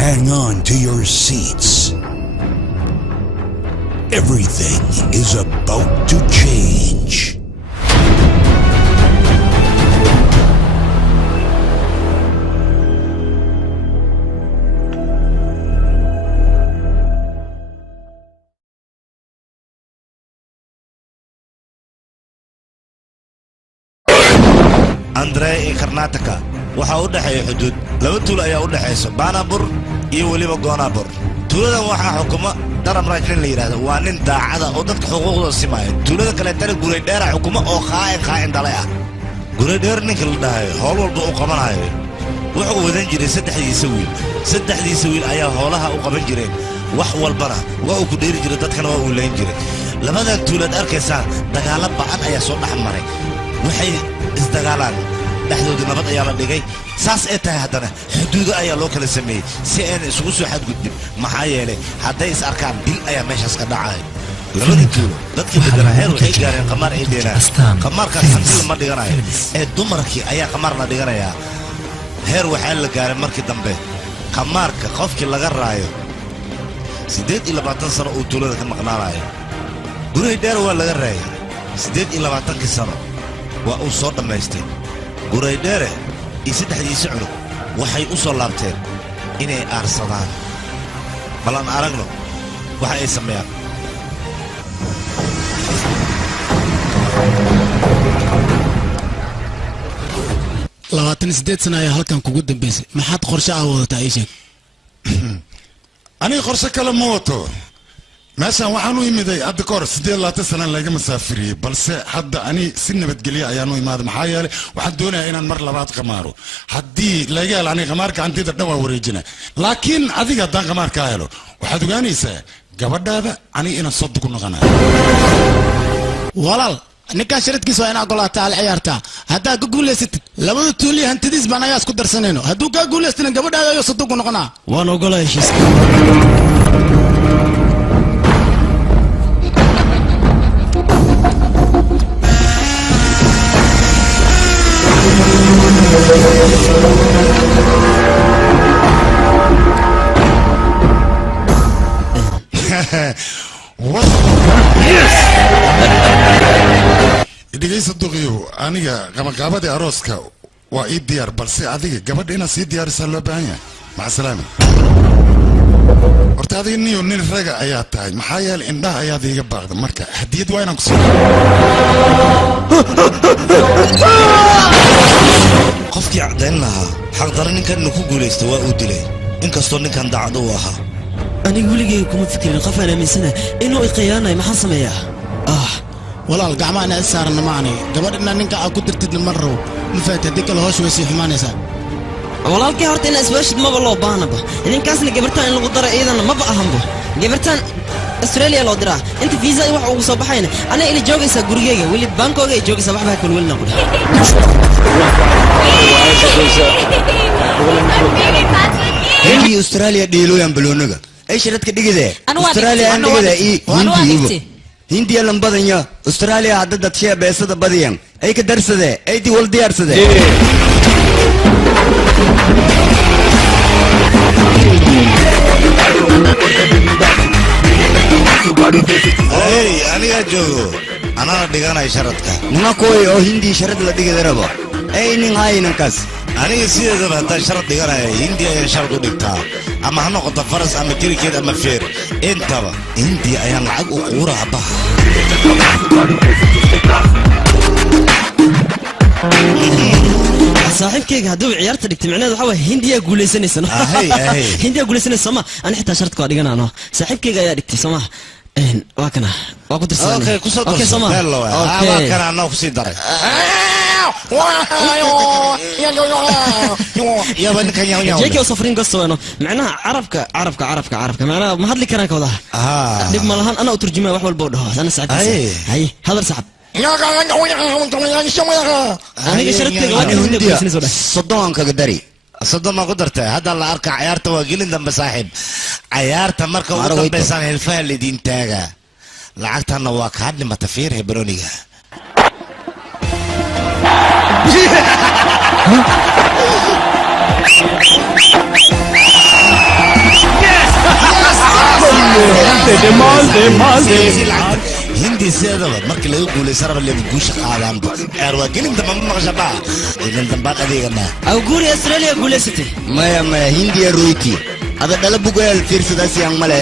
Hang on to your seats. Everything is about to change. Andre ee Karnataka waxa u dhaxay xuduud laba tuulo ayaa u dhaxayso Banabur iyo waliba Gonabur tuulada waxa xukuma daram raajin la yiraahdo waa nin daacada oo dadka xuquuqdooda simaaya tuulada kale tan guray dheer xukuma oo qaayn dalay ah guray dheer ninka la dhahay howl walba uu qabanayo wuxuu wadan jiray saddexdiisa wiil ayaa howlaha u qaban jireen wax walbana waa uu ku dheeri jiray dadkana waa uu leen jiray labada tuulad arkaysan dagaal ba'an ayaa soo dhaxmaray waxay isdagaalaan dhaxdooda nabad ayaa la dhigay saas ee tahay haddana xuduudo ayaa loo kala sameeyey si aan isugu soo xadgudbin maxaa yeelay hadday is arkaan dil ayaa meeshaas ka dhacay labadii tuulo dadkii deganaa heer waxay gaareen qamaar ay dheenaan qamaarkaas hanti lama dhiganayo ee dumarkii ayaa qamaar la dhiganayaa heer waxaa la gaaray markii dambe qamaarka qofkii laga raayo 28 sano uu tuulada ka maqnaanayo guriga dheer waa laga raayay 28 sano waa uu soo dhamaystay guray dheere iyo saddexdiisa cunug waxay u soo laabteen inay aarsadaan balan aragno waxa ay sameeyaan labaatan sideed sano ayaa halkan kugu dambeysay maxaad qorshe ah wadataa ii sheeg aniga qorshe kale ma wato meeshaan waxaan u imiday hadda kahor 28 sano laga masaafiriyey balse hadda ani si nabadgelyo ayaan u imaaday maxaa yeelay waxaan doonayaa inaan mar labaad qamaaro haddii laga helo aniga qamaarka hantida dhan waa wareejina laakiin adiga haddaan qamaarkaa helo waxaad ogaanaysaa gabadhaada aniga inaan soo dugu noqonayo walaal ninkaan sharadkiisa waa inaa golaataa al ciyaartaa haddaa ka guulaysatid labada tuuliya hantidiis baan ayaa isku darsanayno hadduu kaa guulaystina gabadhaada ayuu sadugu noqonaa waan ogolaa heshiiska dhegaysa duqiyo aniga qabanqaabadii arooska waa ii diyaar balse adiga gabadha inaad sii diyaarisaa loo baahan yahay maca salaama horta adiga niyo nin raga ayaa tahay maxaa yeelay indhaha ayaad iiga baaqda marka hadiyad waa inaan ku sii qofkii cadayn lahaa xaqdaro ninkan inuu ku guulaysto waa uu dilay inkastoo ninkan daacad uu ahaa aniga weligay kuma fikirin qof aan aaminsanahay inuu iqiyaanayo maxaan sameeyaa walaal gacmaana is saarna maani gabadhina ninka aad ku dirtidna ma rabo ma fahat haddii kale hoosh way sii xumaanaysaa walaalkii horta inaa iswaashid maba loo baahnaba idinkaasna gabartaan in lagu daro iyadana maba ahanba gabartaan australia loo diraa inta fiisa wax ugu soo baxayna ana ila joogaysaa gurigeyga weli baankooga ay joogaysaa waxbaa kalwelina qudha hindi australia dhiilooyan baloonaga ay sharadka dhigide australia aan dhigida hindi hindiya lambadanya australia hadda dadshee beesada badiyan ay ka darsade ay di wal diyaarsade hey aniga joogo anana dhiganay sharadka nima kooy oo hindi sharad la dhigida rabo ay nin hayinankaas aniga sideedaba haddaan sharad dhiganaya hindiya ayaan sharad u dhigtaa ama ha noqoto faras ama kirikeed ama feer intaba hindiya ayaan lacag u quuraha baha saaxiibkayga hadduu ciyaarta dhigtay micnaheedu waxaa waay hindiyaa guulaysanaysa hindiyaa guulaysanaysa sooma ani xitaa sharadka waa dhiganaano saaxiibkayga ayaa dhigtay sooma waa kana waa ku dirsanay kusoo darso waa kana anoo kusii daray جيكي وصفرين قصة أنا معناها عربك معناها ما هذلي كلام كذا دب مالهان أنا أترجمه وحول بودها أنا سعد هاي هذا سحب أنا قشرت هندية صدام كقدري صدام ما قدرت هذا اللي أركع عيارته وقيل دم بصاحب عيارته مركب وقدر بيسان الفهل اللي دين تاجا لعقتها نواك هذا ما تفير هبرونيها hindi sideedaba marka laga guulaysan raba leeba guusha qaadaanba waa gelin dambe ma maqashabaa gelin dambaad adeeganaa aw guuri Australia guulaysatay maya hindiya royti ada dhala bugaal fiirsadaas yaan male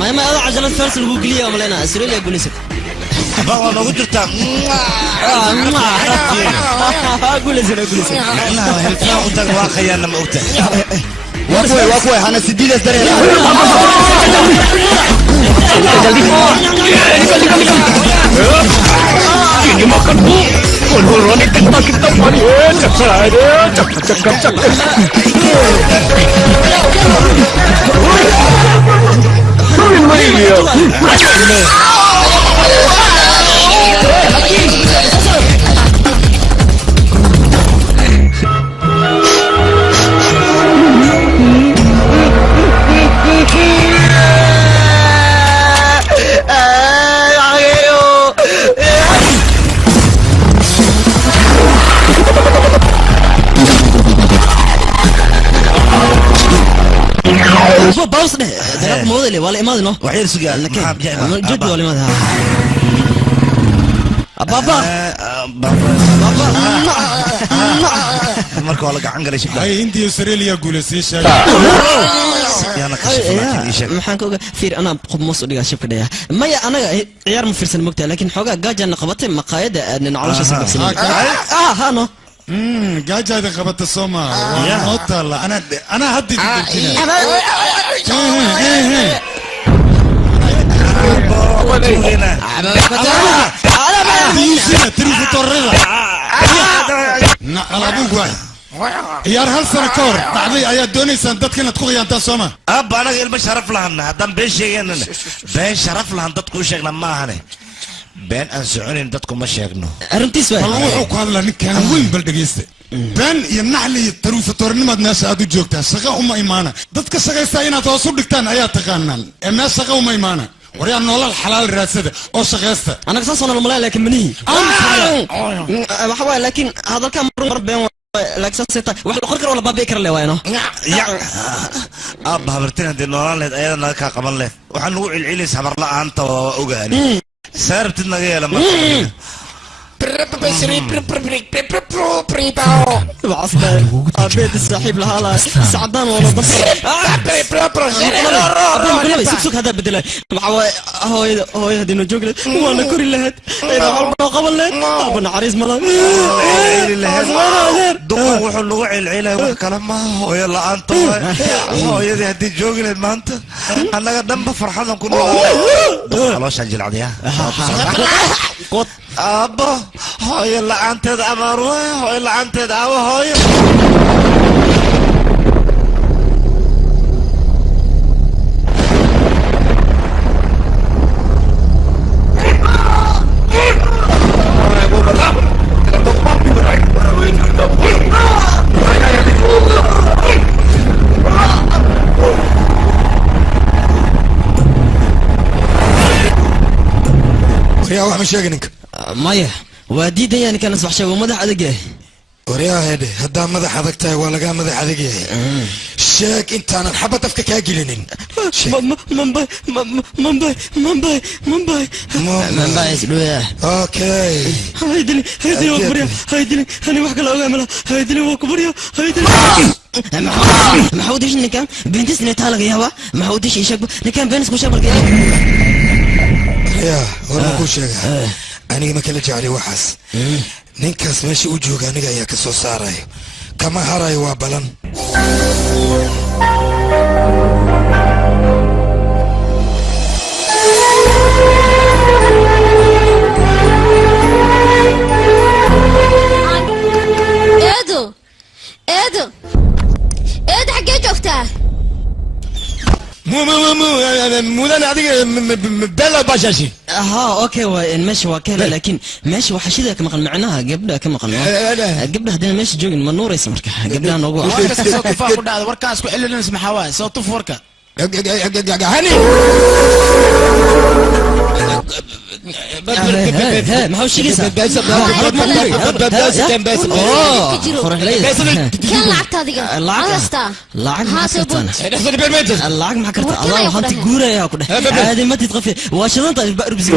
maya ada cajalad fars lagu geliyo malena Australia guulaysatay baa waa noogu jirtaa guulaysatay helfaa u tag waa khayaana ma ogta waa hana sidiidas dareen ini makan bu orang ini kita mari cak باوس ده ده موديل ولا ما ادري وحير سجال جد ولا ما ادري بابا marka wala gacan galay shibla ay India Australia guuleysay yana qashif maxaan ka fiir ana qof moos u dhigaa shibka dhaya maya anaga ciyaar ma fiirsan mogtaa laakiin xogaa gaajana qabatay maqaayada aan nolosha sababsan no gaajada qabata Soma waa la ana haddi ciyaar hal sano ka hor dhacday ayaa doonaysaan dadka inaad ku qiyaantaan Soma abba anaga ilma sharaf lahan haddaan been sheegaynana been sharaf lahan dadku u sheegna ma ahane been aan soconin dadku ma sheegno arrintiis waa wuxuu ku hadlaa ninkan weyn bal dhageysta been iyo naxli iyo taruufatoornimaad meesha aad u joogtaa shaqo uma imaana dadka shaqaysta inaad hoos u dhigtaan ayaa taqaanaan ee meesha shaqo uma imaana waryaa nolol xalaal raadsada oo shaqaysta anaga saasoo nolol malaa laakiin manihi waxa waa laakiin hadalka mar been laakiin sita wax la qorkar wala baabi kar leeyno abba habartina de nololeed ayadana ka qaban leh waxaan ugu cilcilis habar la'aanta oo ogaani saartid naga yeela marka أبيت الصاحب لها سعدان ولا بس سكسك هذا بدله هو هذي نجوكل وانا كوري لهد إذا عربنا قبل لهد أبنا عريس ملا دقة وحلو العيلة وكلام ما هو يلا أنت هو يدي هدي جوكل ما أنت أنا قدام بفرحان كله خلاص أجل عليها أبا هو يلا أنت أمروه هو يلا أنت دعوة هو يا واحد مش شاقنك مايا ودي يعني كان اصبح شيء ومدح ادقه وريا هدي هدا مدح ادقته ولا قام مدح ادقه شاك انت انا حبت افكك اجلنين منباي اسلويا اوكي هيدلي وكبريا هيدلي انا واحد لا اعملها هيدلي وكبريا هيدلي ما حودش نكام بنتس نتالق يابا ما حودش يشق نكام بينس مشابل يا ورا كل شيء أنا ما كلا جعلي وحس نينكاس ماشي وجهك أنا جاي كسو ساراي كما هراي وابلن إيدو حقيت أختها مو انا هذيك بلا باشاشي اوكي ماشي وكاله لكن ماشي وحشيده كما قال معناها قبلها كما قال قبلها هدينا ماشي جوجن من نور يسمر قبلها نوقع صوت فاق وداد وركا اسكو خلينا نسمع هواي صوت وركا هاني ما هو شيء كان لعبت هذه lacag ma kartaan lacag ma kartaa allah hanti guuraya ku dheh aadi ma tidqafi waa shadanta barbis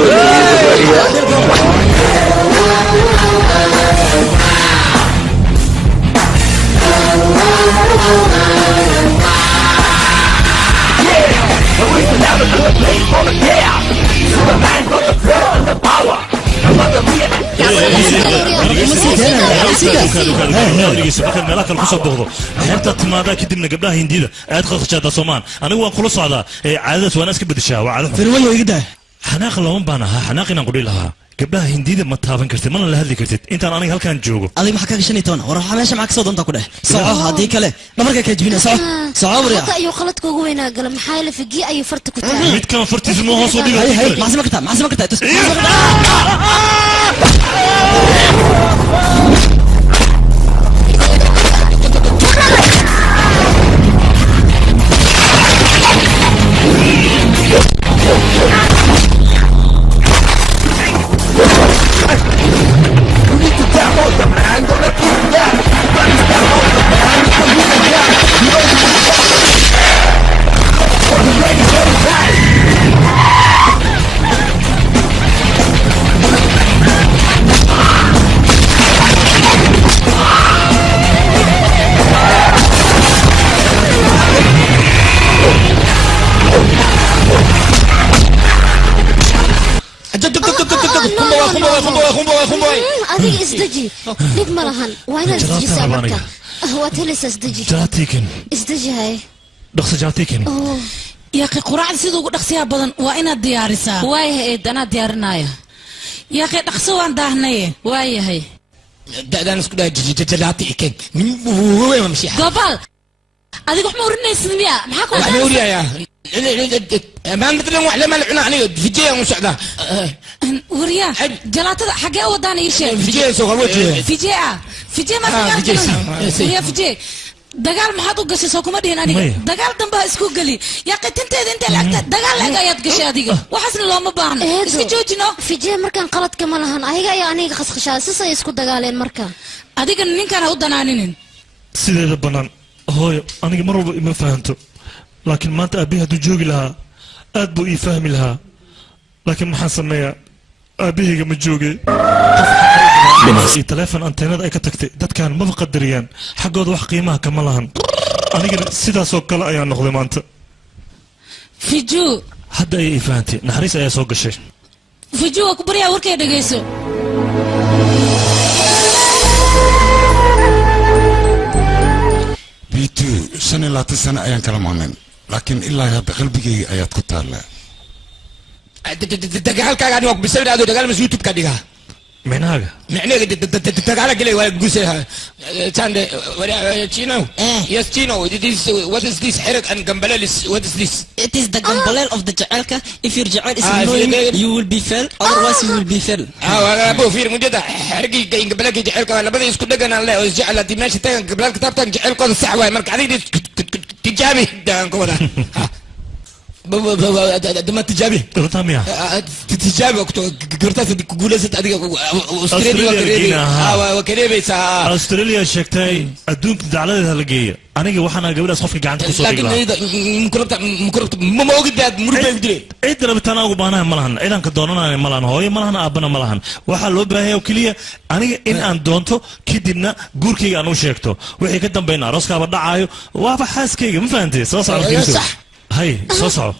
meelaha kale kusoo booqdo xeebta timaadaa kadibna gabdhaha hindida aad qaqashaada soomaan anigu waan kula socdaa caadadaas waana iska bedeshaa waa caado firwayo igda xanaaq laban baan ahaa xanaaq inaan qudhi lahaa gabdhaha hindida ma taaban kartid mana la hadli kartid intaan aniga halkaan joogo adiga maxaa kaga 15 war waxa meesha maxaa ka soo doonta ku dheh soco hadii kale dhabarka ka jibina soco bariya hada iyo qaladka ugu weynaa gal maxaa la figi ay farta ku tahay mid kan fartiisu ma hoos u dhigay maxsama ka tahay adiga isdaji dhib ma lahan waa inaad isdajisaa marka waad helaysaa isdaji isdaji hay dhaqso jaatiikin yaaqi quraacda sida ugu dhaqsiyaa badan waa inaad diyaarisaa waayahay eedanaa diyaarinaya yaaqi dhaqso waan daahnaye waayahay da'daan isku dhaha jaatiikin gobal adiga wax ma urinaysid miya maxaa wax ma uriyayaa ما مثلا واحد لما العنا عليه فيجيه مساعدة وريا جلاتة حاجة وداني يشيل فيجيه سوى وجهه فيجيه ما وريا فيجيه دجال ما حدو قصي سوكم دين أنا دجال دمبه اسكو قلي يا قتنت أنت لعت دجال لقى يد قشة ديجا وحسن الله ما بان اسكو جوجنا فيجيه مركان قلت كمان هن أيها يعني خس خشاس سيسكو دجالين مركان أديك نين كان ودانانين سيد البنان هو أنا مرة ما فهمته لكن ما أبيها دجوج لها أدبو يفهم لها لكن ما حسميها أبيه مجوجي تلفون أنتينات أي كتكتي ده كان ما بقدريان حقود wax qiimaha kama lahan aniga sidaas oo kale ayaan noqday maanta fiju hadda ay fahanti naxariis ayaa soo gashay fiju ku bariya warkay dhageyso bitu sana la tasana ayaan kala maamin laakiin ilaa hadda qalbigayga ayaad ku taallaa dagaalkaaga aniga ku bisay inaad dagaal mas youtube ka dhigaa meenaaga micnaheega dagaal galay waa guusayha tande chino yes chino what is this xerag and gambalelis what is this it is the gambalel of the jacelka if your jacel is annoying you will be fail otherwise you will be fail abo fiir mujada xeragi gambalelka jacelka labada isku dhaganaan leh oo jacel hadii meesha tagan gambalelka taabtan jacelkooda sax waay marka adiga تجابي ده كودا ما تجابي قرطاميا تجابي قرطاس دي كقولة أديك أستراليا وكريبي أستراليا شكتاي أدوك دعالة هالجية أنا جي وحنا قبل أصحابي قاعد تقصد لكن مكربت ما موجود ده مربع يدري إدرا بتنا وبانا ملهن إذا كدورنا ملهن هاي ملهن أبنا ملهن وحلو بهاي وكلية أنا إن أن دونتو كدينا جوركي أنا وشيكتو وحي كدم بين راسك بدأ عايو وابحث كي ما فهمتي صح هاي صح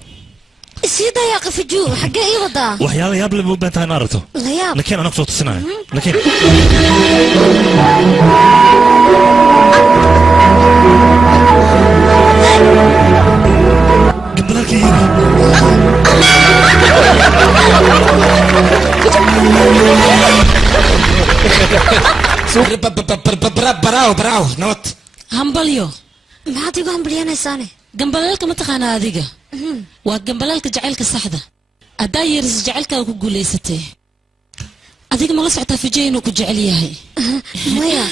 سيدا يا قفجو حقا ايه وضع وحيالا ياب اللي بنتها نارته لا ياب لكن انا بصوت السنة لكن قبلك براو نوت همبليو ما تيجو همبليانا ساني جنبلالك ما تقانا هذيك وجنبلالك جعلك الصحدة أدايرز جعلك وكجوليستي أديك ما لسه في جين وكجعليها هي مايا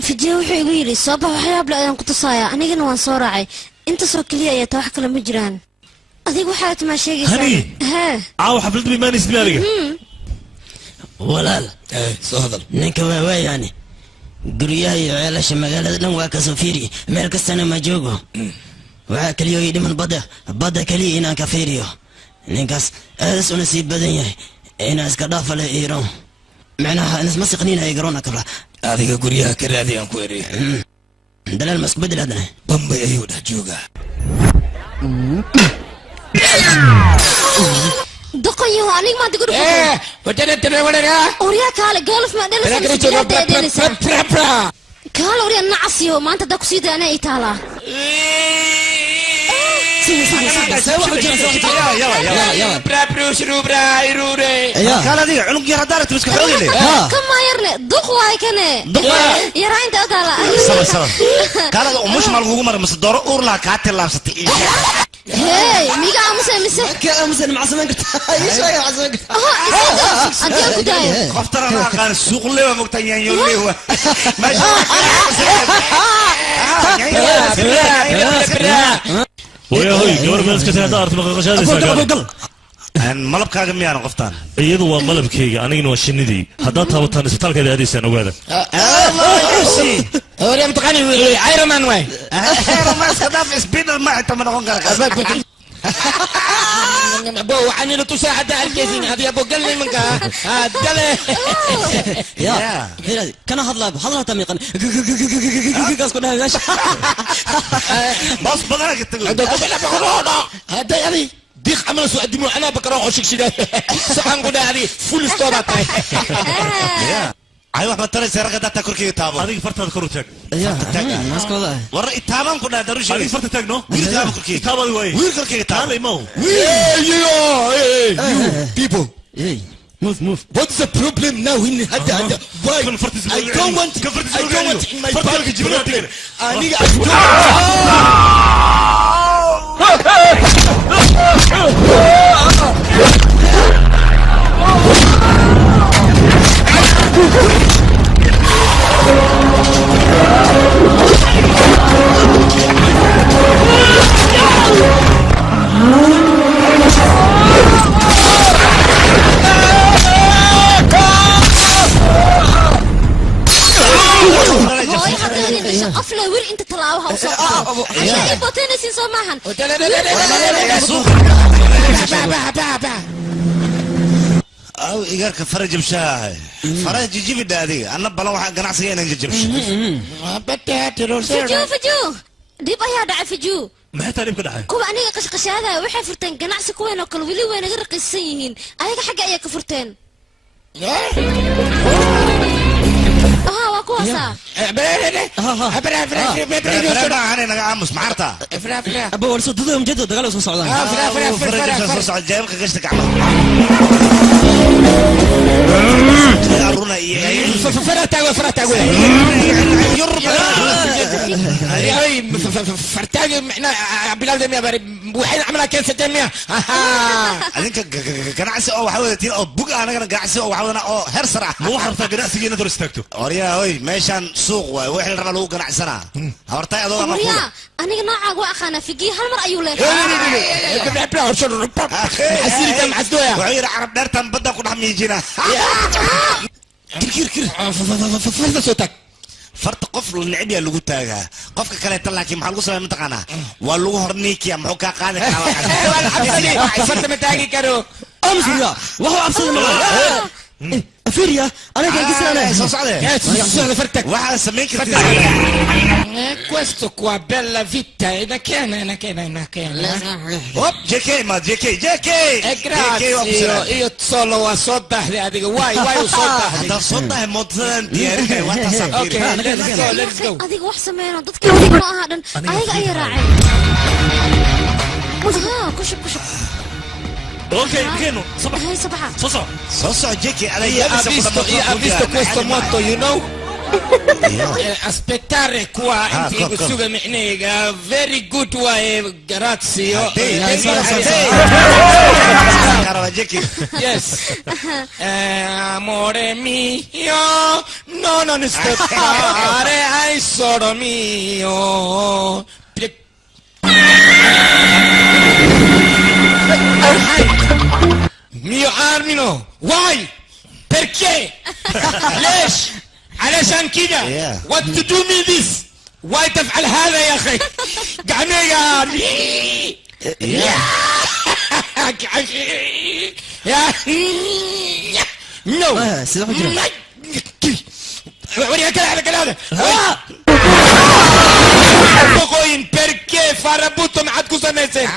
في جين وحيقولي صباح وحياب لا أنا كنت صايع أنا جن وان صارعي أنت صار كليا يا توحك لما جيران adigu waxaad ma sheegaysaa Hani. ha caawa xafladda bimaanaysid miya adiga walaal soo hadal ninka waa yani guryaha iyo ceelasha magaalada dhan waa kasoo fiiri meel kastana ma joogo waxaa kaliya ii dhiman badda kaliya inaan ka fiiriyo ninkaas aadaas una sii badan yahay inaan iska dhaafa leh iiron macnaha inisma siqniin ay garona kabra adiga guryaha ka raadi aan ku erey dalaal masku bedel haddana bambay ayuu dhex joogaa doqoyo anig ma digu wadana tana wadana oriya kale golf ma dhalasa kale oriya nacsiyo maanta da ku sii daana ay taala kala adiga cunug yar haddaanad iska xoogile kama yarne duq waay kane yaraynta ogala kaalada umush mal ugu maray masdooro uur laa kaa tillaabsatay hey miga amse ka amsan ma sameyn kartaa ishaga ma sameyn kartaa adiga ku daay qoftana ma aqaan suuq leewa mogtan yaanyo leewa waya hoy gabar meel iska tahay daarta maqashadaysa malabkaaga miyaan qoftaan iyadu waa malabkayga anigana waa shinnidii haddaad taabataan isbitaalkeeda aadaysaan ogaada hore mtaqani Iron Man way Iron Man sadaf spider ma inta ma noqon kara bo waxaan ila tusaa hadda arkaysin hadiya bo galnay manka gale ya hiradi kana hadla tamiqan gas ku dhahay bas badana ka tago hadda yani ديخ عمل سو قدموا انا بكره عشق شده سحن قد هذه فول ستوب تاي ايوه ما ترى سرقه داتا كركي تابو هذيك فرتها كروتك ناس كذا ورا تابان كنا دروش هذيك فرتها تاجنو تابو كركي تابو وين وين كركي تابو مو you people move what's the problem now in هذا why I don't want in my body I need afla wir inta talaawaha u soo ay botanaysin soo maahan aw igarka faraj mshaa faraj jibi daadiga anna balan waxa ganacsiga inaan jajabsho faju dib ayaa dhacay faju maxay taariib ka dhacay kuwa aniga qashqashaada waxay furteen ganacsi kuweyn oo kale weli way naga raqiisan yihiin ayaga xagga ayaa ka furteen waa kuwaasa أنا نعمس معرتا أبو ورسو ضدهم جد دقالوا سو سعودان فرق سو جايبك قشتك عمل فرتاغو فرتاغو احنا بلاد ميا وحين عملها كان 600 adinka ganacsi oo waxa wadatiin oo bug anaga ganacsi oo waxa wadana oo heer sara ma wax rabtaa ganacsigeena dor istaagto oriya hoy meeshan suuq waay wixii la rabo lagu ganacsanaa hortay adoo ma oriya aniga noocaagu aqaana figi hal mar ayuu leeyahay asiri kam xasdoya wuxuu yiri carab dheertan badda ku dhaxmiijina kir farta soo tag farta qof lacib yaa lagu taagaa qofka kale tan laakiin maxaa lagu sameeyaa mataqaanaa waa lagu horniikiya muxuu ka qaadi karaa farta ma taagi karo amsiga waxa absada ma أفيريا أنا كان قصة فرتك واحد سميك questo qua bella vita e da che JK ma JK grazie io solo a soda dico why soda da soda è mozzante wata safiri okay let's go adiga wax sameeyno dadka adiga ma aha dhan ayaga ay raacay kushub اوكي كينو صباح هاي صباحا صباح جيكي انا ha visto questo motto you know aspettare qua in suga micnega very good way grazie yes amore mio no non aspettare ai solo mio no why perché ليش علشان كده what to do me this why تفعل هذا يا اخي قعنية يا no وريها كده على كده Pocoin perché Farabuto ma scusa mese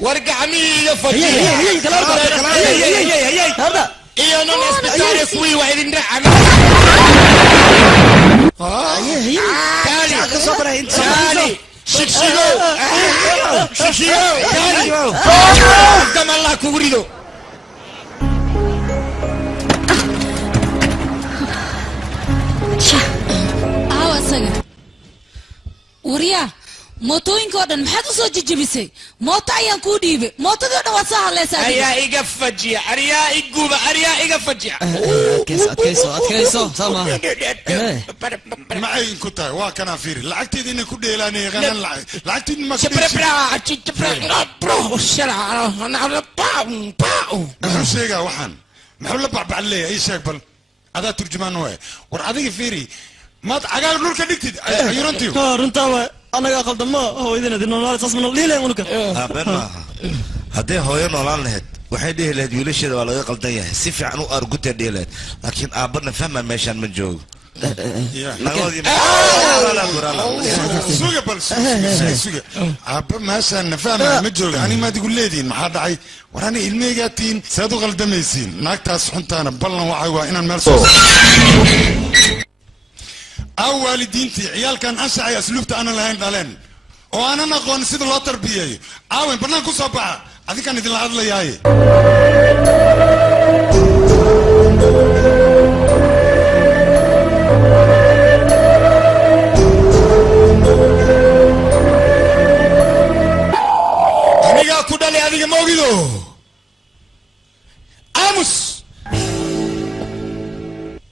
وارجع مين io non aspettare qui وعيد نرعى تعالي شكشيغو تعالي قدام الله كوريدو وريا موتوينكو دن maxaad u soo jijibisay mooto ayaan kuu dhiibay mootadii dhan waad soo hadlaysaa ayaa iga fajiya ariyaa iguba ariyaa iga fajiya adkayso sama maxay ku tahay waa kana fiiri lacagteedii inay ku dheelaanay qanaan lacagteedii ma ku sheega waxaan maxuu la bacbac leeyahay ii sheeg bal adaa turjumaan waay war adiga fiiri maad cagaal dhulka dhigtid ayurantiyo runtaa anaga qaldamo hooyadina dinoolaal sasmano liileen ulka been maaha haddii hooyo noolaan lahayd waxay dhihi lahayd wiilasheeda waa laga qaldan yahay si fiican u argutay dhihi lahayd laakiin aabana fahma meeshaan ma joogo suga bal suga aabba meeshaan nafahma ma joogo ani maad igu leediin maxaa dhacay war ani ilmeygaa tiin saad u qaldamaysiin naagtaas xuntaana ballan waxay waa inaan meel soo والدينتي عيال كان أنشأ أسلوبته أنا لهين دالين وأنا نقول سيد الله تربية عاون برنامج صباح هذه كانت العضلة ياي أنا كودا لي هذه موجودة أمس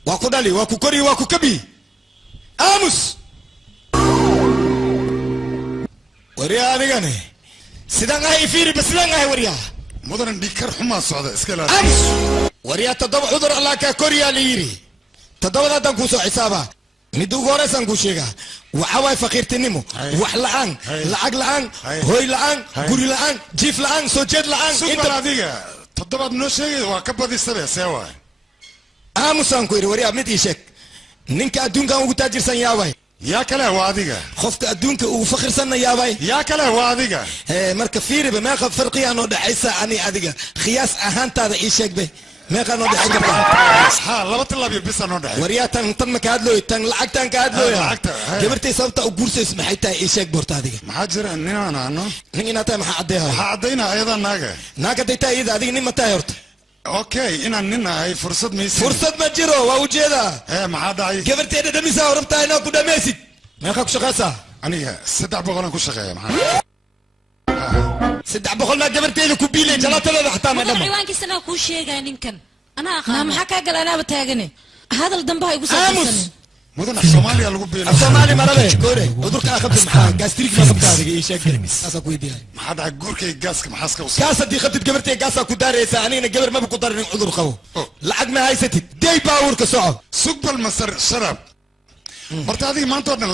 وكودا لي وكوكوري وكوكبي أمس وريا أنا سيدنا هاي فيري بس سيدنا هاي وريا مدرن ديكر حما صعدة إسكال أمس وريا تدور حضر الله ككوريا ليري تدور هذا كوسو حسابه ندو غورس أنكوشيغا وعواي فقير تنمو وحلان لعق لعان هوي لعان غوري لعان جيف لعان سوجد لعان سوبر هذيك تدور نوشيغا وكبر دي سبع سوا أمس أنكويري وريا متيشك ninka adduunka ugu taajirsan yaabay yaa kale waa adiga qofka adduunka ugu fakhirsan yaabay yaa kale waa adiga marka fiiriba meeqa farqiya noo dhaxaysa ani adiga qiyaas ahaantaada ii sheegbe meeqa noo dhaxay kartaa ha laba talaab bis noo dhaxay wariyatan tan ma ka hadlooy tan lacagtan ka hadlooy gabartay sababta u guursays maxay tahay ii sheeg borta adiga maxaa jira ninana ano nin ina tahay maxaa cadeeyaa waxaa cadeeyna ayada naaga dayta iyada adiga nin ma tahay horta اوكي انا ننا هي فرصه ميسي فرصه ما جيرو ووجيدا ايه ما حدا هي قبرتي دميسا وربطها هنا كو دميسي ما خاك شقاسا انا سدع بقول كو شقايه ما سدع بقول ما قبرتي كو بيلي جلاته لا حتى ما دم حيوانك سنه كو شيغا نينكن انا اقا ما حكا قال انا بتاغني هذا الدنبها يقول سامس مدن الصومالي لو بيلي الصومالي مرله كوري ودرك اخذت معاه جاستريك ما بتاعك اي شيء اسا كو يدي ما حدا غوركي غاسك ما حاسك كاسه دي خدت قبرتي غاسا كو داريسا اني قبر ما بكو دارين عذر قو لعق ما هايستي دي باور كسو سوق بالمسر شرب horta adiga maanta oo dhan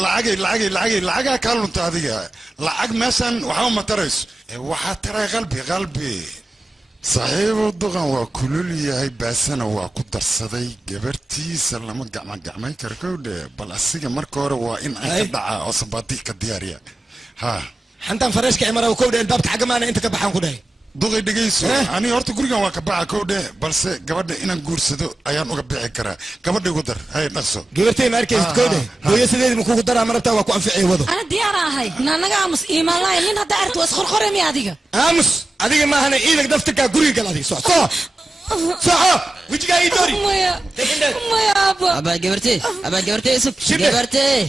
lacagay kaa lunta adiga lacag meeshan waxba ma tarayso waxaa taray qalbi saaxiibo duqan waa kulul yahay baasana waa ku darsaday gabartiisa lama gacmayn karo kowdhe bal asiga marka hore waa in ay ka dhacaa oo sabaati ka diyaariya ha xantan farashka imara kowdhe albaabka xagamaana inta ka baxaan ku dhahay duqay dhegayso ani horta gurigan waa ka baxa kowdhe balse gabadha inaan guursado ayaan uga bixi karaa gabadha igu dar hay dhaqso gabartay ma arkaysid kowdhe hooyo sideed ma kugu daraa marabtaa waa ku anficay wado ana diyaar ahay naanaga aamus iimaan lahayn nin hadda arto is qorqore mi adiga aamus adiga ma ahana iidag daftarka guriga gal adiga soco wijiga ii doori maya aba gabartay isub gabartay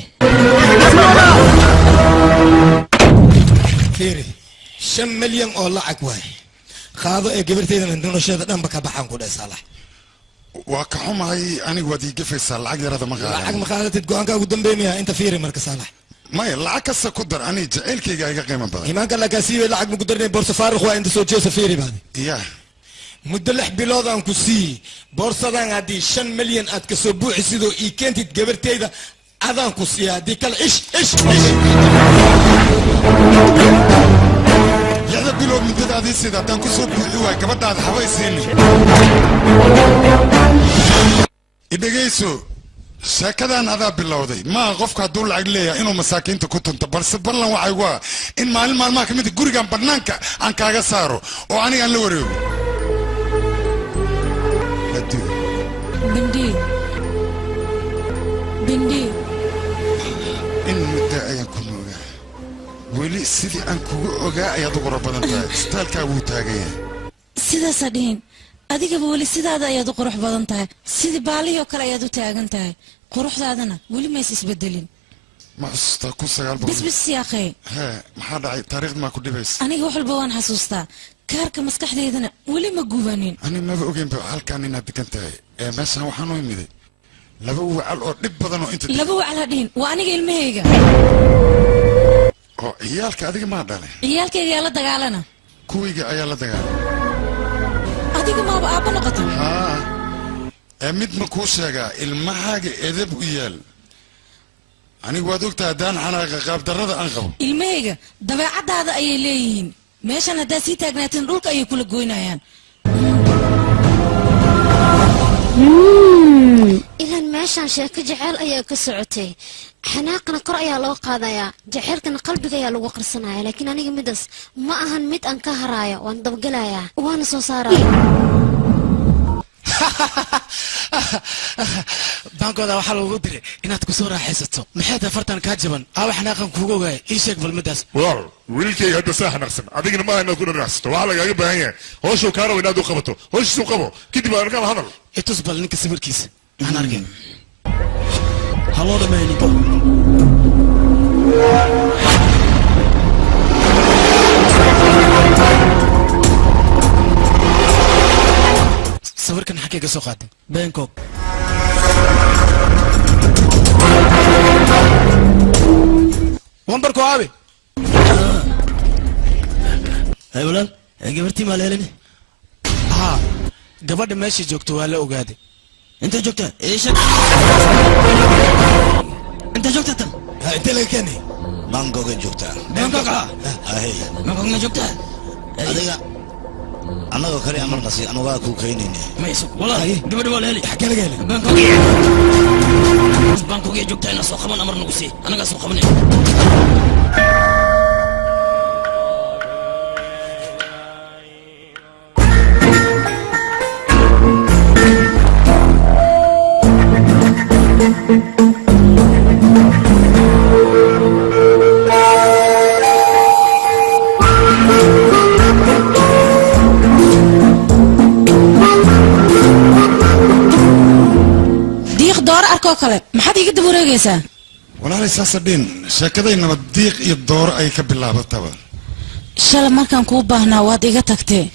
fiiri 5 milyan oo lacag waay qaado ee gabarteedana nolosheeda dhanba ka baxaan ku dhahay Saalax waa ka xumahay aniga waad ii gafaysaa lacag yarada ma qaadan lacag ma qaadatid go'aanka ugu dambeynaya inta fiiri marka Saalax maya lacag kasta ku dar ani jaceylkayga iga qiimo badan imaanka lakaasiibe lacag ma ku darnay boorsa faaruq waa inta soo jeesa fiiri baadi ya muddo 6 bilood aan ku sii boorsadan haddii 5 milyan aad ka soo buuxi sidoo ii keentid gabarteyda adaan ku siiya haddii kale ish 6 bilood muddadaadii sida haddaan ku soo buuxi waay gabadhaada habaysiini idhegayso sheekadan adaa bilowday maa qofka hadduu lacag leeyahay inuu masaakiinta ku tunto balse ballan waxay waa in maalin maalmaha ka mid gurigan bannaanka aan kaaga saaro oo anigaan la wareego bindi in muddo ayaan ku noogaa weli sidii aan kugu ogaa ayaad u qoro badan tahay istaalkaa wuu taagan yahay sidaasa dhihin adigaba weli sidaada ayaad u qurux badan tahay sidii baalihii oo kale ayaad u taagan tahay quruxdaadana weli mays isbedelin ma xusuustaa kun sagaal boqol bisbis yaaqee hee maxaa dhacay taariikhda maa ku dhibaysa aniga wax walba waan xasuustaa kaarka maskaxdeydana weli ma gubanin ani maba ogeynba halkaan inaad degan tahay ee meeshaan waxaan u imiday laba wacal oo dhib badan oo inta laba wacal ha dhihin waa aniga ilmahayga oo ciyaalka adiga maa dhalay ciyaalkayga ayaa la dagaalana kuwayga ayaa la dagaalay adiga maaba aabba noqota haa ee mid ma kuu sheegaa ilmahaaga edeb u yaal anigu waad ogtahay haddaan xanaaqa qaabdarrada aan qabo ilmahayga dabeecaddaada ayay leeyihiin meeshan haddaad sii taagnaatiin dhulka ayay kula goynayaan ilan meeshaan sheeko jeceyl ayaa ka socotay xanaaqana kor ayaa loo qaadayaa jaceylkana qalbiga ayaa lagu qarsanaya laakiin aniga midaas ma ahan mid aan ka haraayo waan dabagelayaa waana soo saaraya baankooda waxaa lagu diray inaad ku soo raaxaysato maxay tahay fartan kaa jaban aawa xanaaqan kuuga ogaaya ii sheeg balmadaas walaal wiilkayga hadda saa xanaaqsan adigina maaha inaad ku dharaaxsato waxaa lagaaga baahan yahay hooshuu kaa rabo inaad u qabato hooshiisuu qabo kadib aan arkaan hadal itus bal ninka sawirkiisa aan arkeen haloo dhameeyni sawirkan xagee ka soo qaaday bangkok wambarko aabe hay walaal gabartii maa leelini haa gabadha meesha joogto waa la ogaaday intay joogtaa intay joogtaa tan intee laga keenay bangkokay joogtaa bangkok bangkok ma joogtaa adiga annagoo kale amarna si anugaa kuu kaynayne mayso walaal gabadha waa la heli xagee laga helay bangkok ay joogtaa inaa soo qaban amar nagu sii anagaa soo qabanay kale maxaad iga daba wareegaysaa walaalay saasa dhin sheekadaynaba diiq iyo dooro ay ka bilaabataba shala markaan kuu baahnaa waad iga tagtee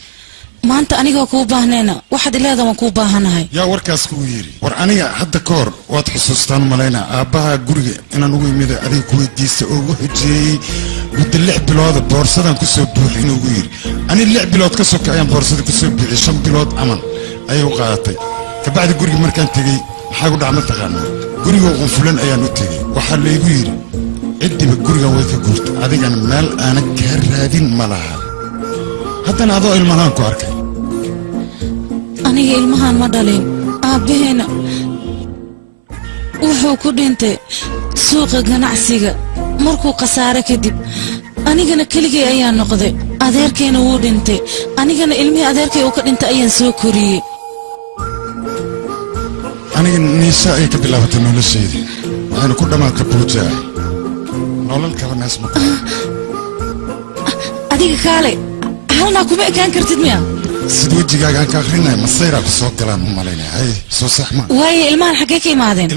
maanta anigoo kuu baahnayna waxaad ileeda waan kuu baahanahay yaa warkaas kugu yidhi war aniga hadda ka hor waad xusuustaan malaynaa aabbaha guriga inaan ugu imida adiga ku weydiista oo ugu xujeeyey muddo 6 bilooda boorsadan ku soo buuxi inuu ugu yidhi ani 6 bilood ka soka ayaan boorsada ku soo buuxiyey 5 bilood camal ayay u qaadatay kabacdi guriga markaan tegey maxaa ku dhacma taqaanaa gurigoo qunfulan ayaan u tegey waxaa laygu yidhi ciddiba gurigan way ka guurtay adigana meel aanan kaa raadin ma laha haddana adoo ilmahaan ku arkay aniga ilmahaan ma dhalin aabbaheena wuxuu ku dhintay suuqa ganacsiga markuu khasaare kadib anigana keligay ayaan noqday adeerkayna wuu dhintay anigana ilmihii adeerkay uu ka dhintay ayaan soo koriyey aniga niisa ayay ka bilaabatay noloshayda waxayna ku dhammaadka buujaa nolol kaba naas ma adiga kaale halnaa kuma ekaan kartid miya sid wejigaaga aan ka akrinaya masayraa ku soo galaan u malaynaya hay soo sax ma waaye ilmahan xaggee ka imaadeen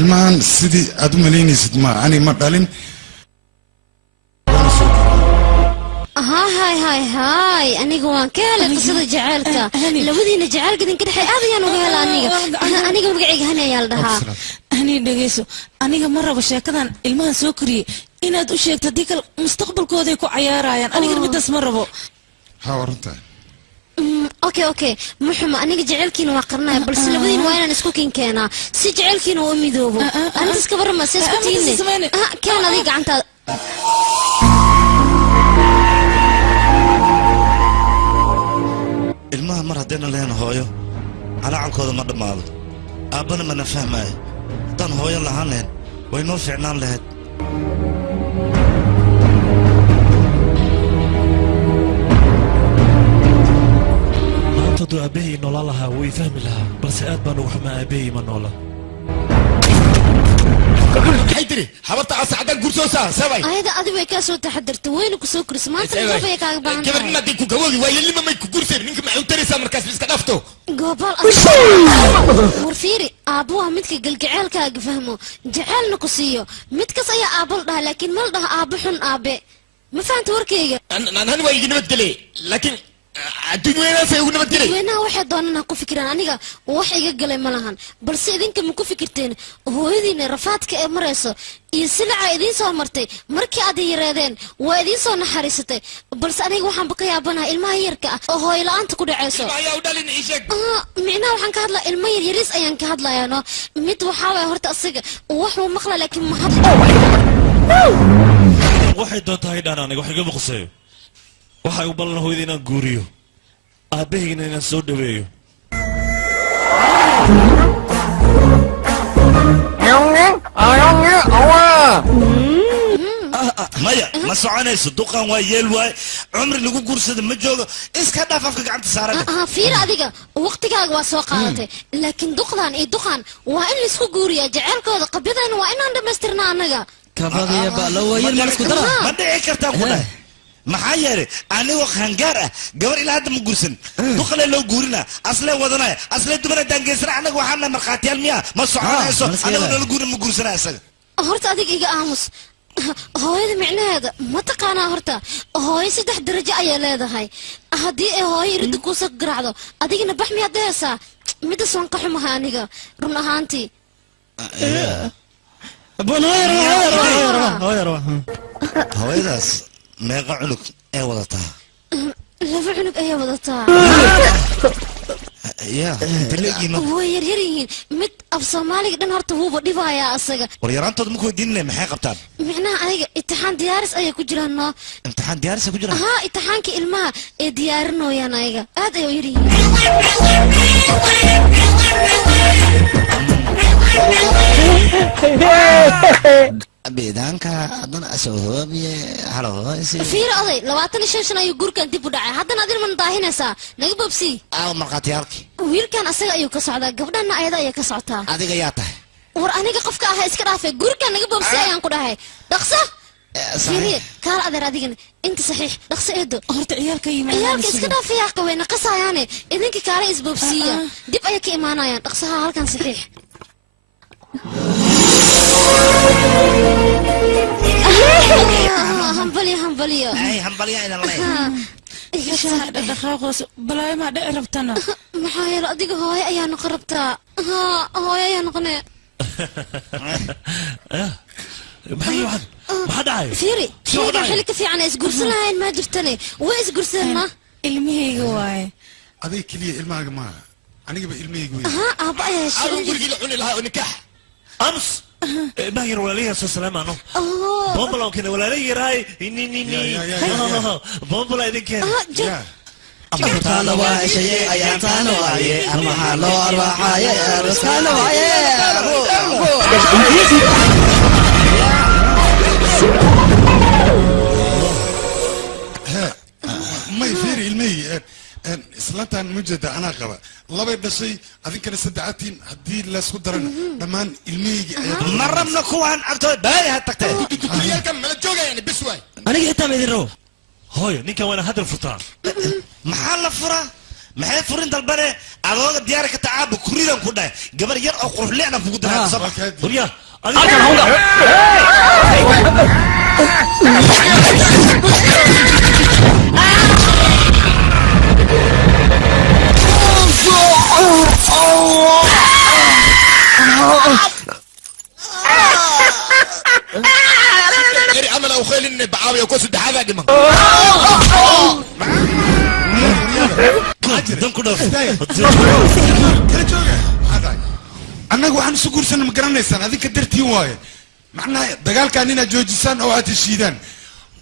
ilmahan sidii aad u malaynaysid ma ani ma dhalin hay هاي أنا جوان كهلا قصة جعلك لودينا جعلك إذا كده هذا يعني وهلا أنا جوان قاعد هنا يالدها هني دقيسو أنا مرة بشكل الماء سكري إن أدوشك تديك المستقبل كودي كو عيارايان أنا قربت أسمر بو ها ورنتا اوكي محمد انا جعلكين واقرنا بس لبدين وين نسكوكين كينا سي جعلكين وميدوبو انت اسكبر ما سيسكتيني كان هذيك انت ilmaha mar haddayna lahayn hooyo calaacankooda ma dhammaado aabbana mana fahmaayo haddaan hooyo lahaan lahayn way noo fiicnaan lahayd maantadu aabbahay noola lahaa way fahmi lahaa balse aad baan ugu xumaa aabbahay ma noola حيدري حبطت أصعد الجرسوسة سوي هذا أدي بيكاسو تحضرت وينك سكر سمعت كيف يكاك بان كيف ما ديكو جوالي ويا اللي ما يكون جرسي منك معه تريسا مركز بس كدفتو قبل ورفيري أبوها متك قلقعال كاك فهمو جعل نقصيو متك صيا أبل ده لكن مال ده أبحن أبي ما فهمت وركيجا أنا ويجي نبدلي لكن الدنيا سيقول نبدلي وين واحد دوننا كو فكران أنيقا وحي قلقلي ملهان بس إذن كم كو فكرتين هو إذن رفاتك مريسو يسلع إذن سو مرتي مركي أدي يرادين وإذن سو نحريستي بس أنيق وحن بقى يابنها إلما يركا وهو إلا أنت كو دعيسو معنا وحن كهدلا إلما يريس أيان كهدلا يانو ميت وحاوي هورت أصيق وحو مقلا لكن محب waxay doontaa haydhaan aniga wax igama quseeyo waxay u ballan hooyada inaan guuriyo aabbahayna inaan soo dhaweeyo maya ma soconayso duqan waa yeel waay cumri lagu guursada ma joogo iska dhaaf afka gacanta saaran fiir adiga waqtigaaga waa soo qaadatay laakiin duqdan iyo duqan waa in laisku guuriya jaceylkooda qabyadana waa inaan dhammaystirna annaga كفاضي بقى ويل ما اسكو درا ما دعي كرتا كله maxaa yeelay anigoo qaangaar ah gabar ilaa hadda ma guursan duqale loo guurina aslee wadanaya aslee dumar daangeysana anaga waxaan nahay markhaatiyaal miya ma soconayso anaga nala guurin ma guursana isaga horta adiga iga aamus hooyada micnaheeda ma taqaanaa horta hooyo 3 darajo ayay leedahay haddii ay hooyo iridda kuusoo garaacdo adigana bax miyaad dhehaysaa midas waan ka xumahay aniga run ahaantii hooyadaas meeqa cunug ee wadataa laba cunug ayay wadataa ya telegiina way yaryar yihiin mid af soomaaliga dhan horta wuuba dhibayaa asaga war yaraantooda ma ku weydiinay maxay qabtaan micnaha adiga imtixaan diyaaris ayay ku jiraan noo imtixaan diyaaris ku jiraan haa imtixaankii ilmaha ee diyaarinooyaan ayaga aad ayay u yar yihiin biidaanka haddana asoohoobiye halahoosi fiir oday 25 sano ayuu guurkan dib u dhacay haddana adin man daahinaysaa naga bobsi markhaatiyaalkii wiilkan asaga ayuu ka socdaa gabdhana ayada ayay ka socotaa adiga yaa tahay war aniga qofka ahaa iska dhaafay guurkan naga bobsi ayaan ku dhahay dhaqso fiiriye kaal adeer adigana inta saxiix dhaqso eedo horta ciyaalka yimaadaan ciyaalka iska dhaafayaa qaweyna qasayaane idinka kaale isbobsiiya dib ayay ka imaanayaan dhaqsaha halkan saxiix همبليو اي همبليو اذا الله دقاقوس بلاي ما دعي ربتنا محايل اديق هوي ايا نقربتا ها هوي ايا نقني محايل واحد ما حد عايز فيري شو حلك في عنا اسقرسنا هاي ما جرتني واسقرسنا المهي واي هذه كليه الماء ما انا جب المهي ها ابا يا شيخ انا قلت لي لها نكاح امس ما هي ولا السلام عنه بومبلا كنا ولا لي راي ني بومبلا ذيك أبطال وعشية أياتان وعيه المحل وأرواحية رسكان وعيه ما يفير المي إسلامتان مجدة أنا قبا الله بيبدا شيء أذن كان سدعاتين هدي لا سودرنا دمان المي مرة من كوان أكتر باي هتكتر كلية كم ملا جوجا يعني بسواي أنا جيت أمي ذرو هاي نيكا وانا هذا الفطار محل فرا maxay furinta albane adooga diyaar ka tacaab kuridan ku dhaay gabar yar oo qurux leena fugu daraa sabab huriya halkan hawda اري عمل او خيل ان بعاوي وكوس الدحابه دي annaga waxaan isu guursanna ma garanaysaan adinka dartiin waaye macnaha dagaalkaan inaad joojisaan oo aad heshiidaan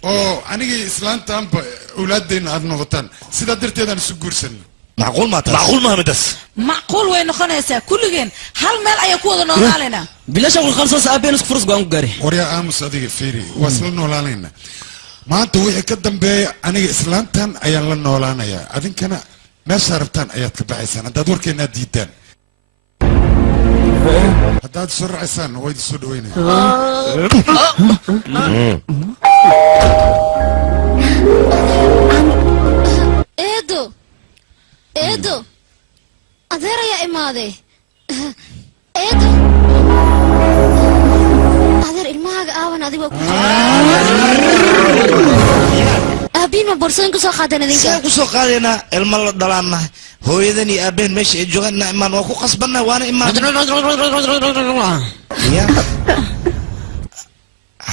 oo anigii islaantaanba awlaadayna aad noqotaan sidaa darteedaan isu guursanna macquul maaha midas macquul way noqonaysaa kulligeen hal meel ayaa ku wada noolaanaynaa bilasha qalqalsaas aabeen isku furus go'aan ku gaari waryaa aamus adiga fiiri waa isla noolaanaynaa maanta wixii ka dambeeya aniga islaantan ayaan la noolaanayaa adinkana meeshaa rabtaan ayaad ka baxaysaan haddaad warkeenaad diidaan haddaad soo racaysaan waa idin soo dhaweynaya eedo adeer ayaa imaaday eedo adeer ilmahaaga aawan adigoo ku aabiin ma boorsooyin kusoo qaadeen idinka saan kusoo qaadaynaa ilmo la dhalaanna hooyadan iyo aabeen meesha ay joogaan imaan waa ku qasbanna waana imaan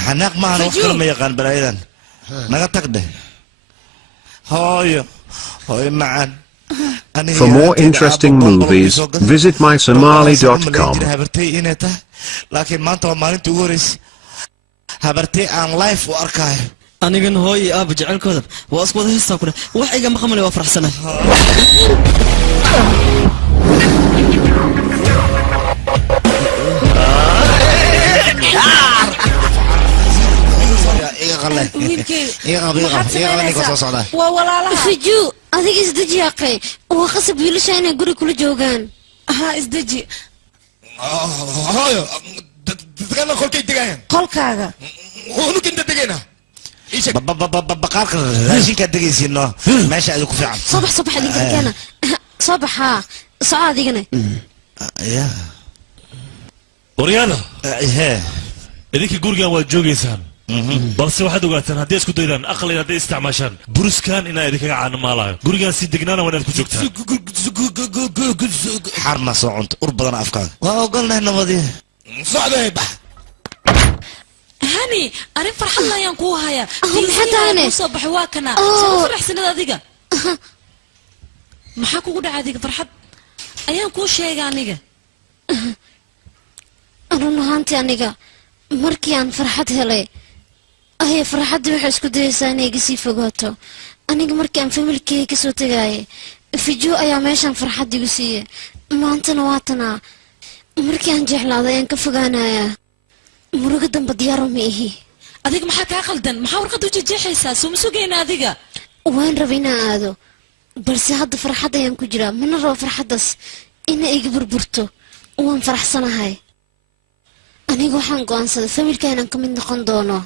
xanaaq maahan wax kale ma yaqaan balaayadan naga tag dheh hooyo macaan For more interesting movies, visit mysomali.com. laakiin maanta waa maalintii ugu horreysay habartay aan life u arkaayo anigan hooyo aaba jecelkooda waa isku wada heestaa ku dheh wax iga maqamale waa faraxsana waa walaalaha fiju adiga isdeji yaqay waa qasab wiilasha inay guri kula joogaan ha isdeji hooyo dadkana kolkay degayaan qolkaaga unuka inta degayna baqaarka raashinkaad degaysiino meesha adi ku fiican soo bax idinka keena soo bax haa soco adigana waryaada idinka gurigan waad joogaysaan balse waxaad ogaataan haddii isku daydaan aqli hadday isticmaashaan buruskan inaa idinkaga caanamaalayo gurigan si degnaana waa inaad ku joogtaan xarna soo cunta ur badan afkaaga waa ogolnahay nabadi socday bax hani arrin farxad ayaan kuu hayaa maxaataane soo baxay waa kana soo faraxsanad adiga maxaa kugu dhacay adiga farxad ayaan kuu sheegay aniga run ahaantii aniga markii aan farxad helay aye farxaddii waxay isku dayaysaa inay iga sii fogaato aniga markii aan familkeyga kasoo tagaayay fijo ayaa meeshaan farxad igu siiyey maantana waatanaa markii aan jeclaaday ayaan ka fogaanayaa murugo damba diyaaro ma ihi adiga maxaa kaa qaldan maxaa warqad u jejeexaysaa soo ma sugayna adiga waan raba inaan aado balse hadda farxad ayaan ku jiraa mana rabo farxaddaas ina iga burburto waan faraxsanahay aniga waxaan go'aansaday familka inaan ka mid noqon doono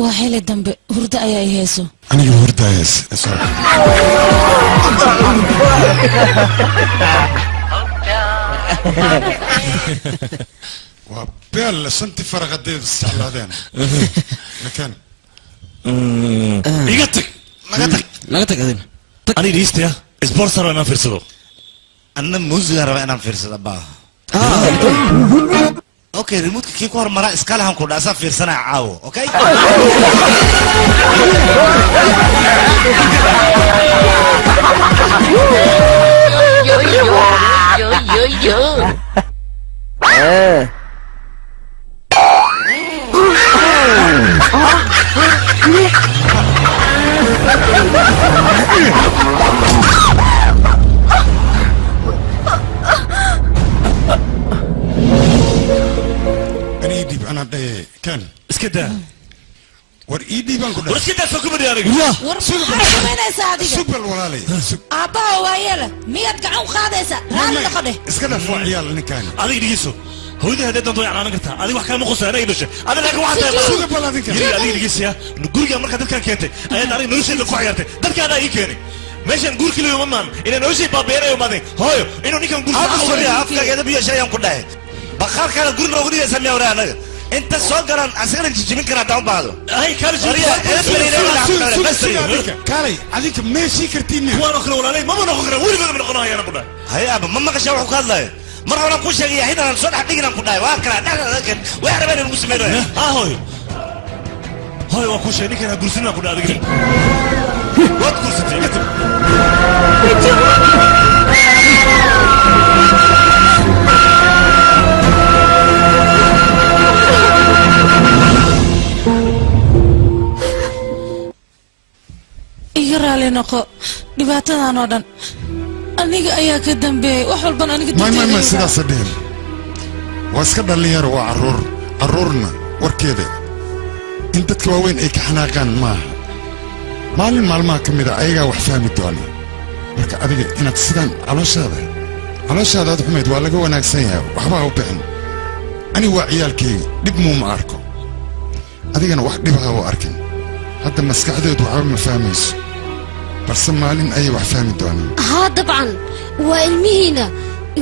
waa xili dambe hurdo ayaa i heeso aniga hurdaayas waa beel shanti faraq hadday isticlaadeen lakin iga tag naga tag adina ani dhiistaya sponsor inaan fiirsado anna muusiga raba inaan fiirsado baa okay remote kii ku hormara iska lahan ku dhaasa fiirsanaa caawo okay yo أنا ده كان اسكت وريدي بانكو ده اسكت سوق بدي أرجع وين ساعدك سوبر ولا لي أبا وياله ميت قاعد خادسة رالي لقده اسكت فوق عيال نكان هذه ديسو هو ده هذا تنطوي على نقطة هذه واحد كان مخصص أنا يدوش هذا لك واحد سوق ولا ذيك هذه ديس يا نقول يا مركز كان كنت أنا داري نوشي اللي قاعدته ده كان أي كاني ماشي نقول كل يوم مان إن نوشي بابيرة يوم هذا هاي إنه نيكم نقول أفكر كذا بيا شيء يوم كده بخار كان نقول نقولي اسمي ورانا انت صغرا عشان تجيبين كنا داون بعضه هاي كارج كاري هذيك ماشي كرتيني هو انا اخرى ولا ما انا اخرى وين ما انا انا بقول هاي ابا ما كشوا وقال مره انا كوش يا هنا نصلح دقنا كنا واكره لكن واحد بين المسلمين هاي هاي وكوش هنيك انا قرصنا كنا دقنا وات قرصتي يقرأ نقو دبعتنا نودن أنيق أياك الدنبي وحول بنا أنيق ما سيدا صدير واسكد اللي يروى عرورنا وركيدي انت تكواوين ايك حناقان مالين مالما كميدا ايغا وحفامي دواني marka adiga inaad sidaan calooshaada aad xumayd waa laga wanaagsan yahay waxba u bixin ani waa ciyaalkayga dhib muuma arko adigana wax dhibaha u arkin hadda maskaxdeedu waxba ma fahmayso balse maalin ayay wax fahmi doonaan haa dabcan waa ilmihiina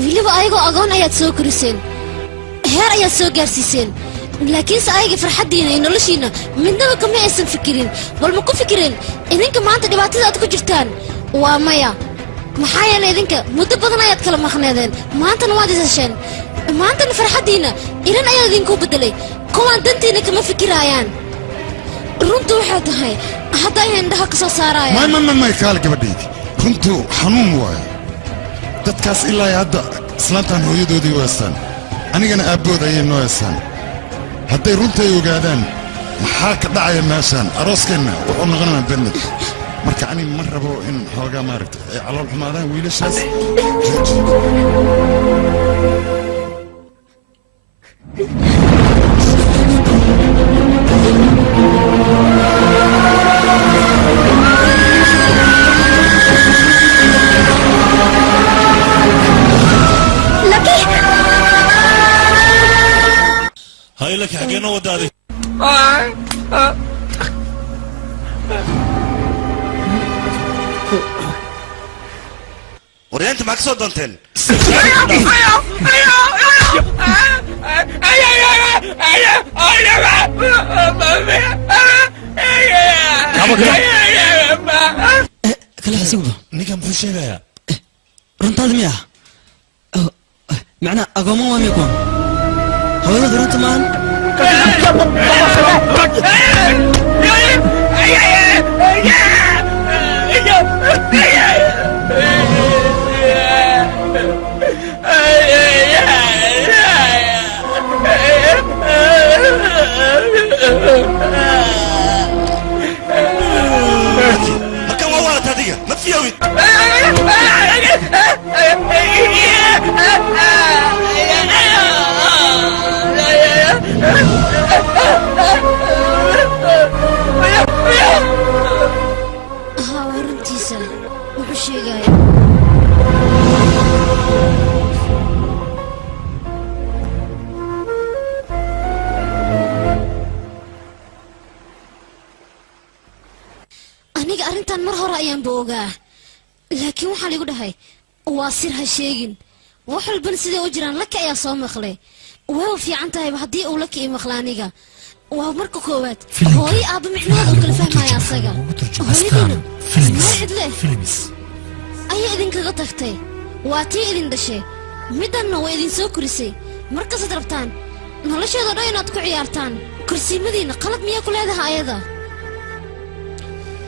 weliba ayagoo agoon ayaad soo koriseen heer ayaad soo gaarsiiseen laakiinse ayaga farxaddiina iyo noloshiina midnaba kama aysan fikirin bal ma ku fikireen idinka maanta dhibaatada aad ku jirtaan waa maya maxaa yeelay idinka muddo badan ayaad kala maqneedeen maantana waad isasheen maantana farxaddiina ilan ayaa idinku beddelay kuwaan dantiina kama fikiraayaan runtu waxay tahay hadda ay indhaha ka soo saarayaan may kaal gabadhaydi runtu xanuun waayo dadkaas ilaa hadda islaantaan hooyadoodii weesaan anigana aabbood ayay noo heesaan hadday runtay ogaadaan maxaa ka dhacaya meeshaan arooskeenna wuxuu noqonayaa bennad marka ani ma rabo in xoogaa maaragta ay calool xumaadaan wiilashaas هاي لك حقنا ودادي ورينت معك صوت دونتين كلا حسيبه نيكا محو شيغايا رنتاد مياه معنى أقوموا وام يكون هو ذا رنت مان مكان ووالت هذه ما تفيوي ها ورنتيسا وحشي جاي aniga arrintan mar hore ayaan boogaa laakiin waxaa ligu dhahay waa sir ha sheegin wax walban siday u jiraan laka ayaa soo maqlay way u fiican tahayba haddii uu laka ii maqla aniga waa marka koowaad Filimka. hooyo aabba micnaheeda u kala fahmaya asaga hooyadiina meel cidle ayaa idinkaga tagtay waa tii idin dhashay middanna waa idin soo korisay markasaad rabtaan nolosheedoo dhan inaad ku ciyaartaan korsiimadiinna qalad miyaa ku leedahay ayada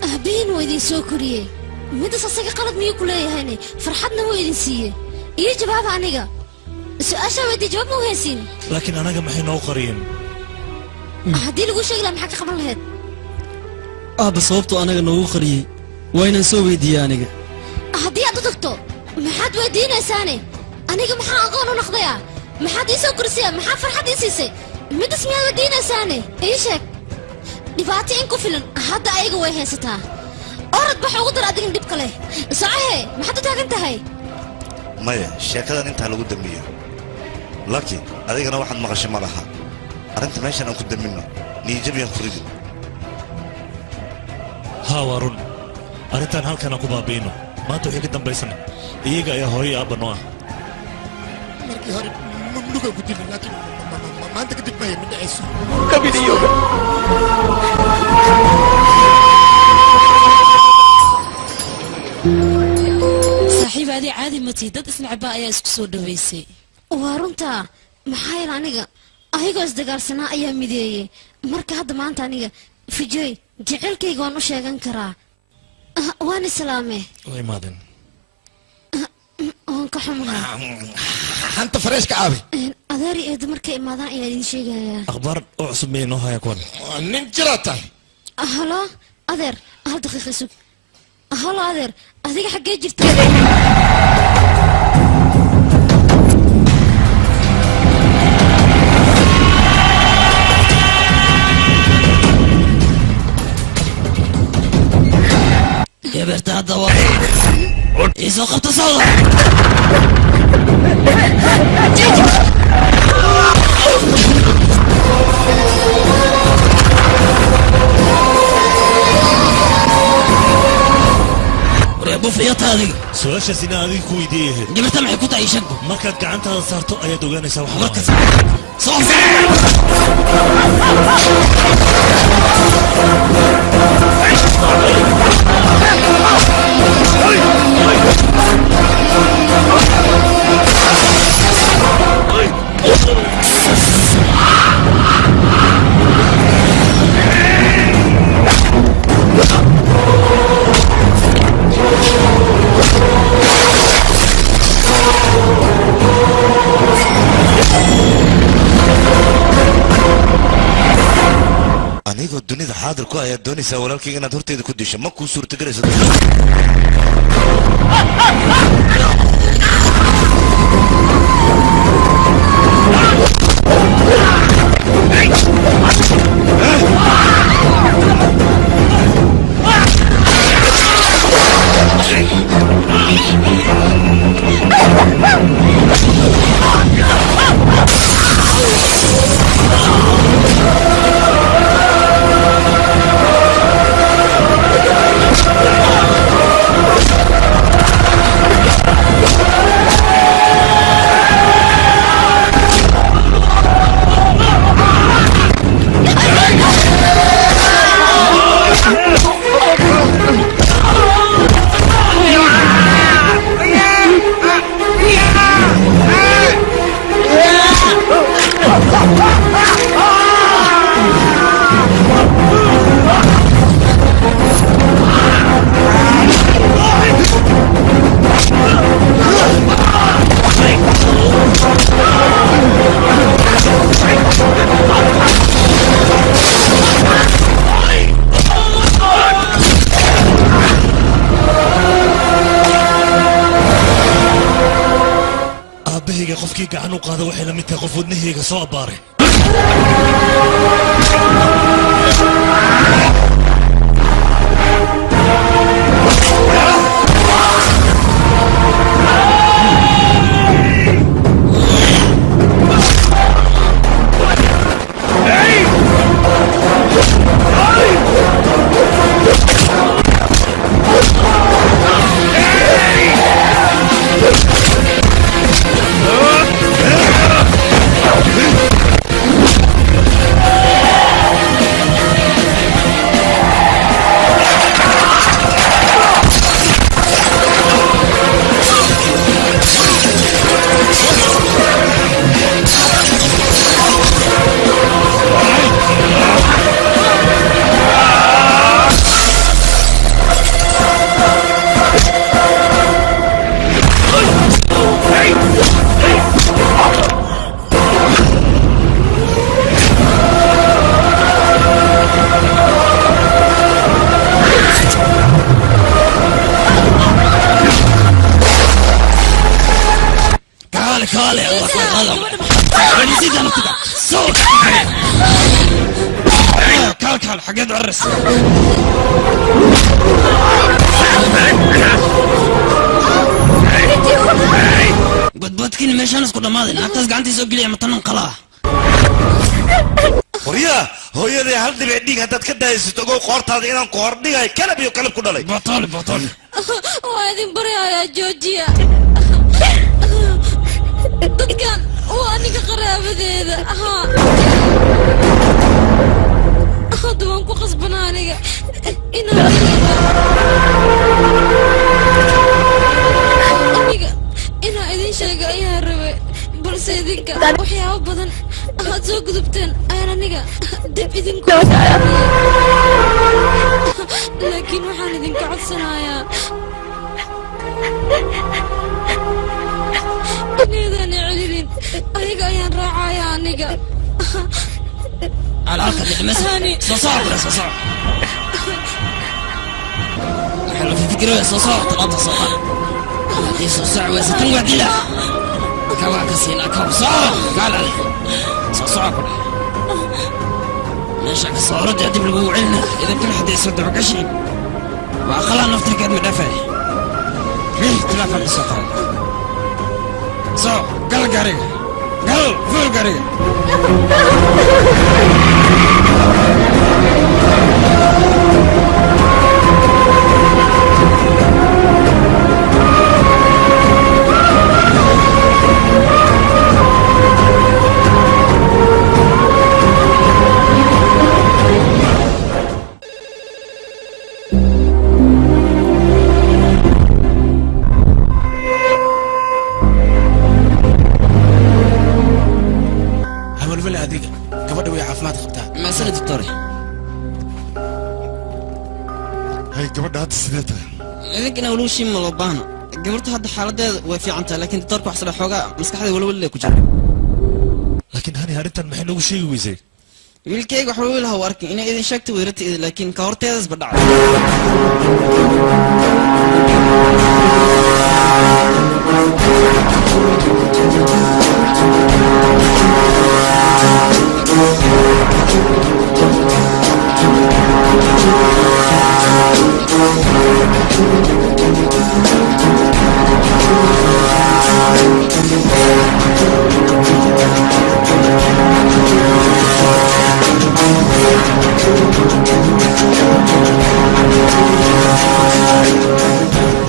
aabbihiin waa idin soo koriyey middas asaga qalad miyuu ku leeyahayne farxadna waa idin siiyey iyo jawaaba aniga su-aashaa weydii jawaab ma u haysiin laakiin anaga maxay noo qariyeen haddii lagu sheegi laha maxaa ka qaban lahayd aabba sababtu anaga noogu qariyey waa inaan soo weydiiyey aniga haddii aad u tagto maxaad weydiinaysaane aniga maxaa aqoon u noqdaya maxaad ii soo korisaya maxaa farxad ii siisay middas miyaad weydiinaysaane ii sheeg dhibaato in ku filan hadda ayaga way haysataa orad baxa ugu dar adigin dhibka leh socohe maxaad u taagan tahay maya sheekadan intaa lagu dambeeyo laakiin adigana waxaad maqashay ma laha arrinta meeshan aan ku damminno niijabiyaan ku ridi haa waa run arrintan halkan aan ku baabi'ino maanta wixii ka dambaysana iyaga ayaa hooyo iyo aabba noo ah markii hore mamluga ku dili laakiin maanta kadib maya ma dhacayso Kabidiyooga. saaxiib adii caadi matii dad isnacbaa ayaa isku soo dhaweysay waa runtaa maxaa yeele aniga ayagoo isdagaalsanaa ayaa mideeyey marka hadda maanta aniga fijoy jecelkayga waan u sheegan karaa waan islaame waa imaadeen waan ka xumahay hanta fareeshka aabi adeer iyo eedo markay imaadaan ayaa idin sheegayaa akhbaar oo cusub miyay noo haya kuwan nin jiraa tahay halo adeer hal daqiiqa sug halo adeer adiga xaggee jirta gabarta hadda waa isoo qabta sawda bufriyata adiga su-aashaas inaan adiga ku weydiiyahay gabarta maxay ku tahay shagbu markaad gacantaada saarto ayaad ogaanaysaa wax markas soo anigoo dunida xaadir ku ayaad doonaysaa walaalkayga inaad horteeda ku disho ma kuu suurtagelayso aabbahayga qofkii gacan u qaada waxay la mid tahay qof wadnahayga soo abbaaray ولا الله كويس نسيت انا تقع صوت كال حقيت عرس بدبتكني ماشي انا اسكت ماضي نعتز قعنتي زوج لي متنن قلاه وريا هو يدي هل دي بعديك هتاد كده يستوقو قورت هذا إنان قوردي كلب يو كلب كدالي بطل وهذه بريا يا جوجيا dadkan waa aniga qaraabadeeda hadda waan ku qasbanaa aniga inaa idin sheega ayaa rabe balse idinka waxyaabo badan aad soo gudubteen ayaan aniga dib idinku laakiin waxaan idinka codsanayaa إني نعلن أيق أيان راعي عنيقا على الأرض المسهاني صصاع حلو في فكرة صصاع طلعت صصاع دي صصاع وستن وعدلا كوا كسينا كوا صاع قال علي صصاع كله نشاك الصورة تعدي بالقوعنا إذا كل حد يسود عقشي وأخلا نفتكر مدافع ليه تلافى الصصاع So, gal gariga. Gal, full gariga. إذا ولو شيء ملبانة قبرت هذا حالة وفي عنتها لكن ترك وحصل حوجة مسكحة ولا كجرا لكن هني هرنت المحل وش شيء ويزي الكيك وحلولها واركي إن إذا شكت ويرت لكن كورت هذا بدع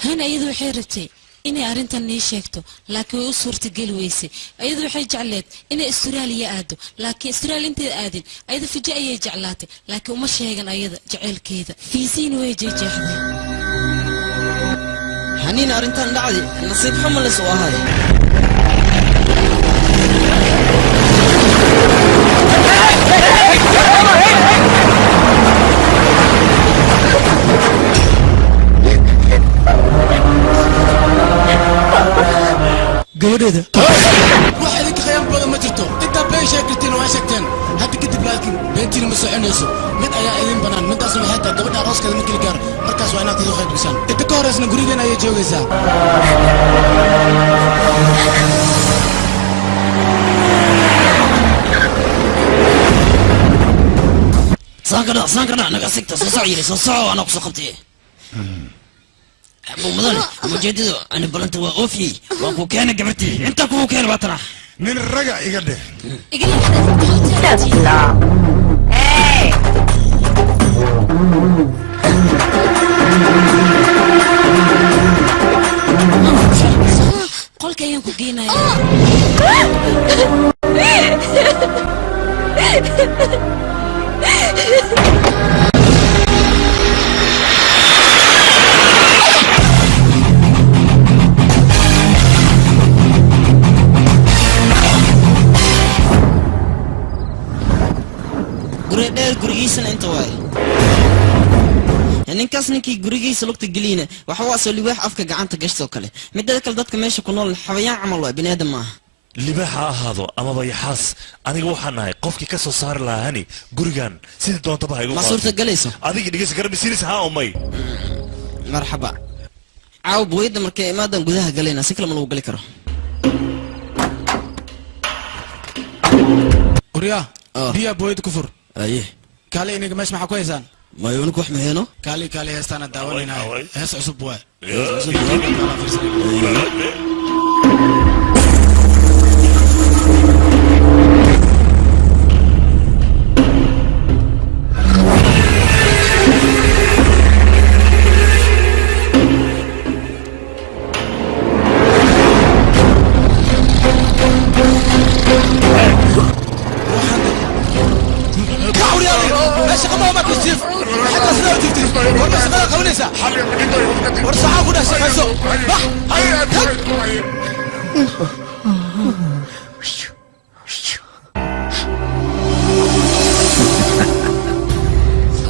هنا أيضا حيرتي إني أرنتن نيشيكتو لكن وصورت قلويسي أيضا حي جعلت إني استراليا آدو لكن استراليا انت آدين أيضا في جاية جعلاتي لكن وما شيغن أيضا جعل كيدا في سين ويجي جاحدي هنين أرنتن دعدي نصيب حمل سواهاي gabadheeda wax idinka khayaan badan ma jirto intaa been sheegirtiin waa sheegteen hadda kadib laakiin beentiina ma soconayso mid ayaa idin banaan midaasna waxay tahay gabadha arooskeeda markii la gaaro markaas waa inaad kasoo qayb gashaan inta ka horeysna gurigeena ayay joogaysaa سانكرنا أنا قصدت صصعيري صصعوا أنا قصة قبتي أبو مدن مجدد أنا بلنت وأوفي وأبو كان قبرتي أنت أبو كان بطرح من الرجع يقدر قل كيان كوكينا gurigiisana inta waay ninkaas ninkii gurigiisa lugta geliyna waxa waa soo libaax afka gacanta gashtoo kale midda kale dadka meesha ku nool xawayaan camal waa bini aadam maaha libaax ha ahaado amaba yaxaas aniga waxaan nahay qofkii ka soo saari lahaa hani gurigan sidii doontaba ha igu ma suurtagelayso adiga dhegeysa garabisiinis haa umay marxaba caaw buwayda markay imaadan gudaha galayna si kale ma lagu gali karo وريا بيا بويد كفر ايه كالي انك مش معك كويسان ما يونك وح مهينو كالي هستانا داولينا هس عصب واي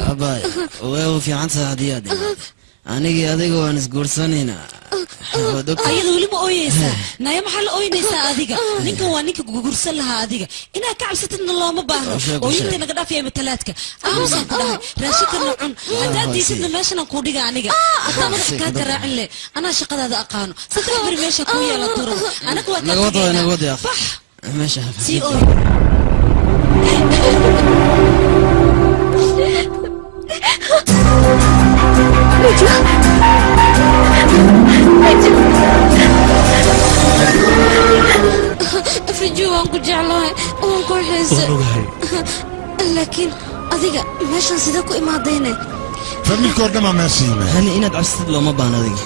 أباي ويو في عنصة هدية دي أنا أديك وأنا سكورسانينا ayada weli ma ooyeysaa naya maxaa la ooynaysaa adiga ninkan waa ninka gugursan lahaa adiga inaa ka cabsatidna looma baahno ooyinta naga dhaafaya matalaadka aamusaan ku dhahay raashinkana cun haddaad diisidna meeshanaan kuu dhiga aniga hataa madaxa kaa garaacin leh anaa shaqadaada aqaano saddex beri meesha kuu yeela tuurada anaga waa bax meesha sii ooy أفرجوا وانكو جعلوها وانكو حيسة لكن أذيك ماشان سيداكو إماديني فمي كوردما ماشينا هني إناد عبسد لو ما بان أذيك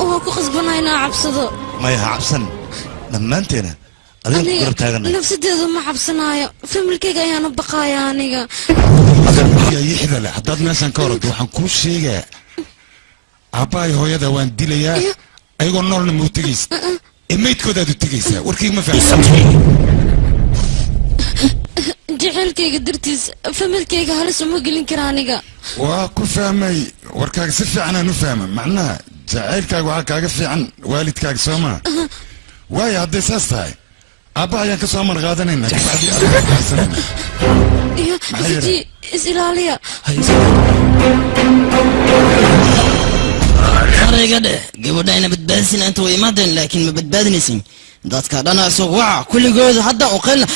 وانكو خصبنا إنا عبسدو ما يها عبسن لما أنتنا أذيك قرب تاغنا نفسي ديدو ما عبسنايا فملكيغا يانا بقايا أنيغا يا يحدى له حداد ماشان كورد وحن كل شيء أباي هو يدا وان ديليا أيقو نول نمو تجيس إميت كودا دو تجيسا وركيك ما فهم جعلكيغا درتيس فملكيغا هلس مو قلين كرانيغا وكو فهمي وركاك سفي عنا نفهم معناها جعلكاك وعاكاك في عن والدكاك سوما واي هدي ساستاي أباي يانك سوما غادنين بعدي أباي حسنين يا فتي إسرائيلية أريقا قبل بتبادسين أنت وإمادين لكن ما بتبادنسين داتك أنا أسوق وعا كل جوز حتى وقلنا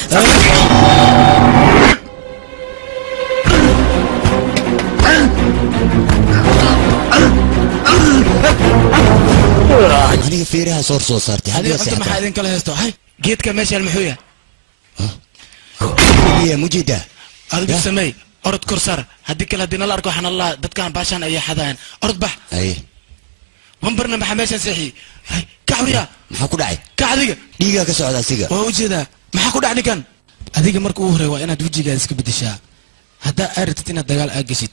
أنا فيرها صور صارتي هذه قد ما حايدين كلا هستو هاي جيت كماشي المحوية هي مجيدة هذا سمي أرد كرسر هديك الدين الله أركو حن الله دت كان باشان أي حدا أرد بح أي ومبرنا محماشة صحي هاي كعوريا محاكو داعي كعديك ديجا كسعودة سيجا ووجدا محاكو داعني كان هذيك مركو هري وأنا دوجي جالس كبدشة هذا أردتنا دجال أجسد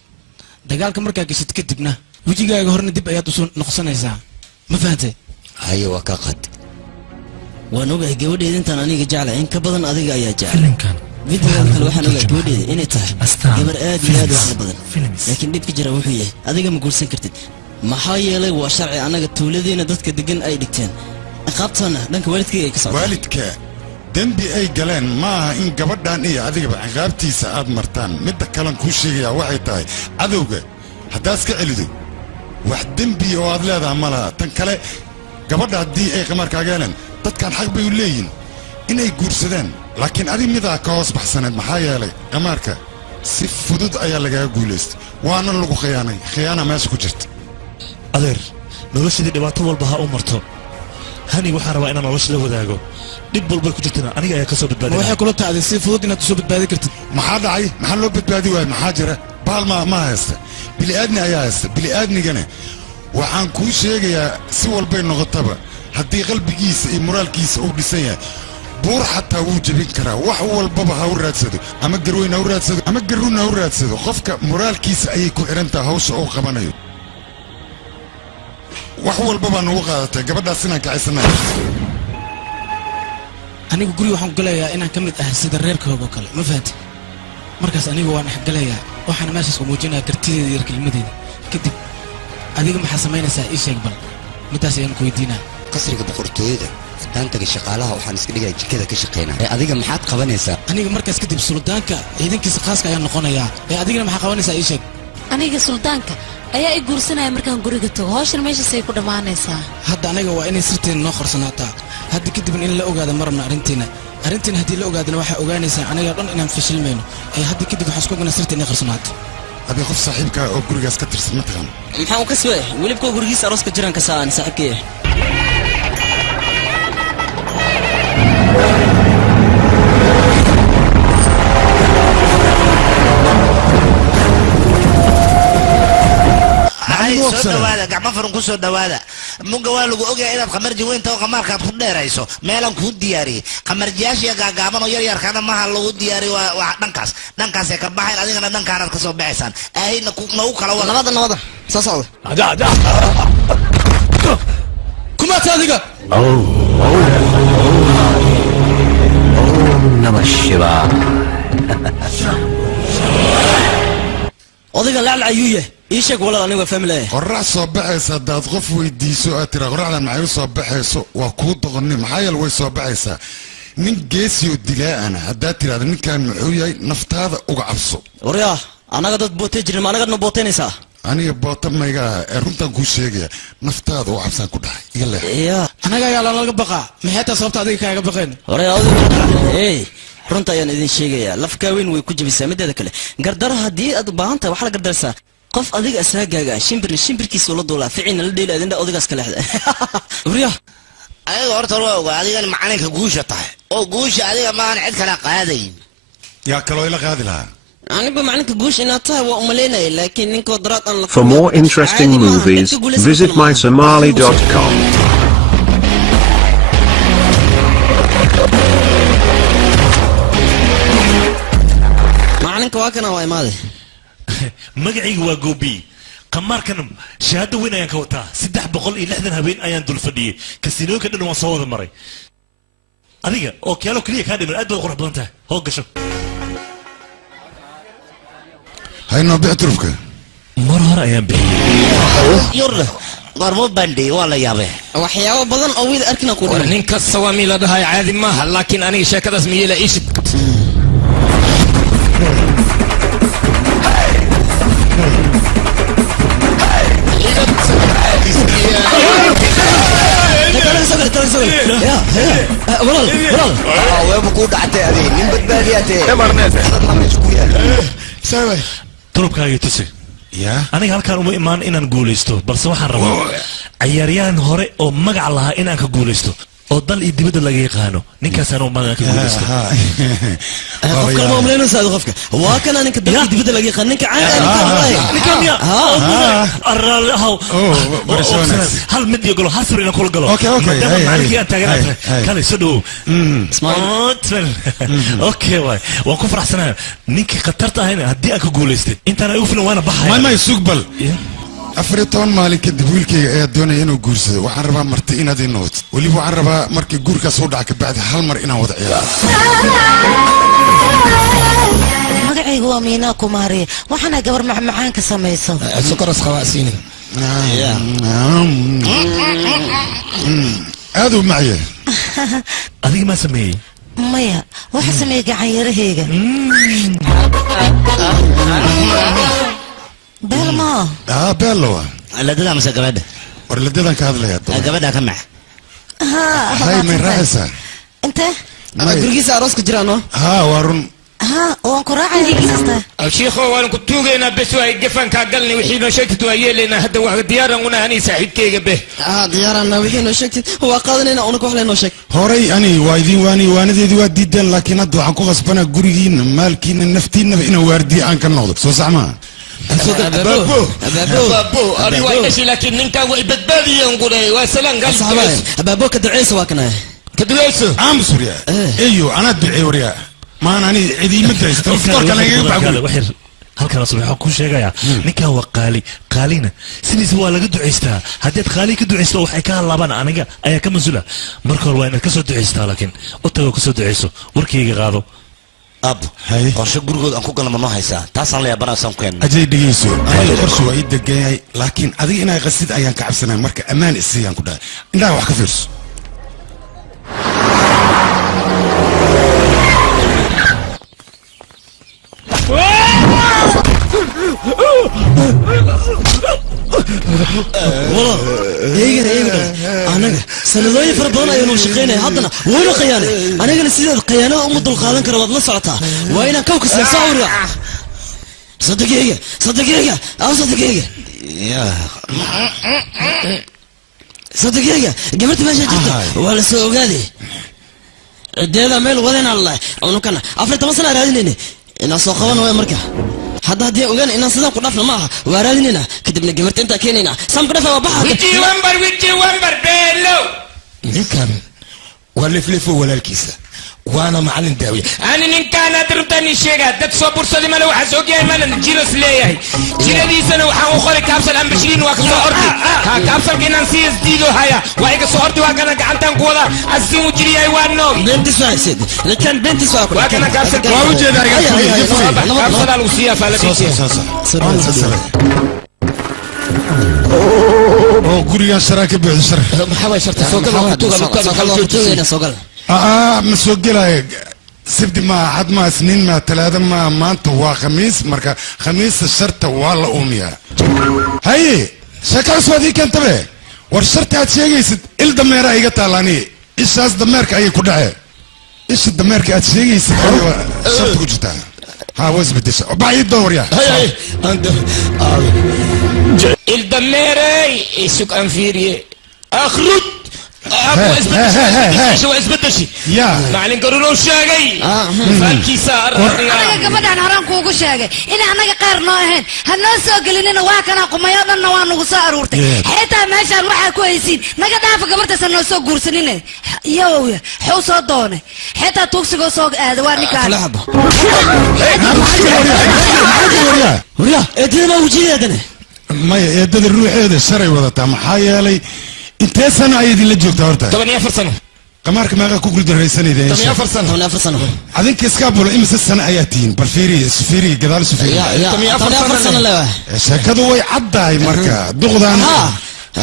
دجال كمركا أجسد كتبنا وجي جاي هرنا دب أيات وصل نقصنا إذا ما فهمت أيوة كقد ونوجه جودي أنت أنا جعل إنك بدن أذيك أي جعل فيديو الواحد نوجه جودي إني تاه جبر آدي واحد بدن لكن دي بجرا وحية أذيك مقول سكرتي ما حايله وشرعي أنا قلت ولدينا دتك دقن أي دكتين أخذتنا لأنك والدك يكسر والدك دنبي أي جلان ما إن قبضان إيه أذيك بعقابتي ساعات مرتان مدة كلام كل شيء يا واحد تاي أذوقه حداسك علدو واحد دنبي وهذا هذا عملها تنكله قبض دي أي كمار كاجلان دتك حق بيولين إنه يقول سدان لكن أدي مذا كاوس بحسنة محايله كمارك سيف فدود أيا لقى يقولست وأنا اللي خيانة ما سكوتشت adeer noloshadii dhibaato walba ha u marto hani waxaan rabaa inaan nolosha la wadaago dhib walba ku jirtana aniga ayaa ka soo badbaadinaya waxay kula tacday si fudud inaad soo badbaadi kartid maxaa dhacay maxaa loo badbaadi waayay maxaa jira baal ma haysta bili aadni ayaa haysta bili aadnigana waxaan kuu sheegayaa si walbay noqotaba haddii qalbigiisa iyo moraalkiisa uu dhisan yahay buur xataa wuu jebin karaa wax walbaba ha u raadsado ama garweyn ha u raadsado ama garuun ha u raadsado qofka moraalkiisa ayay ku xiran tahay hawsha uu qabanayo wax walba baan ugu qaadatay gabadhaas inaan kacaysanayo anigu guri waxaan galayaa inaan ka mid ahay sida reerkooga oo kale ma fahanti markaas anigu waan xagalayaa waxaan meeshaas ku muujinayaa kartideeda iyo kelmadeeda kadib adiga maxaa samaynaysaa ii sheeg bal midaas ayaan ku weydiinaa qasriga boqortooyada suldaanka shaqaalaha waxaan iska dhigaa jikada ka shaqeynaa adiga maxaad qabanaysaa aniga markaas kadib suldaanka ciidankiisa khaaska ayaan noqonayaa adigana maxaa qabanaysaa ii sheeg aniga suldaanka ayaa i guursanaya markaan guriga tago hawshan meeshaasay ku dhammaanaysaa hadda aniga waa inay sirteena noo qorsanaataa hadda kadibna in la ogaada marabna arrinteena arrintan haddii la ogaadana waxaa ogaanaysaa aniga dhan inaan fashilmayno ee hadda kadib waxaa isku oganaa sirta inay qarsanaato adii qof saaxiibka oo gurigaas ka tirsan ma taqaan maxaa uu ka soo welibka gurigiisa arooska jiraan ka saaan saaxiibkee soo dhawaada gacmo furan ku soo dhawaada munga waa lagu ogyahay inaad qamarji weynta oo qamaarkaad ku dheerayso meelaan kuu diyaariyey qamarjiyaashiya gaagaaban oo yaryarkaana maha lagu diyaariyo waa dhankaasay ka baxayn adigana dhankaanaad ka soo baxaysaan aahayna nagu kala wada nabada soo socda kumaata adiga odayga laclac ayuu yahay ii sheeg walaal aniga waa family qorax soo baxaysa haddaad qof weydiiso aad tiraa qoraxdan maxay u soo baxayso waa kuu doqonni maxaa yeele way soo baxaysaa nin geesi oo dilaa'ana haddaad tiraahda ninkan muxuu yahay naftaada uga cabso waryaa annaga dad bootay jirin ma anagadna bootaynaysaa aniga boota mayga ee runtan kuu sheegaya naftaada uga cabsaan ku dhahay iga leex anaga ayaa lalaga baqaa maxay taa sababta adiga kaaga baqeen runta ayaan idin sheegayaa lafkaaweyn way ku jabisaa mideeda kale gardaro haddii aad u baahan tahay waxaa la gardarsaa qof adiga asaagaaga shimbirkiisa ula duulaa ficiina la dheela adinda odagaas ka leexda wariya adiga horta waa ogaa adigana macalinka guusha tahay oo guusha adiga maahan cid kala qaadayn yaa kaloo ila qaadi lahaa aniba macalinka guusha inaad tahay waa umalaynaya laakiin ninka wadaraad aan la For more interesting movies, visit mysomali.com. macalinka waa kana waa imaade magacayga waa goobi qamaarkan shahaado weyn ayaan ka wataa 360 habeen ayaan dul fadhiyey kasiinooyinka dhan waan soo wada maray adiga oo keelo kaliya kaa dhiman aad baad qurux badan tahay hoo gasho haynoo bicturufka mar hore ayaan bixiyey yurda qarmo bandhi waa la yaabee waxyaabo badan oo wiil arkina ku dhiman ninka sawaami la dhahay caadi maaha laakiin aniga sheekadaas miyela iishid weebu kuu dhactay adii nin badbaadiyaatee turubkaagii tusi aniga halkaan uma imaan inaan guulaysto balse waxaan rabaa cayaaryahan hore oo magac lahaa inaan ka guulaysto oo dal iyo dibadda laga yaqaano ninkaasaan u magan ka guulaysto qofka ma umleynaysa qofka waa kana ninka dal iyo dibadda laga yaqaan ninka caan hal mid iyo galo hal sir inaan kula galo maadaama macalikii aan taaganahay kale soo dhowow okay waay waan ku faraxsanahay ninkii khatarta ahayna haddii aan ka guulaystay intaan ay u filan waana baxaya may sugbal 14 maalin kadib wiilkayga ayaa doonaya inuu guursado waxaan rabaa marti inaad ii noqoto weliba waxaan rabaa markii guurkaas u dhaca kabacdi hal mar inaan wada ciyaaro magacaygu waa miinaa kumaariye waxaana gabar macmacaan ka samayso sukaras qabaasiini aad u macye adiga maa sameeyey maya waxa sameeyey gacanyarahayga beelma beello ladada mase gabadha war ladadan ka hadlaya gabadha ka mac hay may raacaysaa intee gurigiisa arooska jiraano haa waa run waan ku raacaya sheekho waan ku tuugaynaa bes waa gefan ka galnay wixii noo sheegtid waa yeelaynaa hadda wax diyaaran una ani saaxiibkeyga be diyaarana wixii noo sheegtid waa qaadanayna una wax leeno sheeg horay ani waa idin waanadeedii waa diideen laakiin hadda waxaan ku qasbanaa gurigiina maalkiina naftiinaba inaan waardiye aan ka noqdo soo sax maa بابو أبي وايش لكن نكا ويبدبادي ينقولي وسلام قال بابو كدعيس واكنا كدعيس عام سوريا ايوه انا ادعي وريا ما انا عيدي مدرس تفكر كان وحير halkan asal waxaan ku sheegayaa ninkan waa qaalina sidiisa waa laga ducaystaa haddaad qaali ka ducaysto waxay ka halabaan aniga ayaa ka mas-uula marka hore waa inaad ka soo ducaystaa laakiin u tago ka soo ducayso warkayga qaado ab qorshe gurigood aan ku galno noo haysaa taasaan la yaabanaasaan ku keenna ajay dhegeyso aniga qorshe waa ii degan yahay laakiin adiga inaa qasid ayaan ka cabsanaya marka ammaan isiiyaan ku dhahay indhaha wax ka fiirso anaga sanadooyin fara badan ayaanu shaqaynaya haddana wayna khiyaanay anigana sideed khiyaanada uma dulqaadan kara waad la socotaa waa inaan kawka siya sawira صدقيقة صدقيقة أو صدقيقة صدقيقة قبلت ما جات ولا سوق هذه الديدا ميل ودين الله أو كنا أفرت مثلا راديني إن سوقنا ويا مركا حتى هدي وجن إن صدق قرفنا معها وراديننا كتبنا قبلت أنت كيننا سام قرفة وبحر ويجي ومبر بيلو نكمل ولا فلفو ولا الكيسة وانا معلم داوية انا ان كان ادرتني شيء دك صبر صدي ملو حسوق يا مال جيرس ليهي جيرا دي سنه وحا خوري كابسل ام 20 واكسو اورتي كابسل فينانسيس ديدو هيا وايك صورتي وانا غانتان كودا اسيمو جيري اي وانو بنت ساي سيد لكن بنت ساي وانا كابسل واوجه داري كابسل الوصيه فالبيتي oo guriga sharaaka bixisar maxaa sharta soo gal ma soo galay sabti ma had ma isniin ma talaada ma maanta waa khamiis marka khamiista sharta waa la uumiyaa haye shakaas wadii kantabe war sharta aad sheegaysid il dameera iga taalaani ishaas dameerka ayay ku dhacee isha dameerka aad sheegaysid sharta ku jirtaa ha was bedesha baa door ya haye anta il dameera isuk anfiiriye akhruj شو اسبدشي يا معلن قرنو شاغي فالكي صار انا gabadhan horan kuugu sheegay in anaga qaar noo ahayn hanoo soo gelinina waa kana qumayadanna waa nagu soo aruurtay xitaa meeshaan waxa ku haysiin naga dhaafa gabartaas noo soo guursanine yow xoo soo doonay xitaa tuugsigo soo aad waa ninkaan wariya eedina wajigeedana ma eedada ruuxeeda sharay wadataa maxaa yeelay intee sano ay idin la joogtaa horta 14 sano qamaarka maaqa ku guuldaraysanayda 14 sano adinka iskaabulo imisa sano ayaa tihiin bal fiiri gadaal isu fiiri 14 sano lewa sheekadu way caddahay marka duqdaan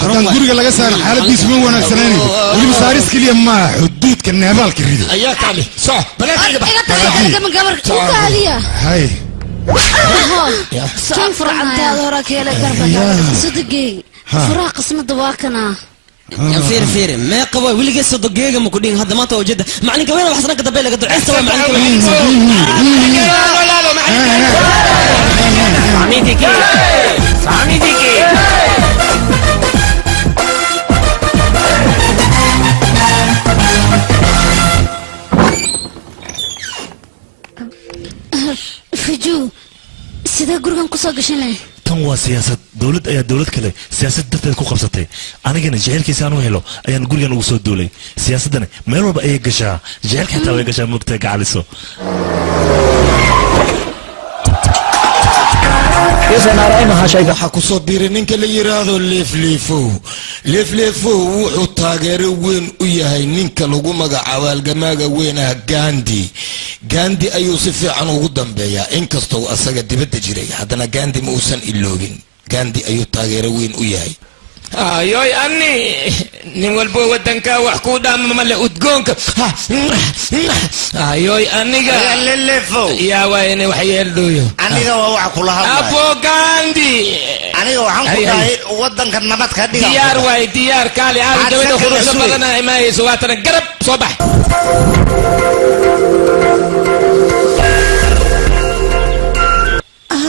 haddaan guriga laga saaran xaaladiisu ma wanaagsanayni weliba saaris keliya ma xuduudka neebaalka rido ayaa kaali soc balaadiya hay كيف فرعتها وراك يا لقربة صدقي فراق قسمة دواكنا فير ما قوي واللي قصة دقيقة مكودين هذا ما توجد معني كوين وحسنا كده بيلك قدر عيسى معني كوين سامي ديكي فجو سيدا قرقان كسو قشنه tan waa siyaasad dawlad ayaa dawlad kale siyaasad darteed ku qabsatay anigana jaceylkiisa aan u helo ayaan gurigan ugu soo duulay siyaasadana meel walba ayay gashaa jaceylka xitaa way gashaa moogtahay gacaliso waxaa kusoo biiray ninka la yiraahdo leefleefow wuxuu taageero weyn u yahay ninka lagu magacaabo halgamaaga weyn ah gandi ayuu si fiican ugu dambeeyaa inkastoo asaga dibadda jiray haddana gandi ma uusan iloogin gandi ayuu taageero weyn u yahay ayoy ani nin walbo wadanka wax ku dhaama male udgoonka ayoy aniga lelefo yaa waayne wax yeeldooyo aniga waa waxa kula hadlay apo gandi aniga waxaan ku dhahay wadanka nabad ka dhiga diyaar waay diyaar kaali aad gabadha quruxda badan ay maayso waatan garab soo bax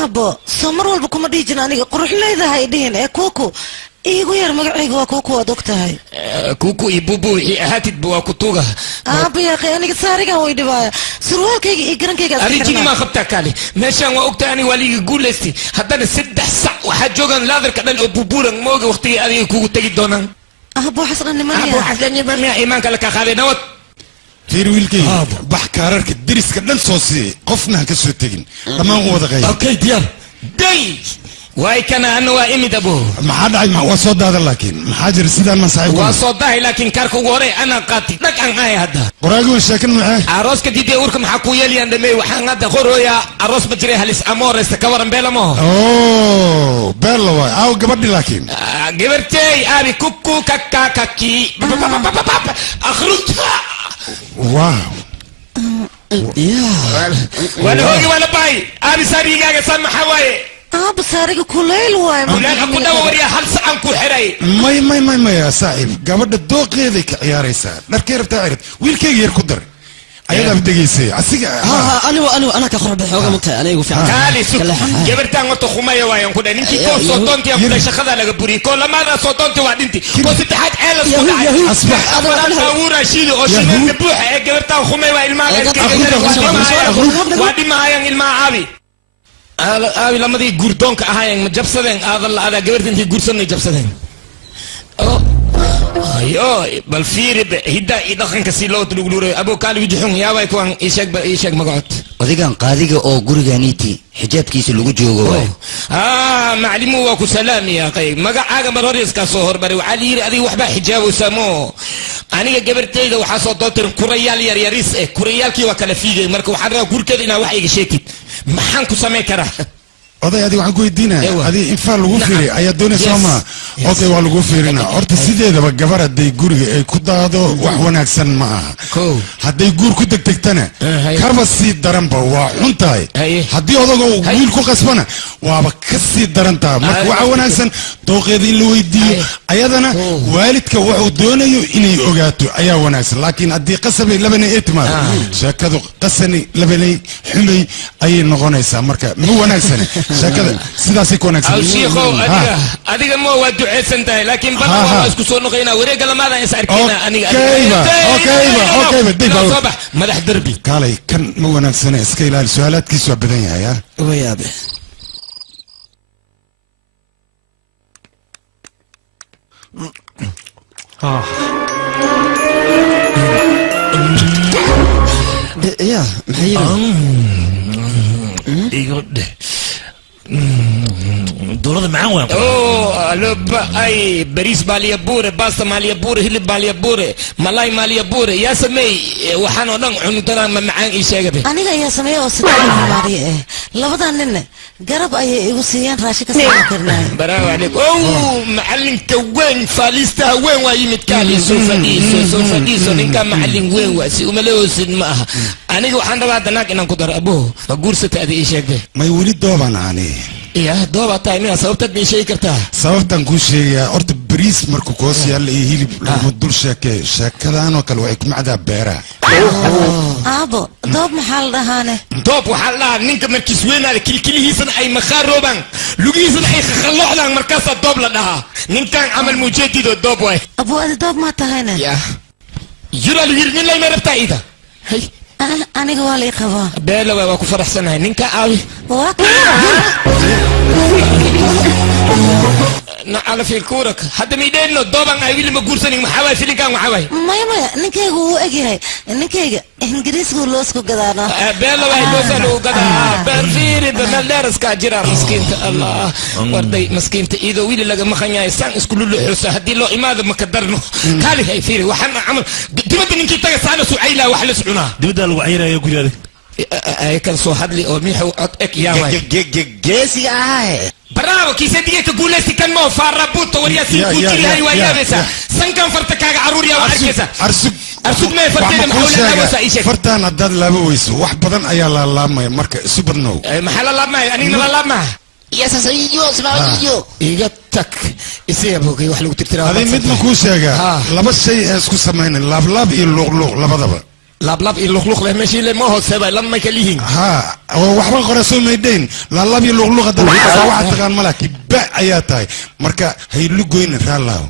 abo samar walba kuma dhihi jirin aniga qurux leedahay dhihin ee kuku iigu yar magacayga waa kuku waad og tahay kuku iyo bubu wixii ahaatidba waa kutuga aaba yaaqi aniga saarigan way dhibaaya surwaalkayga iyo garankayga arijini maa qabtaa kaali meeshaan waa ogtahay aniga waa liiga guulaystay haddana 3 sac waxaa joogaan laadarka dhan oo buburan mooga waqtigii adiga kugu tegi doonaan abo xasnanimaya iimaanka la kaa qaaday nabad fiir wiilkay bax kaararka deriska dhan soo sii qofna ha ka soo tegin dhammaan u wada qayb okay diyaar day waay kana ana waa imid abo maxaa dhacay waa soo daadan laakiin maxaa jira sidaan ma saaxiib waa soo dahay laakiin kaarka ugu hore ana qaati dhag aan ahay hadda qoraagu sheekan maxay arooska didee urka maxaa ku yeelayaan dhamay waxaan hadda qorooya aroos ma jiray halis amores ka waran beelamo beelo waay aw gabadhi laakiin gabartay abi kuku kakaki akhruj wow wala hoogi wala bay abi sariigaaga san maxaa waaye basaariga kuleyl waay kuleyl ku dhawariya hal sacan ku xiray may ya saaxiib gabadha dooqeeday ka ciyaaraysaa dharkay rabtaa cirid wiilkayga yar ku dar ayadaa degeysay asiga أنا كخرب حوجة متى أنا يقول فعلا كالي سو جبرتان وتو خماية ويان كده نينكي كو صوتونتي يا كده شخذا لك بوري كل ما أنا صوتونتي وعدنتي كو ستحات عيلة صوتها أصبح أنا أورا شيلي أشيل نبوح جبرتان خماية وإلما وادي ما هاي إلما عابي أبي لما دي جوردونك هاي مجبسدين هذا جبرتين دي جورسون جبسدين ايوه بالفير هدا يدخن كسيلو تلغلوري ابو كالو يجحون يا باي كوان ايشك مقعد odigan qaadiga oo gurigaaniiti xijaabkiisa lagu joogo معلمو واكو سلام يا قي مقعاga maroriis ka soo horbari waxa liiri adiga waxba xijaabo samo aniga gabartayda waxa soo dootir kurayal yar yaris kurayalkii waa kala fiigay marka waxaan rabaa gurkeeda inaa wax iga sheekid maxaan ku sameyn karaa oday adiga waxaan ku weydiinaya adiga infaal lagu fiiriy ayaa doonaysaa ma okay waa lagu fiirina horta sideedaba gabar hadday guriga ay ku daado wax wanaagsan ma aha hadday guur ku degdegtana kaba sii daranba waa xun tahay haddii odaga wiil ku qasbana waaba ka sii daran tahay marka waxa wanaagsan dooqeeda in la weydiiyo ayadana waalidka wuxuu doonayo inay ogaato ayaa wanaagsan laakiin haddii qasabay labanay ay timaado sheekadu qasani labanay xumay ayay noqonaysaa marka ma wanaagsan شكله سيداسي كونكس او شيخو اديك مو ودعي سنتاي لكن بابا اسكو سو نقينا وريق لما ذا يساركينا اني اوكي بدي صباح مدح دربي قالي كان مو ونكسنا اسكيلا سؤالات كيسو بدنيا يا ويابي يا محيرة يقول دولة معاون لب اي بريس باليا بوري باستا ماليا بوري هلب باليا بوري مالاي ماليا بوري يا سمي وحانو دان عنو ترى معان اي شيغبي aniga يا سمي oo sidoo maariye labadan nin garab ay igu siiyaan raashika soo karnaa برافو عليك معلم كوين فاليستا وين وايمد كالي سوفاديسو نينكا معلم وين واسي وملوسن maaha aniga waxaan rabaa danaag inaan ku daro abo ma guursata adii ii sheegay may wali dooban ani يا دوبا تايمين sababtad ma sheegi kartaa sababtan ku sheegaya horta bariis markuu koos yaal iyo hilib lagu dul sheekay sheekadaan oo kale way ku macdaa beera abo doob maxal dhahaane doob waxa la ninka markiis weynaada kilkilihiisan ay makharooban lugihiisan ay khalooxdaan markaas doob la dhahaa ninkan amal mujeedid doob way abo doob ma tahayna ya yura wiilnin lay marabtaa ida hay aniga waa la qabaa beela waa ku faraxsanahay ninka aawi على في الكورك حتى ميدين له دوبان اي ما غورسني ما حواي فيلين كان وحواي ما نكيغ هو اجي نكيغ انجليز كو لوسكو غدانا بيلا واي لوسلو غدا برفيري بمالدرس كاجرا مسكينت الله وردي مسكينت اذا ويلي لغا مخنيا سان اسكو لو حوسه هدي لو اماده ما كدرنو كالي هي فيري وحنا عمل دبد نينكي تاغ سانا سعيلا وحلا سعنا دبد الوعيره يا غوري اي كان سو حدلي او ميحو اك يا واي جيسي برافو كي سديه تقول لي كان مو فاربوت وريا سيكوتي هاي ويا بس سنكن فرتك عرور يا اركيسا ارسق ما فرتين محاوله وسا ايش فرتان هداد لابا ويس wax badan ayaa la laamay marka subno maxaa la laamay anina la laamay يا سيديو سماعيو يقتك يسيب هو wax lagu tirtiraa hadii mid ma ku sheega laba shay isku sameeyeen laab iyo luqluq labadaba laab iyo luqluq leh meeshii le ma hooseba lama kalihin ha waxba qorasoo meedeyn laab iyo luqluq hadda waxa taqaan malaki ba ayaa tahay marka hay lugoyn raalaw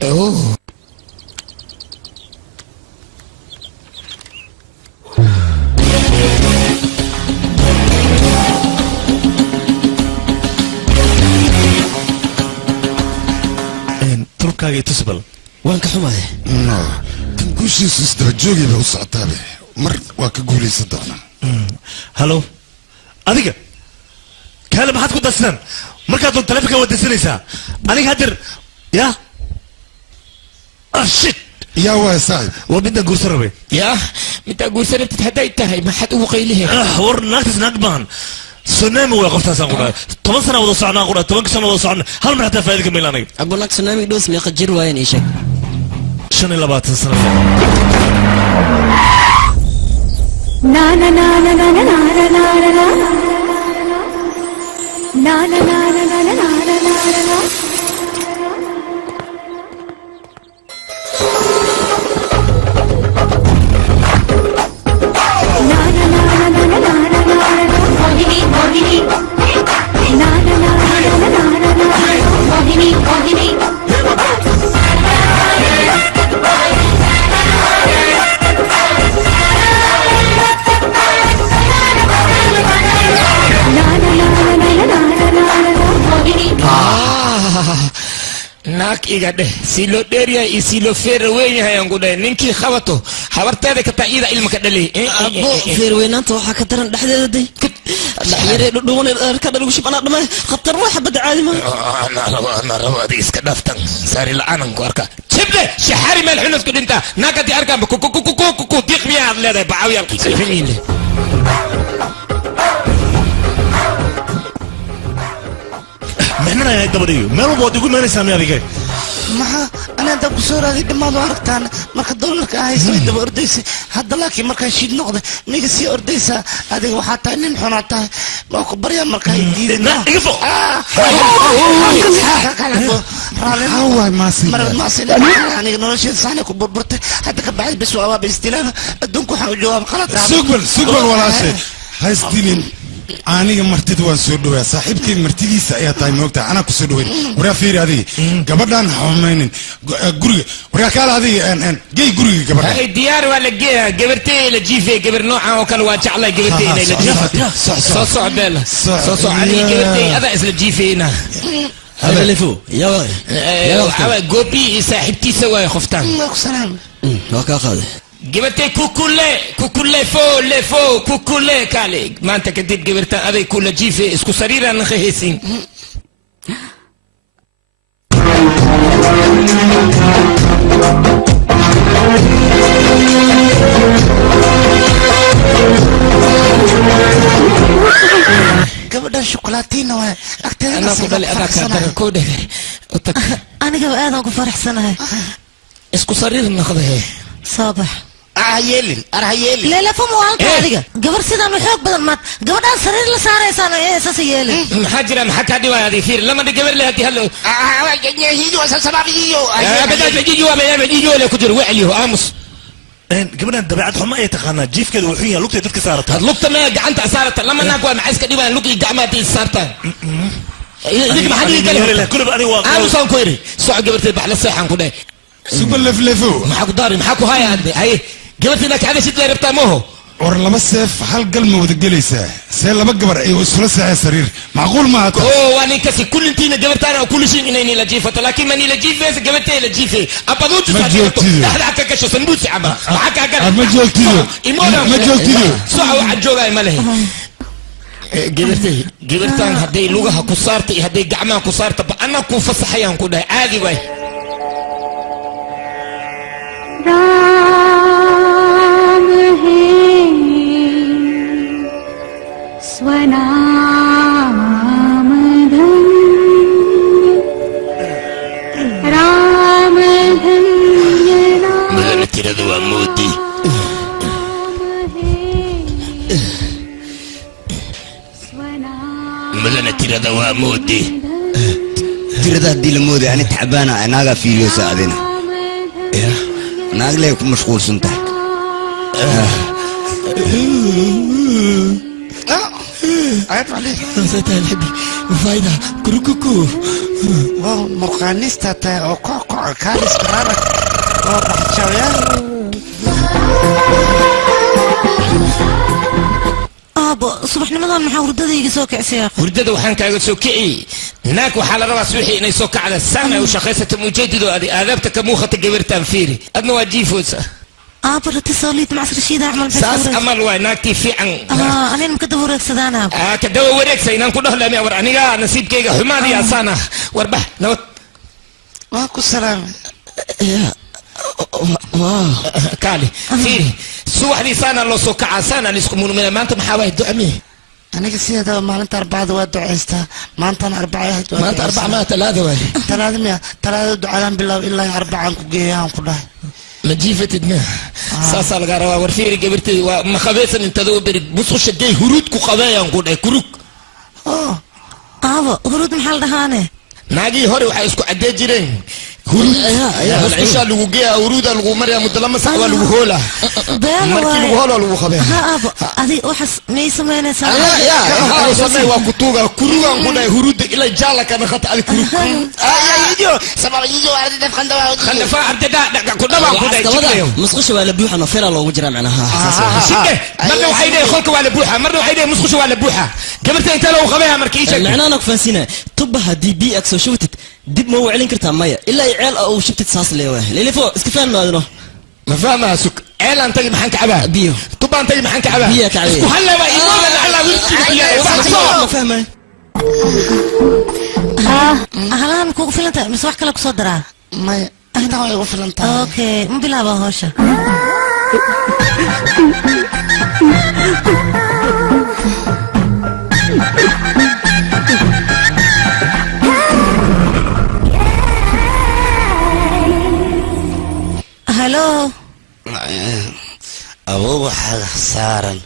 turkaaga tusbal waan ka xumahay no kan guushiisu isdaba joogayba u socotaabe mar waa ka guulaysan doonaa halo adiga kaale maxaad ku darsan markaad doon taleefanka wadaysanaysaa aniga hadir ya shit yaa waa saaxib waa midaan guursan rabay ya midaan guursan rabtid hadday tahay maxaad ugu qaylihe war naagtas naag baan سونامي وقفتها سانقولا 10 سنه ودا سocnaa qura 10 sano wada socnaa hal mar hataa faa'iido kamay laanay abulak sunaami dhoos meeqa jir waayeen ii sheeg 25 sano na na na na na na na na na naag iga dheh si loo dheeryahay iyo si loo feer weyn yahay aan ku dhahay ninkii qabato habarteeda ka taa ilma ka dhalay abo feer weynaanta waxaa ka daran dhexdeeda day dhaxyare dhudhuwan ka dhalugu shibana dhamay khatar waxa bad caadi ma ana rabo adiga iska dhaftan saari la'aanan ku arka jibde shahari meel xunus ku dhinta naagati arkaan ku diiq miyaad leedahay bacawyaalkii fahmiile محنا يا دبريو ما هو بودي يقول ما نسمع يا رجال ما أنا أنت بصورة هذه ما ضربتان ما كدولك هاي سوي دب أرديس هذا لكن ما كان شيء نقطة نيجي أرديسة هذه وحتى إن حناته ما كبر يا ما كان يدير لا يفو هو ماسي ماسي يعني نرشد صحن كبر برت حتى كبعد بس وأبى باستلام الدنكو حوجوها خلاص سقبل ولا شيء هاي ستين aniga martida waan soo dhawaa saaxiibkay martidiisa ayaa tahay moogtaa anaa ku soo dhaweyn waraa fiiri adiga gabadhaan xumaynin guriga waraa kaala adiga gey guriga gabadha ay diyaar waa la geeyaa gabartay la jiifay gabar noocan oo kale waa jeclay gabartay inay la jiifay soo socdeel soo socday gabartay ada isla jiifayna هذا اللي فوق يا جوبي صاحبتي سوا خفتان سلام وكا قاضي جبتي كوكولي فو كوكولي كالي ما انت كديت جبرتا ابي كل جيفي اسكو سريرا نخيسين gabadhan shukulaatiin waa agteeda ana ku dhalay adaa ka dheer aniga aad ku faraxsanahay isku sariir naqday صباح عيلين أرهيلين لا لا فمو هالك هذيك قبل سيدا محوك بدل مات قبل أن سرير لسارة يسانو إيه أساس يلين محاجرة محكا دي وهذه فير لما دي قبل لها دي هلو يجيجو أساس ما بيجيجو بدأت بيجيجو ولا كتير وعليه آمس قبل أن دبعت حما يتخانى جيف كده وحية لقطة تلك سارتها لقطة ما قعنت أسارتها لما ناقوا معسكة دي وان لقي قعماتي سارتها يجيك محد يقال كله بقى واقع آمس هم كويري سوى قبل تبح للصيحة كده سوبر لفلفو محاكو داري محاكو هاي عندي هاي قبلت انك هذا شد ربطه موهو war lama seef hal galma wada gelaysaa see laba gabar ay isula saacay sariir macquul ma hata oo waan kasi kulli intiina gabartaan oo kulli shay inay la jiifato laakiin mani la jiifaysa gabartay la jiifay abaduutu saacado dhaxda ka gasho sanbuusi ama waxa ka ma joogtido ma joogtido soo waxa joogay ma lehe gabartaan haday lugaha ku saartay haday gacmaha ku saarta ba ana ku fasaxayaan ku dhahay caadi way Ram है स्वनाम धन्य राम धन्य مدن ترد ومودي مدن ترد ومودي ترد هدي لمودي أنا تعبانة أنا في يوسع علينا ناقلة يكون مشغول سنته عيب عليك سيدي الحبي فايدة كروكوكو واو مرقانيستا تا او كوكو كاريس كرارك واو بحتشاويا أبا صبح نمضان محا وردada iga soo kicisa yaa wurdada waxaan kaaga soo kiciyay naag waxaa la rabaa suuxi inay soo kacda saana u shaqaysata mujaadido aadaabta ka muuqata gabartaan fiiri adna waa jiifoosa أبا اتصاليت مع رشيد أعمل بس saas amal waay naagtii fiican أنا مكدب ورقصدانا ka dawa wareegsa inaan ku dhaho laami war aniga nasiibkayga xumaadii asaana warbax nabad waa ku salaamay kaali fiiri subaxdii saana loo soo kacaa saana laisku munumina maanta maxaa waay ducmii aniga sideedaba maalinta arbacada waa ducaystaa maantana arbaca maanta arbaca maa talaada waay talaada miya talaada ducadaan bilaab ilaa arbacaan ku geeyaan ku dhahay ma jiifatidna saasaa lagaa rabaa war fiiri gabartay waa ma qabaysan intada u beri busqusha gay huruud ku qabeeyaan ku dhahay kurug aabo huruud maxaa la dhahaane naagii hore waxay isku cadee jireen musqushaa lagu geeya huruuda lagu maryaa muddo lama sac waa lagu hoolaa markii lagu hoolaa lagu qabee ha aabo adi waxaas may samaynaysaa samey waa kutuuga kurugaan ku dhahay huruudda ilaa jaala kana khata adi kurug musqusha waa la buuxa nofera loogu jiraa macnaha marna waxay dhahay qolka waa la buuxa marna waxay dhahay musqusha waa la buuxa gabarta inta lagu qabeeya markii ii sheeg macnaha ku fansina tuba hadii bi ak soo shubtid dib ma waclin kartaa maya ilaa ceel oo shubtid saas leeyahay lilifo iska fahmaadno ما فاهمها سك عيل انت محن كعبها بيو طبعا انت محن كعبها بيا كعبها اسكو هلا بقى ايمان على وجهك ما فاهمه هلا كوكو فلنتا مس wax kale ku soo daraa ما انا way ugu filan tahay okay ma bilaabo hawsha هلو أبوه حاجة صارن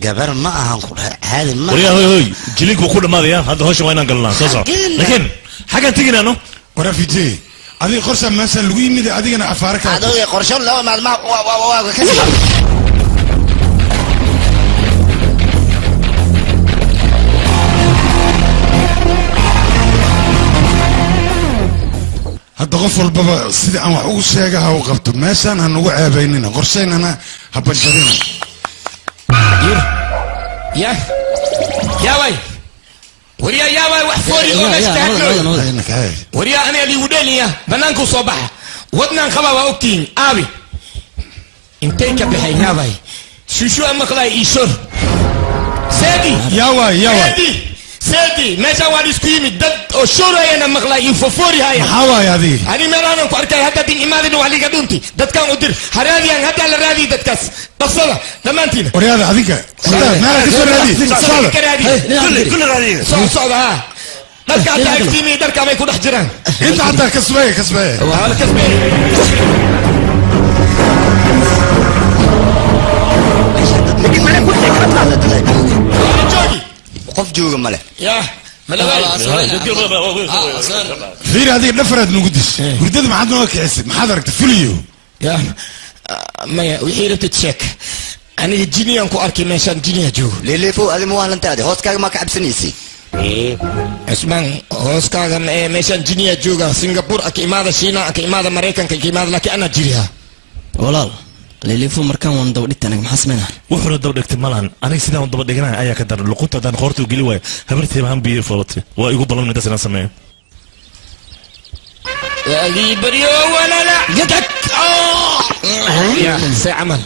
جبر ما أهان هذا ما وريا هوي جليك وكل ما ذي هذا هوش وين قلنا صح لكن حاجة تيجي أنا ورا في جي هذه قرصة مثلا لوي ميدا هذه أنا أفارك هذا قرصة لا ما هذا غفر البابا سيدي أنا وحوش سيجها وقبته مثلا هنوقع بيننا قرصين أنا هبنشرين يا وي وريا يا وي وحفوري وريا أنا اللي ودانية بنانكو صباح ودنا خبا وأوكتين أبي انتيك بحي يا وي شو أما خلاي إيشور سيدي يا وي سيدي ماشا وادي سكيمي دد وشورا أنا مغلاي ينففوري هاي حواي هذه أنا مرانا كاركاي هذا دين إمادين وعلي قدومتي دد كان أدير هرادي أن هذا على رادي دد كاس تصلا دمانتينا ورياضة هذيك ما كسر رادي كل رادي صعب ها دد كان تاكتيمي دد كان ما يكون حجران أنت حتى كسبه وهذا كسبه لكن ما نقول لك قف جوجا ماله يا فير هذه نفرد نقدس قدد ما حد نوك عسب ما حد ركت فيليو يا ما وحيرة تتشك أنا الجيني أنكو أركي ماشان جيني جو ليه فوق هذه مو هلنت هذه هوس كاغ ما كعب سنيسي اسمان هوس كاغ ماشان جيني جوجا سنغافور أكي ماذا شينا أكي ماذا مريكان أكي ماذا لكن أنا جيريها والله ليليفو مركان وان دودتنا محسمنا وحنا دودك مالان انا سيدا وان دودغنا ايا كدر لقطه دان خورتو غلي واي هبرتي بهم بي فلتي وا ايغو بلن دسنا سمي يا بريو ولا لا يدك يا سعمل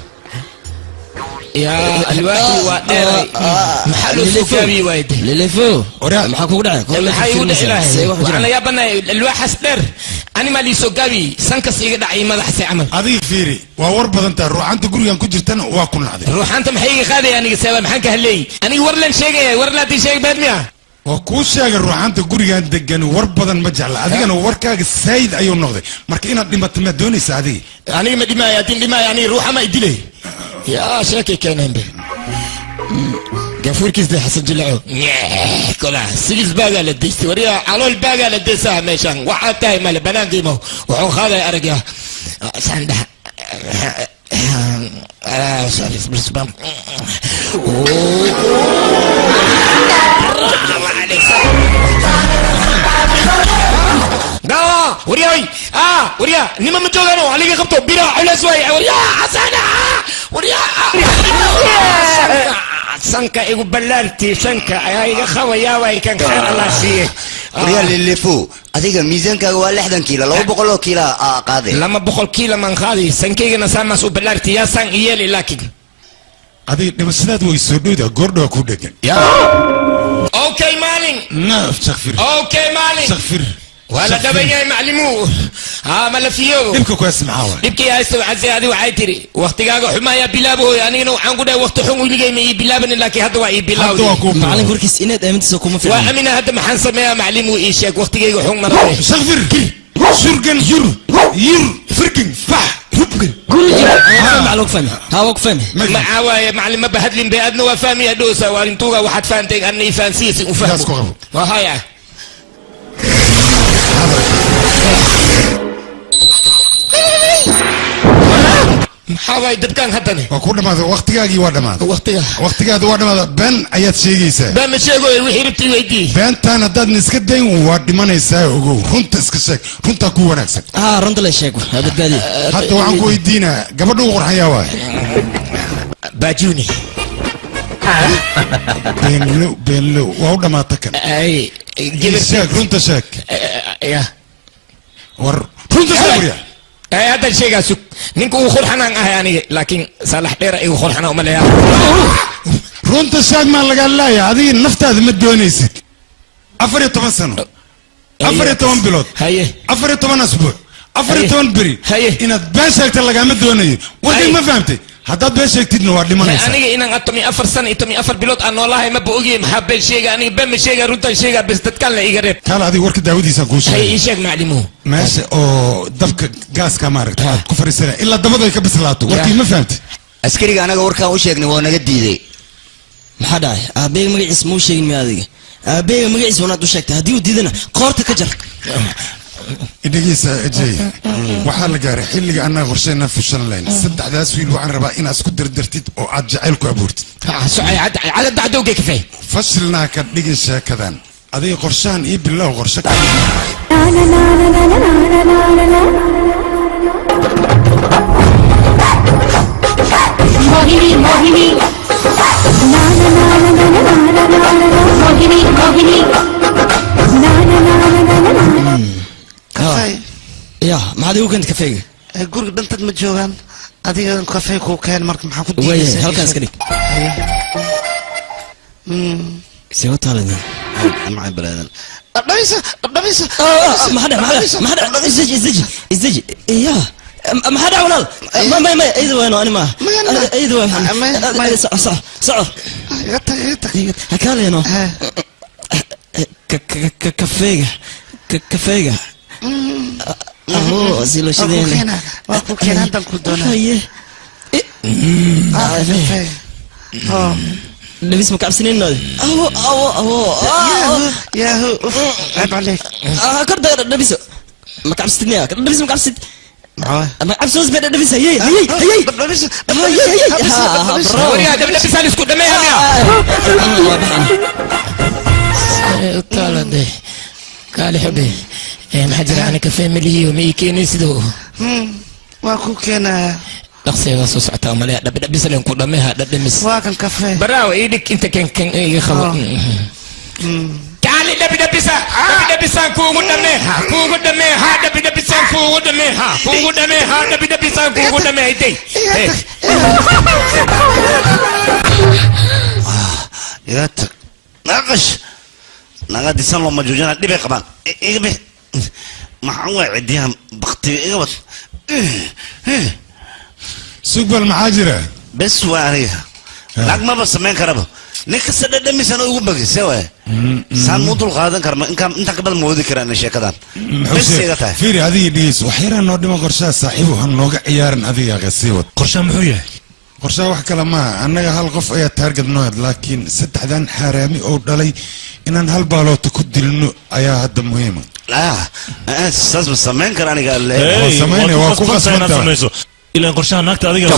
يا الوقت وادري محلو سكابي وايد ليليفو maxaa kugu dhacay maxay u dhacay waxaan ya banay alwaxas dheer ani ma li sokaabi sankas iga dhacay madax saamal adii fiiri waa war badan taa ruuxanta gurigan ku jirtana waa ku nacday ruuxanta maxay iga qaaday aniga sabab maxaan ka hadlay aniga war lan sheegay war la tii sheeg baadmiya waa kuu sheegay ruuxanta gurigan degan war badan ma jecla adigana warkaaga saayid ayuu noqday marka inaad dhimato ma doonaysa adiga aniga ma dhimaaya adin dhimaaya ani ruuxa ma idilay يا شاكي كان به قفور كيس ده حسن جلعو كلها سيلز باقا لديستي وريا على الباقا لديسها ميشان واحد تاي مال بنان قيمه وحو خاذا ارقيا سانده سالس برسبام لا ورياي وريا نما مجوغانو عليك خبطو بيرا على سوي وريا حسنا وريا سانكا ايغو بلارتي سانكا ايغا خويا واي كان خير الله سيه وريا اللي فوق adiga miisaanka waa 60 kiilo 200 kiilo qaade lama 100 kiilo man qaadi sankeyga sama soo balaarti ya san iyeli laakin adiga dhimashadaad way soo dhowda goordho ku dhagan ya okay maalin naaf takhfir okay maalin takhfir ولا دبي معلمو ما لا فيو يبكي كويس معاه يبكي يا استاذ عزيز هذه وعي تري وقتيغا حمايا بلابو يعني نو عن قد وقت حمو لي مي بلابن لكن هذا واي بلابو معلم كوركيس اناد امنت كوما في وامين هذا ما حنسميها معلمو ايشك وقتيغا حم مره سغفر سرغن ير فركن فح ربكن معلوك فهم هاوك فهم معاوي معلم ما بهدلين بأدنى وفامي ادوسا وانتوغا واحد فانتين اني فانسيس وفهم وهايا maxaa dadkan haddana waa ku dhamaaday waqtigaagii waa dhamaaday waqtigaada waa dhamaaday been ayaad sheegaysaa been ma sheegoy wixii rabtay weydii beentaan haddaadna iska dayn waa dhimanaysaa ogow runta iska sheeg runtaa ku wanaagsan runta la sheeg badbaadi hadda waxaan ku weydiinaa gabadha u qorxayaa waay baajuni beenlow waa u dhamaata kan sheeg runta sheeg war runta sheeg waryaa هذا الشيء قاسك نينكو خرحنا يعني لكن صالح دير ايو خرحنا وما لا رونت الشاق ما لقى لا يا هذه النفط هذه مدونيسك افري 8 سنه افري 8 بلود هي افري 8 اسبوع افري 8 بري هي ان باشك لقى مدوني ودي ما فهمتي هذا باشك تدنا وادي ما انا ان اتمي افر سنه اتمي افر بلود انا والله ما بوغي محب الشيء يعني بم الشيء رونت الشيء بس تتكلم يقرب قال هذه ورك داودي ساكوش هي شيء معلمه ماشي او دبك غاز كامارك كفر السنه الا دبده كبسلاتو وركي ما فهمتي askariga anaga warkaan u sheegnay waa naga diiday maxaa dhacay aabbeey magaciis muu sheegin mi adiga aabbeey magaciis wanaad u sheegtay haddii uu diidana qoorta ka jar idhigiisa ajay waxaa la gaaray xilliga annaga qorsheenaan fushan lahayn saddexdaas wiil waxaan rabaa inaad isku dirdirtid oo aad jacayl ku abuurtid cadad dacdowga kafay fashilnaa ka dhigin sheekadan adiga qorshahan iyo bilow qorshe ka Mohini मोहिनी ना ना ना ना ना ना ना ना मोहिनी मोहिनी ना ना ना ना ना ना kafay ya maxaad igu keentay kafeyga guriga dhantad ma joogaan adiga kafey kuu keen marka maxaa ku diidaysaa halkaas ka dhig see u taaladin maxay balaadan dhaysa isdeji ya maxaa dhac walaal may ayda wayno ani maaha ayda way soco hakaaleeno kafeyga silashadeen waa ku keen hadan ku doona haye لبس مكعبسنين نادي ياهو عيب عليك كرد لبس مكعبسنين لبس مكعبسن مكعبس وزبد لبس هي لبس يا دب لبس على اسكت دمي يا طالع ده قال حبي ما حجر عنك في مليو ميكين يسدو واكو كان dhaqsiga soo socota ama la dhab ku dhameeha dhadhamis waa kan kafee baraaw idik inta kan iga khabo kaali dhab bisa kuugu dhameeha kuugu dhameeha day ya tak naqash naga disan lo majujana dhibay qabaan iga maxaan waa cidiyan baqtiga iga wad sugbal maxaa jira bes waa aniga lacag maba samayn karaba nin kasta dhadhamisana ugu bagise waay saan muu dul qaadan karma intaan kabadan ma wadi karaan sheekadan bes iga tahay fiiri adiga dhiis waxyaraa noo dhima qorshaha saaxiibu ha nooga ciyaarin adiga qasii wad qorshaha muxuu yahay qorshaha wax kale maaha annaga hal qof ayaa taarget noo had laakiin saddexdan xaaraami oo dhalay inaan hal baaloota ku dilno ayaa hadda muhiima saas ma samayn kara aniga samayna waa ku qasbantaa إلى قرشان نكتة هذه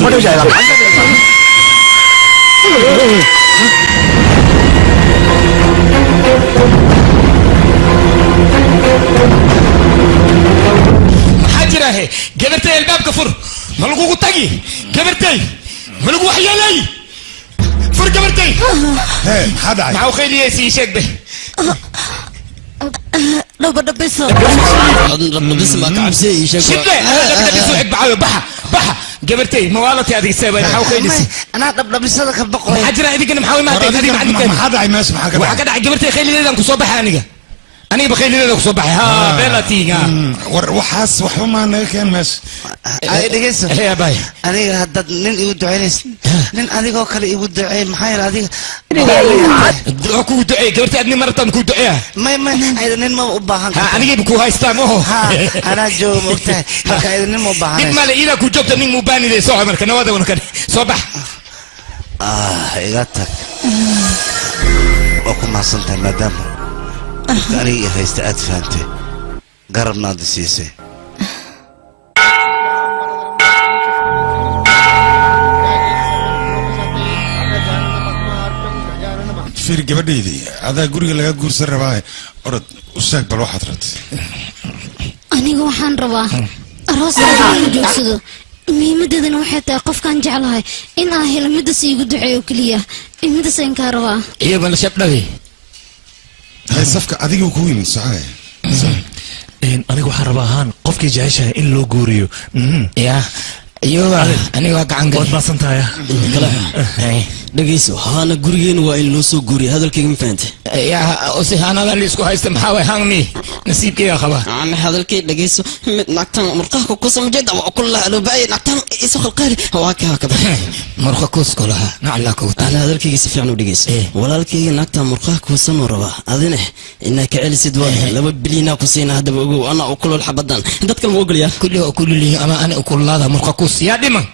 حاجرة هي قبرتي الباب كفر ملقوق تاجي قبرتي ملقوق حيالي فر قبرتي حدا معو خيلي يسي شيك به لو بدنا بيسو بس ما كعبسي شبه انا بدي اسوق بعاوي بحا قبرتي موالتي هذه السبب انا حاول خيلي انا دبل بسدك بقول حجره هذيك انا محاول ما هذيك ما حدا ماشي ما حدا وحكى قبرتي خيلي ليلة كصبح أنا بخيلي ليلة كصبح ها بلاتي وحاس وحما أنا كان ماشي أي دقيقة يا باي أنا هذا نين يود عينيس نين أنا قال يود عين محير هذه أكو دعاء قبرتي أدني مرة تام كو دعاء ما هذا نين ما أباهن أنا جيب كو هاي ستام أنا جو مقتنع هذا نين ما أباهن نين مال إذا كو جبت نين مباني ده صاحب مركنا هذا ونكن صباح إيجاتك وكم ما صنت مدام أنا هيست أدفنت garabnaad siisay fiir gabadhaydii adaa guriga laga guursan rabaa orod u sheeg bal waxaad rabtay aniga waxaan rabaa arooska inuu joogsado muhiimadeedana waxay tahay qofkaan jeclahay in aan helo midas iigu duceeyo keliya midas ayaan kaa rabaa iyo bal shabdhawi safka adiga ku yimid socay aniga waxaan rabaa ahaan qofkii jeceshahay in loo guuriyo ya iyo aniga waa gacan gal waad maasantahay dhegeyso haana gurigeena waa in loo soo guuriya hadalkayga ma fahantay yaa ose haanadan liisku haysta maxaa way hangmi nasiibkayga qaba ana hadalkay dhegeyso mid nagtan murqaha ku samjeeda waa kullah loo baay nagtan isu khalqaali waa ka murqa kusko laha nacla ku ana hadalkayga si fiican u dhegeyso walaalkayga nagtan murqaha ku sano raba adina inaa ka celisid waa 2 bilyan ku siina hadaba ogow ana u kulul xabadan dadka ma ogolyaa kulli ama ana u kullada murqa kus yaa dhiman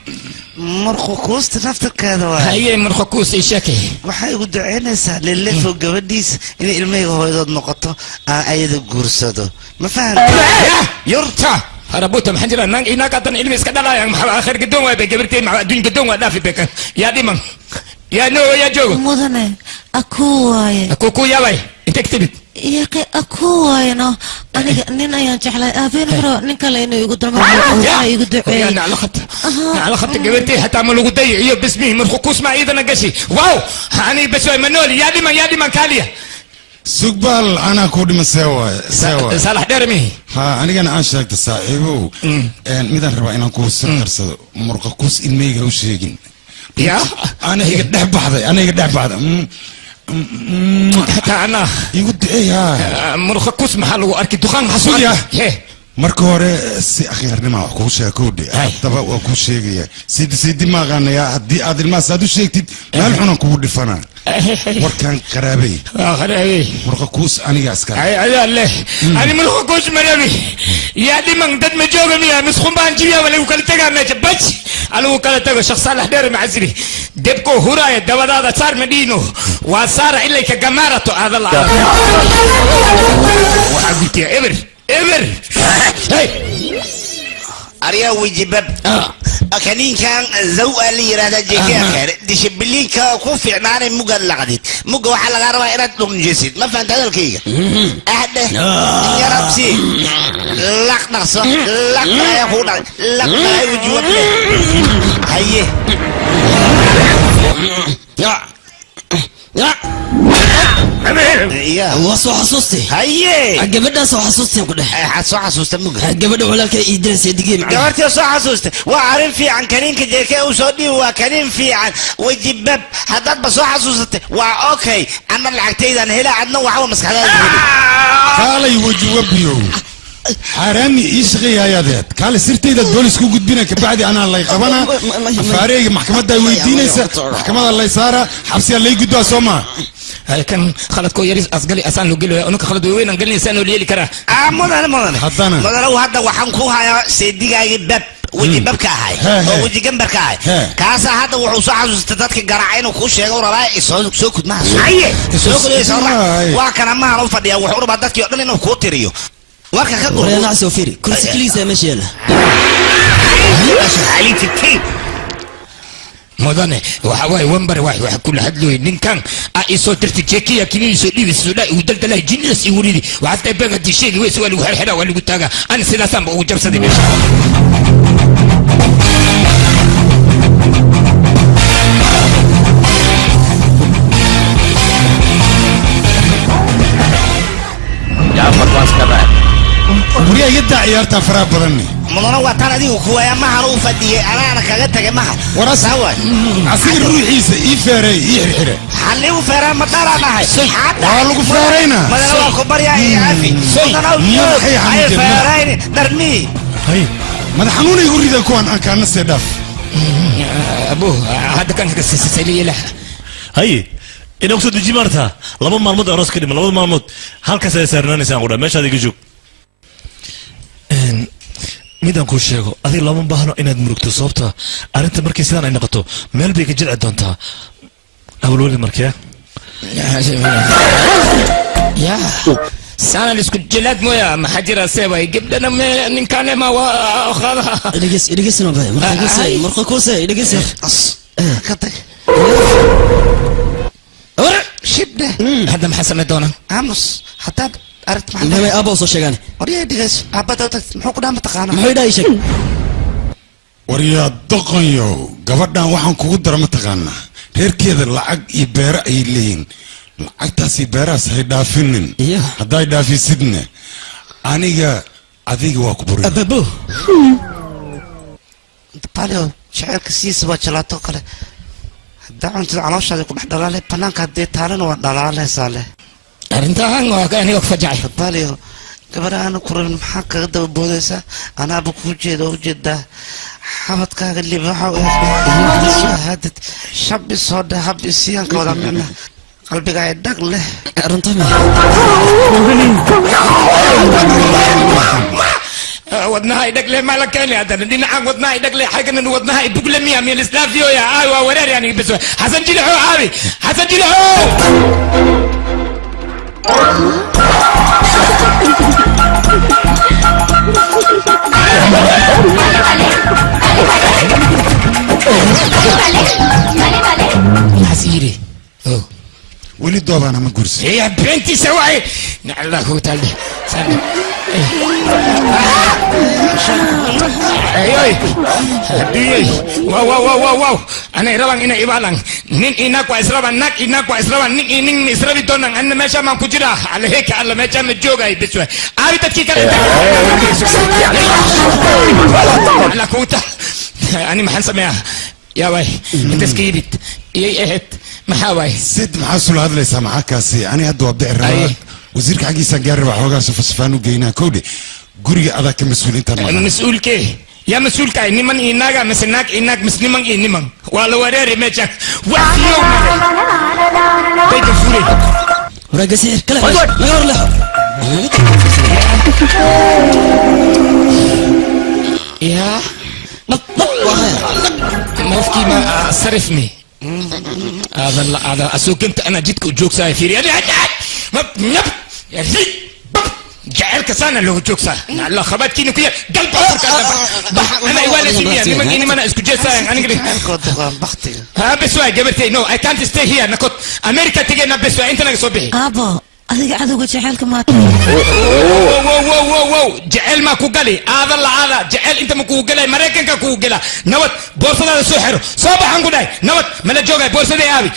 marquusta naftarkeeda waa haye marquus ay sheekay waxay ugu duceynaysaa lilefo gabadhiisa inay ilmahayga hooyadood noqoto aan ayada guursado ma fahamtay yurta harabuta maxaa jira nang inaga tan ilmi iska dhalaya maxaa akhir gadoon waa gabartay maxaa adduun gadoon waa dhaafi bekan yaa dhiman yaa no yaa joogo mudane aku waaye aku yaabay inta ktibid yaqi aku waaye no aniga nin ayaan jeclay aabeen hore nin kale inuu igu darmo igu duceeyay ana ala khat gabartay hataa ma lagu dayo iyo bismihi marquus ma idana gashi waaw ani bas way manoli yaa dhiman kaaliya sugbal ana ku dhima sewa salax dhermi ha anigana aan sheegta saaxiibow midaan rabaa inaan ku soo qarsado murqa kus ilmeyga u sheegin ya ana iga dhex baxday أنا يقول إيه مرخص محل وأركي دخان حصل marka hore si akhiirnimo wax ku sheekoodhi hadaba waa ku sheegaya sidi ma qanaya hadii aad ilmaas aad u sheegtid meel xun ku dhifana warkan qaraabay marka kuus aniga askar ay alle ani mulku kuus marabi ya diman dad ma jooga miya miskhum baan jiya wala u kala tagaa meesha baj alu kala tago shakhs salax dheer macasri debko huraaya dabadaada saar madino waa saara ilay ka gamarato adal waxa gutiya eber أريا وجبب أكنين كان زوء لي رادا جيكا ديش بلين كوفي عناني موغا لغديد موغا وحالا غاروا إراد لهم جسد ما فهمت هذا الكيكا أحد يا ربسي لك نصر لك يا خونا لك يا وجوب هيه يا وصو حسوستي هاي قبل سو حسوستي كده حسو حسوستي مو قبل ولا كي يدرس يدقي معي قبل سو حسوستي وعارف في عن كريم كجيكا وصدي وكريم في عن وجبب حدد بسو حسوستي اوكي انا العقتين انا هلا عندنا وحاول مسخره قال يوجبيو حرامي يشغي يا ذات قال سرتي ذات بوليس كو قدبنا كبعدي انا الله يقبنا فاريق محكمة دا ويدينيسا محكمة الله يسارة حبسي الله يقدوا سوما هاي كان خلط كو يريز أصقلي أسان لو قلوا أنك خلط وين أنقلني سانو ليلي كرا مدن حطانا مدن وهذا وحنكوها سيدي قاعد باب وجي بابك هاي وجي جنبك هاي كاسا هذا وحوصا استدادك قرعين وكوش يا رباي سوكت ما سوكت وكان ما عرف فدي وحور بعدك يقول انه كوتريو وكان خدو انا ناس وفيري كرسي كليسه ماشي يلا علي تكي مدن وحواي ومبر واحد كل حد له نين كان ايسو درتي تشيكيا كنيسو دي سودا ودلدله جنس يوريدي وحتى بقى دي شيء ويسوى له حدا ولا قلتها انا سلاسام وجب صدي ماشي يا فتواس كذا وريا يدعي عيارتها فراغ بدني مدن واتانا دي وكويا ما عرف فدي انا كاغا تاغي ما وراس هوا عسير روحيسه اي فيري يحيره حليو فيرا ما دارا ما هي والله فيرينا مدن وكبر يا عافي هاي فيرين درمي هاي ما حنوني يريد كون ان كان نسدف ابوه هذا كان سيسيلي له هاي إنه أقصد جمرتها لما مرمود أراس كلمة لما مرمود هل كسر سرناني سانقولا ماشي هذا يجوك ميدان كل شيء هذه لما بحنا إن المركز صوبتها أنت مركز سنة إن قطو مال بيك جل عدانتها أول ولد مركيا يا سانا لسكو جلاد مويا ما حجر سيبا قبلنا من كان ما واخذها إدقس نبي مرقة كوسة إدقس كتك شبده هذا محسن دونا امس حتى أردت معنا ما أبغى أوصل شيء وريا دقيس أبدا محوك دام تقانا محيدا أي شيء وريا دقيو قبضنا وحن كودر متقانا غير كذا العق يبرع يلين العق تاسي براس هيدافنن هدا يدافي سيدنا أنا أذيك واكبر أبو بالو شعر كسيس وجلاتو كله دعون تدعوش هذا كل حد دلالة بنانك هدي تارن ودلالة ساله أرنتها وكأني وفجعي بالو قبل أنا كورن محاك قدام بودسة أنا بكوجي دو جدا حبت كاغ اللي بحاو شهادة شاب صودا حب سيان كودا منا قلبي قاعد دقله أرنتها ودناها يدق لي مالك يعني هذا ندينا عن ودناها يدق لي حاجة إنه ودناها يدق لي مية من الإسلام فيه يا أيوة ورير يعني بس حسن جلحو عابي حسن جلحو حسيري ولي الدوب أنا ما كرسي يا بنتي سواي نعلاه هو تعالى سلام اي اي واو واو واو واو انا روان انا يبالان نين انك واسربان نك انك واسربان نين نين اسربي دونان انا ماشا ما كجرا على هيك على ماشا مجوغاي بسوي ابي تكي كده على كوتا انا ما حنسمعها يا واي انت سكيبت ايه محاوي سيد محاسول هذا ليس معاك كاسي انا هدو ابدع الرواق وزيرك حقيسا قارب حوغا سفسفانو جينا كودي قري اذاك مسؤولين تمام مسؤول كي يا مسؤول كاي نيمان إناغا مسناك إناك مسنيمان إنيمان ولا وريري ميجاك وفيو بيجو فوري ورا قصير كلا نغور له يا مفكي ما صرفني هذا اسوق انت انا جيتك وجوك ساي فيري يا زي جعلك سنه لو جوك ساي الله خبات كينو كيا قلب انا ايوان سيميا نيمان اني ما اسكو جي ساي انا قلت بختي ها بسوا جبرتي نو اي كانت ستي هير نكوت امريكا تيجي نبسوا انت نصبي ابا adiga cadowga jaceelka maata wow jaceyl maa ku gali aadan la-aada jaceyl inta ma kugu galay maraykanka kugu gala nabad boorsadaada soo xiro soo baxan ku dhahay nabad mala joogay boorsaday aabi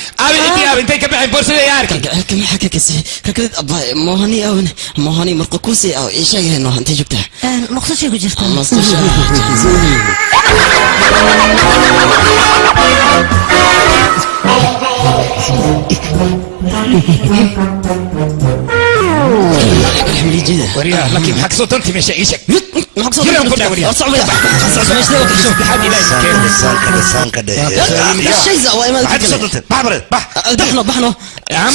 intii aabi intay ka baxeen boorsaday aarki jaceelka maxaa ka kasay kakadid abba mohani awne mohani marqa kusi aw isheegayno intay joogtaa muqdisho ku jirta وريا لكن حق صوت انت مش ايشك حق صوت انت وريا صعب يا مش ده وقت شوف حد لا سان كده شيء زعوا ما حد صوت انت بعبر بحنا يا عم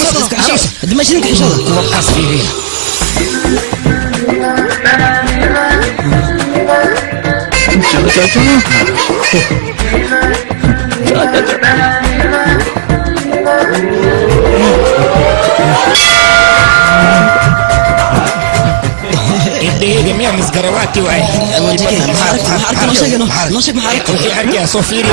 دمشقك ان شاء الله وقص فيه جميع مسجرواتي وعي نشك محارك وحي أرجع صوفيري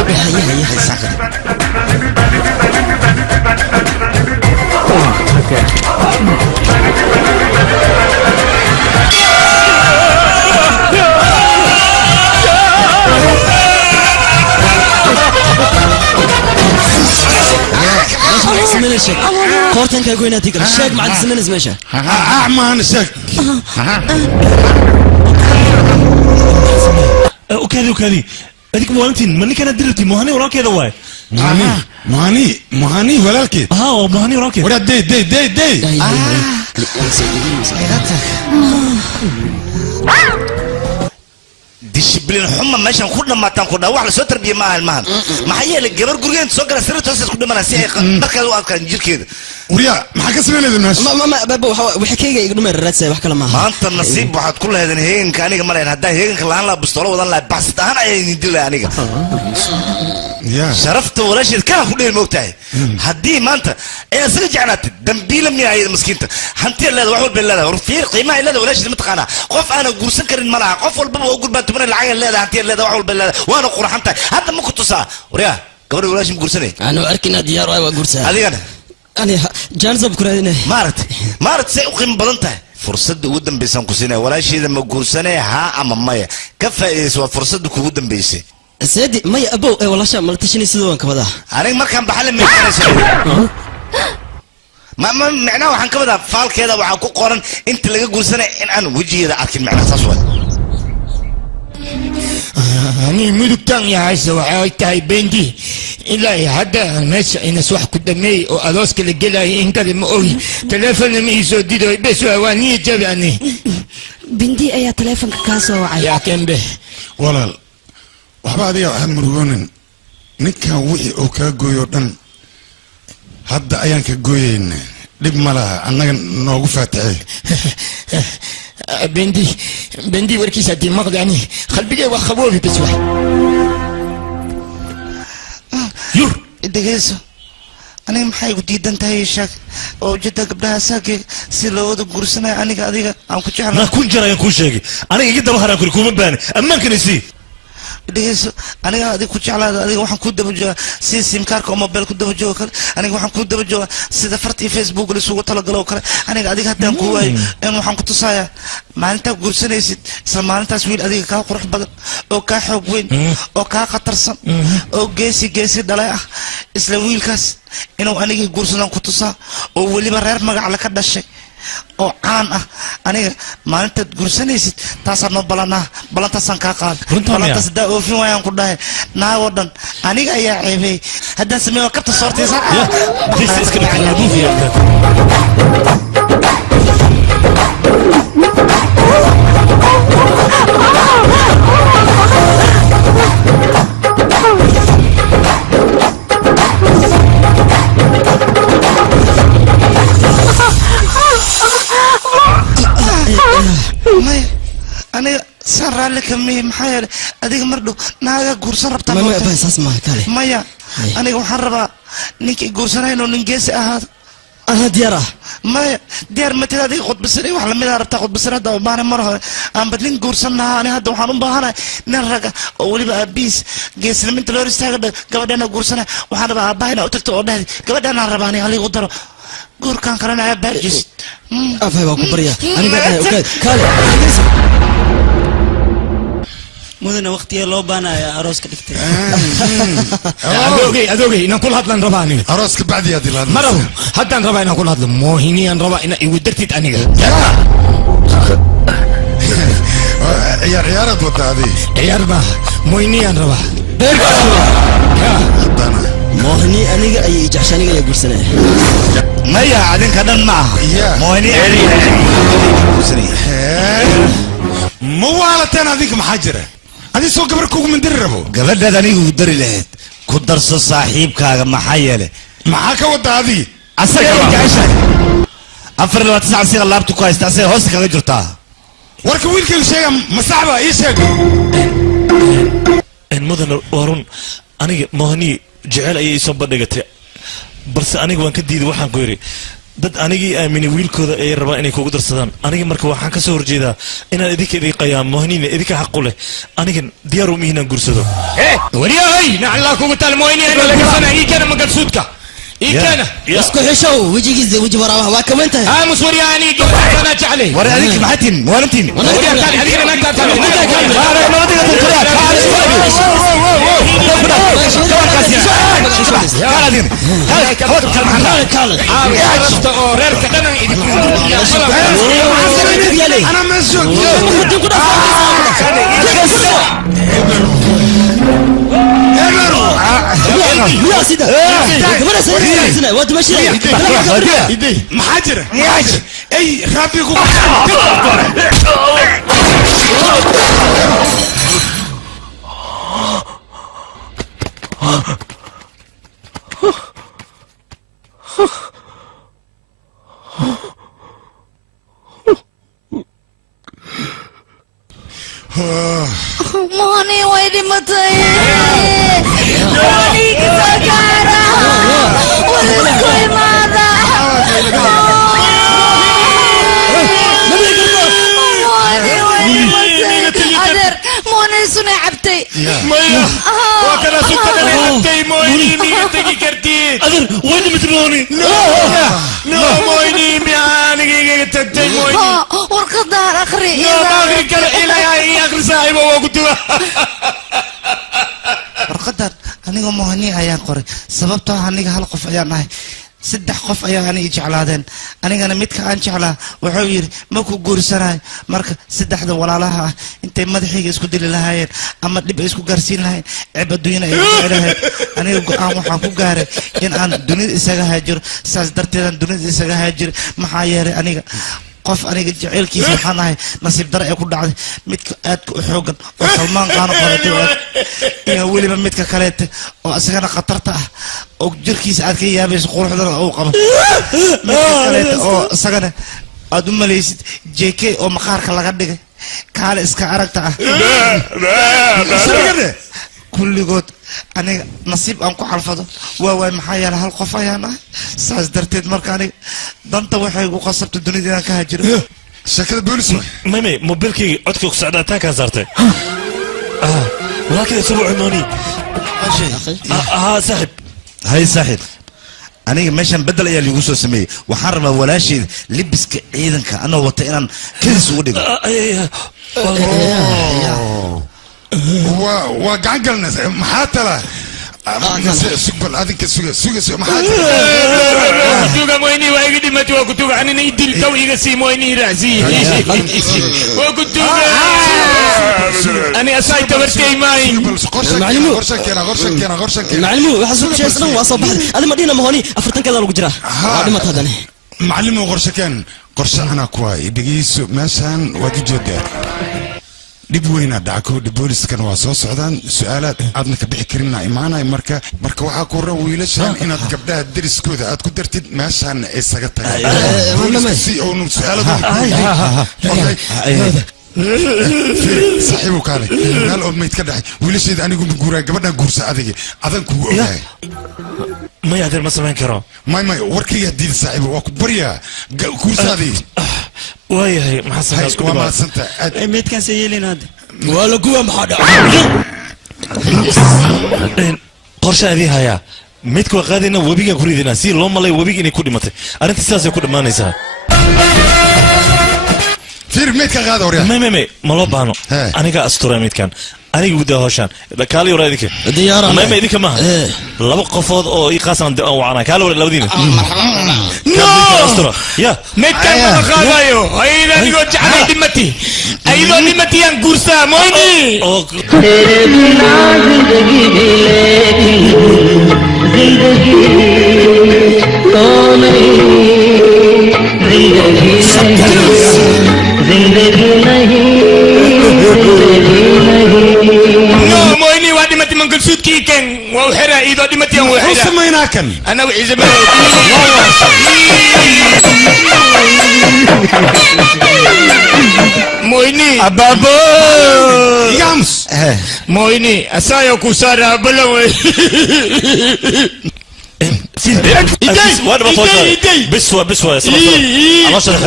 هي سمنشك كورتن كاغوينا تيكر الشيك مع السمن زمشا اعمان الشيك وكذي هذيك موانتين مني كانت درتي مهني وراك يا دواي مهني ولكن مهني وراك ولا دي disciplin xuma meeshan ku dhamaataan ku dhawax la soo tarbiye maahan ma hayeele gabar gurigeed soo gala sirta hoos ku dhamanaa si ay markaa u adkaan jirkeeda وريا ما حكى سمعنا ذا الناس ما بابا وحكيga igu dhumay raadsa wax kala maaha maanta nasiib waxaad ku leedahay heenka aniga maleen hadaa heenka laan la bistolo wadan la baxsad ahaan ay dilay aniga sharafta walaashid ka ku dheel moogtahay hadii maanta ay asaga jeclaatay dambiila miyaayad miskiinta hanti leedahay wax walba leedahay warfiir qiimaha leedahay walaashid ma taqaana qof aan guursan karin malaha qof walba oo gurban tuman lacag leedahay hanti leedahay wax walba leedahay waana qurxantahay hadda ma ku tusaa wariya gabadha walaashid ma guursanay ana arkina diyaar waa guursan adigana أنا جانزب كرادنا مارت سيقيم بدنته فرصة ودن بيسان كوسينا ولا شيء لما كوسنا ها أما مايا كفى سوى فرصة كودن بيسي سيدي مايا أبو والله شام ملتشني سدوان كذا أنا ما كان بحال من ما معناه وحن كذا فال كذا وحكو قارن أنت اللي كوسنا إن أنا وجهي هذا أكيد معناه تصوير أنا مدكتان يا عيسى وعايتاي بندي إلا هذا مش إن سوح قدامي أو ألوسك اللي جلا إنك المؤوي تلفون ميزو ديدو بس واني جابني بندي أي تلفون كاسو وعي يا كم به ولا وحبا دي أهم مرغونن نكا وحي أو كاقويودن هذا أيان كاقويين لب ملا أنا نوغو فاتحي بندي وركيسة دي مغض يعني خلبي وخبوبي بسوح يور دقيسو أنا محاي قديدا انتهي الشاك أو جدا قبلها ساكي سيلو ودو قرسنا أنا قاديقا أم كتشعر ما كون جرى يكون شاكي أنا جدا بحر أكل كوم باني أما كان يسي دقيسو أنا قادي كتشعر أنا وحن كود بجوا سي سيم كارك أو موبايل كود بجوا كلا أنا وحن كود بجوا سي دفرتي فيسبوك اللي سوق تلاقلو كلا أنا قادي هتان كواي أنا وحن كنت صايا ما أنت قرسنا يسد سلمان أنت سويل أديك كا قرح بدل أو كا حب وين أو كا خطرسن أو جيسي دلايا إسلاميل كاس إنه أنا قرسنا كنت صا أو ولي برير ما على كذا شيء أو عان أنا ما أنت قرسنا يسد تاسرنا بلنا تاسن كاقال بلنا تسدا أو في وين كده ناودن أنا جاي عيبي هذا سمي وقت صورتي صار This is gonna be a movie أنا سر لك مي محير أديك مردو ناقة قرصان ربطة ما بس اسمع كالي مايا أنا محربة نيكي قرصان هينو ننجيس أهاد أنا ديارة مايا ديار متى هذه خد بسري وحلا ميدا ربطة خد بسري هذا وبانا مرة أنا بدلين قرصان أنا هذا وحنون بهانا نرجع أولي بقى بيس جيس لمن تلوريس تاعد قبل أنا قرصان وحنا بقى باينا أوترتو أوده قبل أنا رباني عليه قدرة قور كان كرنا برجس أفهم أكو بريا أنا بقى أوكي كالي مدن وقتي لو بانا يا أروس كدكتي أدوغي نقول هذا رباني أروس كبعد يا دلال مرة هذا رباني نقول هذا موهيني أن ربا إن يودرتي أني عيار توتا هذه عيار ما موهيني أن ربا موهني أنا أي جعشاني يا قرسنا ما يا عادين كذا ما موهني مو على تنا ذيك محجرة هذه سوق بركوك من دربه قبل ده أنا يودري لهت كدرس صاحب كاغ محيله معاك وضع هذه أسرع جعشان أفر لو تسعة سير الله بتكويس تأسي هوسك على جرتها ورك ويل كل شيء مصعبة إيش هيك إن مدن وارون أنا موهني جعل أي سبب دقتي بس أنا وان كديد وحن قيري dad anigii aamini wiilkooda ay rabaan inay kugu darsadaan aniga marka waxaan ka soo horjeedaa inaan idinka idin qayaam mohnina idinka xaq u leh aniga diyaar u mihinan gursado wariyay nacla kugu talmoyni ana laga sana ii kana maqsuudka ii kana isku xishow wajigiisa waji waraaba waa kaman tahay aamus wariyani ana jaclay wari adik maxatin warantin adigina ma ka tahay أنا مسؤول يا سيدة محجر أي ربيكم موني ويلي متي موني كسكارة ولسكوي ماذا موني سنة عبتي مايا وكنا سكتنا عبتي موني ميتي كرتي أدر وين متروني نو موني مياني تكتي موني ورقدار أخري لا ما أخري كلا إلا يا أخري صاحبه وقتوا warqadan aniga mohani ayaan qoray sababtoo ah aniga hal qof ayaan ahay saddex qof ayaa aniga jeclaadeen anigana midka aan jeclaa wuxuu yiri ma ku guursanayo marka saddexda walaalaha ah intay madaxiga isku dili lahaayeen ama dib isku gaarsiin lahayn ceeb adduunyada ay jecelahayd aniga go'aan waxaan ku gaaray in aan dunida isaga haajiro saas darteed dunida isaga haajiro maxaa yeelay aniga qof aniga jaceelkiisa waxaan ahay nasiib dare ee ku dhacday midka aadka u xoogan oo salmaan qaano qabatay iyo weliba midka kaleete oo isagana khatarta ah oo jirkiisa aad ka yaabayso quruxdana uu qabo midka kaleete oo isagana aad u malaysid jk oo maqaarka laga dhigay kaale iska aragta ah kulligood aniga nasiib aan ku xalfado waay maxaa yeelay hal qof ayaan ahay saas darteed marka aniga danta waxay igu qasabta dunida inaan ka hajiro shakada boolis mame mobilkayga codka ku socdaa taa kaa saartay walaalkay isugu cumooni saaxib hay saaxib aniga meeshan bedel ayaa liigu soo sameeyey waxaan rabaa walaasheeda libiska ciidanka anoo wata inaan kadis ugu dhigo waa gacan galnas maxaa tala sugbal adinka maxaa kutuga moyni waa iga dhimati waa kutuga anina idil kaw iga sii moyni raasi waa kutuga ani asay tabartay maayin maclimu waxa soo sheesdan waa soo baxday adima dhina mahoni afartan kada lagu jira waa dhimad hadane maclimu qorshe keen qorshe ana kuwa dhigeyso meeshan waad u jeedaa dib weyna dhacko booliskana waa soo socdaan su'aalaad aadna ka bixi karina imaanay marka waxaa ku raa wiilashan inaad gabdhaha deriskooda aad ku dartid meeshaan isaga tagay si oo saaxiibu kaale meel oo mayd ka dhacay wiilasheeda anigu guuraa gabadhan guursa adiga adan kugu ogahay may adeer ma samayn karo may warkayga diida saaxiibu waa ku baryaa guursa adiga waayahay maxaa samayn isku waa maadsanta meydkaas yeelinaad waa la guba maxaa dhacay qorshe adii hayaa midka waa qaadayna webigaan ku ridinaa si loo malay webiga inay ku dhimatay arrinta sidaasay ku dhammaanaysaa fiir meydka qaada waryaa may ma loo baahno aniga astura midkan aniga gudaa hawshaan kaali wara idinka may idinka maaha laba qofood oo ii qaasan wacana kaali wara labadiina ya midkan ma qaadayo ayda adigoo jeclay dhimati ayadoo dhimati aan guursaa moyni तेरे बिना जिंदगी भी लेकिन जिंदगी तो नहीं जिंदगी नहीं no moyni waa dhimati mangalsuudkii ken waa xira idoo dhimati aan waa xira samaynaa kan ana wixii zaman moyni ababo yams moyni asayo kusara balan way بسوى الله شرح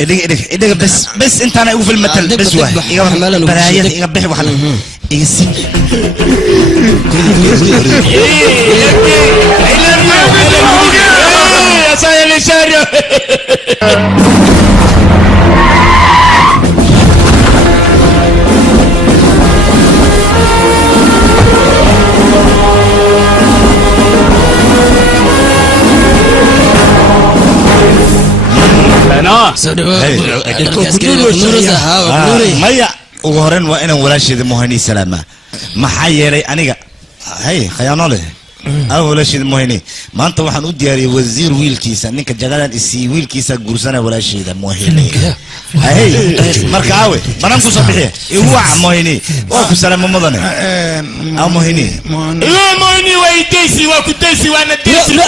إدق بس أنت أنا أقول في المثل بس واحد برايات يقبح واحد يسي يا سايل الشارع maya ugu horeyn waa inaan walaasheeda muhani salaama maxaa yeelay aniga hay khayaano leh ولا شيء موهني ما أنت واحد ودياري وزير ويل كيسا نك جدالان السي ويل كيسا جورسنا ولا شيء ده موهني هاي مركاوي ما نمكو صبيحة هو موهني واكو سلام ممضني أو موهني لا موهني ويديسي واكو ديسي وانا ديسي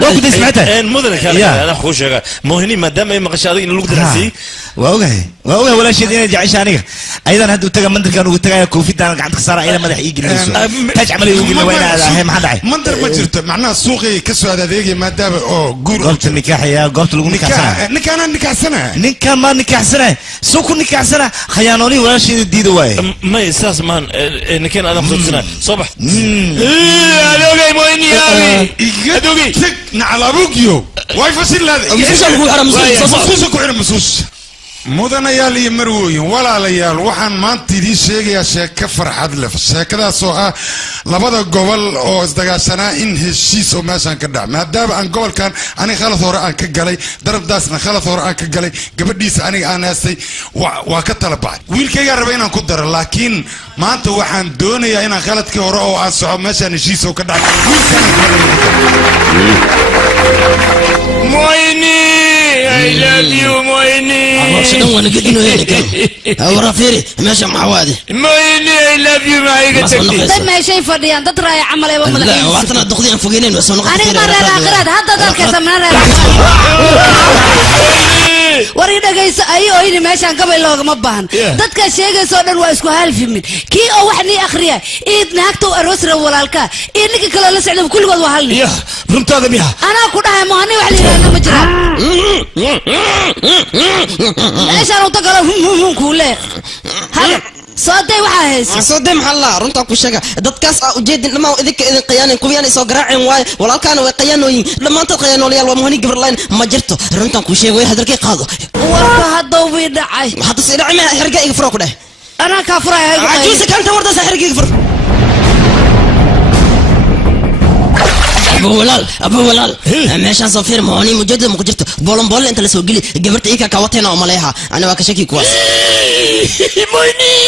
واكو ديسي معناتها المدن كان أنا خوش موهني ما دام ما قشاري إنه لقدر نسي واوجه ولا شيء دين جعيش أنا أيضا هدو تجا منتر كانوا تجا كوفي تانا قاعد خسارة إلى مدح يجي نسوا تجعل يجي وين هذا هم حدا منتر ما جرت معناه سوقي كسر هذا ديجي ما دام جور قلت النكاح يا قلت له نكاح سنة نكاح ما نكاح سنة سوق نكاح سنة خيانوني ولا شيء جديد واي ما يساس مان نكين أنا خذ سنة صبح هذوقي مويني هذوقي نعلى بوكيو واي فصل هذا mudanayaal iyo marwooyin walaalayaal waxaan maanta idin sheegayaa sheeko farxad leh sheekadaas oo ah labada gobol oo isdagaashanaa in heshiis oo meeshan ka dhac maadaama aan gobolkan aniga khalad hore aan ka galay darabdaasna khalad hore aan ka galay gabadhiisa aniga aan haastay waa ka tala baxay wiilkaygaa raba inaan ku daro laakiin maanta waxaan doonayaa inaan khaladkii hore oo aan soco meeshan heshiis oo ka dhac مويني I love you مويني شنو وانا قد انه هيك ورا فيري ماشي مع وادي مويني I love you ما يقدر طيب ما شيء فرديان تتراي عمل ايوه لا وعطنا دقيقه فوقينين بس انا مرة الاخرات هذا ذاك سمنا وري dhagayso ay ooyni meeshan gabay looga ma baahan dadka sheegayso dhan waa isku halfimin kii oo wax ni akhriya eed naagto aroosra walaalka ee ninka kale la socdo kulligood waa halni runtaada miya ana ku dhahay maani wax liiraa ma jiraan meeshan uu tagalo kuule hal صدق وحاس صدق محلا رنتا كوشجع دتكاس أوجد لما إذا قيان كويان يسوع قراعين واي ولا كانوا قيانوين لما أنت قيانوا لي المهني قبل لاين ما جرتوا رنتا كوشجع ويا هذا الكي قاضي وهذا ويدعي حتى سيدعي ما حرقة يفرق ده أنا كافر عجوز كانت ورده سحرقة يفرق أبو ولال ماشان صفير مهني مجدد مقدرته بولن أنت اللي سوقي لي جبرت إيكا كواتنا وملاها أنا واكشكي كواس مويني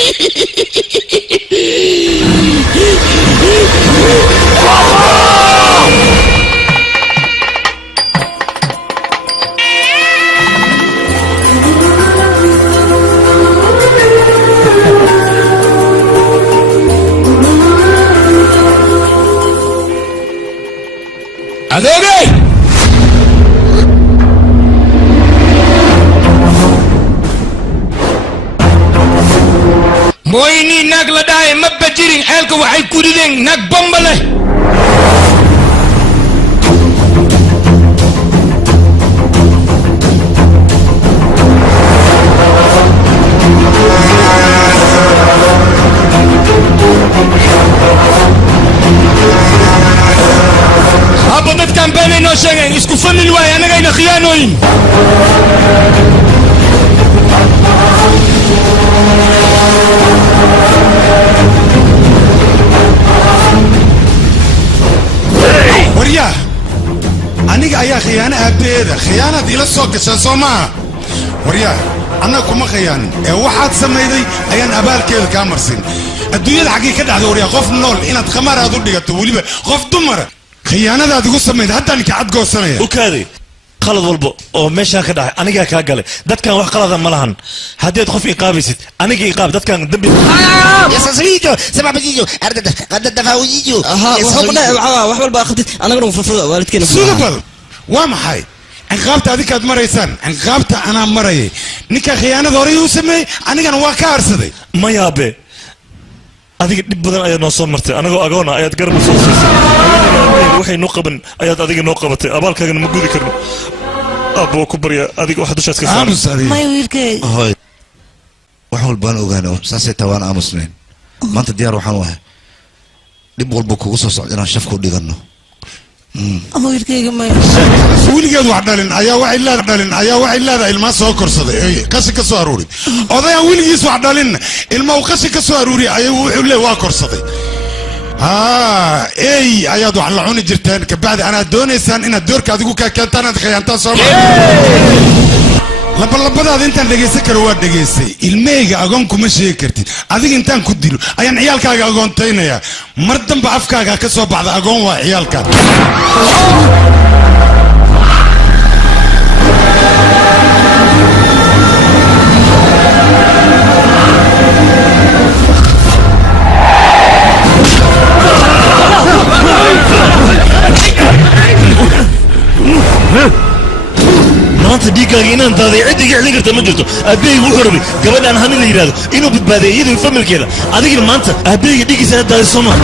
أذوقي مويني ناك لداي مبجرين حالك وحي كوريدين ناك بمبله هابطت كان بيني نو شيغين اسكو فن الواي انا غاينا خيانوين وريا أنا أيا خيانة أبدا خيانة إلى السوق سوما وريا أنا كم خيانة واحد سميدي أيان أبال كذا كامرسين الدنيا الحقيقة ده وريا خوف نول إن تخمر هذا اللي تقولي خوف دمر خيانة ده تقول سميد حتى أنك عاد جو سنة وكذي خلط والبو أو ماشي كده أنا جا كاجله ده كان واحد خلط ملهن هديت خوف إقابيست أنا جي إقاب ده كان دبي يا ساسريجو سبع بيجو أرد الدفاويجو وحول باخذ أنا أقول ففر والد كنا سوبر وام حي عقابت هذيك مريسان عقابت أنا مري نك خيانة دوري وسمي أنا كان واقع صدي ما يابي هذيك بدنا أياد نصور مرتي أنا أقولنا أياد قرب نصوص وحي نقبن أياد هذيك نقبتي أبالك كان مجودي كرنا أبو كبريا هذيك واحد وش أسكت ما يويلك هاي وحول بان أوغانو ساسي توان أمسنين ما أنت ديار وحنوه دبول بوكو وصوص أنا شفكو ديغنو ويلك ما ويلك وحدالين أيا وعي لا الماء سوكر صدي قصي كسو أروري أضيع ويلك يسوع دالين الماء قصي كسو أروري أيا وعي واكر صدي اي اياد وحلعوني جرتين كبعد انا دونيسان ان الدور كادقو كانت انا خيانتا صوما labalabadaada intaan dhegaysan karo waa dhegaystay ilmeyga agoon kuma sheegi kartid adiga intaan ku dilo ayaan ciyaalkaaga agoontaynayaa mar damba afkaaga ka soo baxda agoon waa ciyaalkaan maanta dhiiggaaga inaan daaday ciddiga celin karta ma jirto aabbahayga wuxuu rabay gabadhaan hani la yidhaahdo inuu badbaadiyo iyadoo familkeeda adigina maanta aabbahayga dhiiggiisa aad daaday soo maa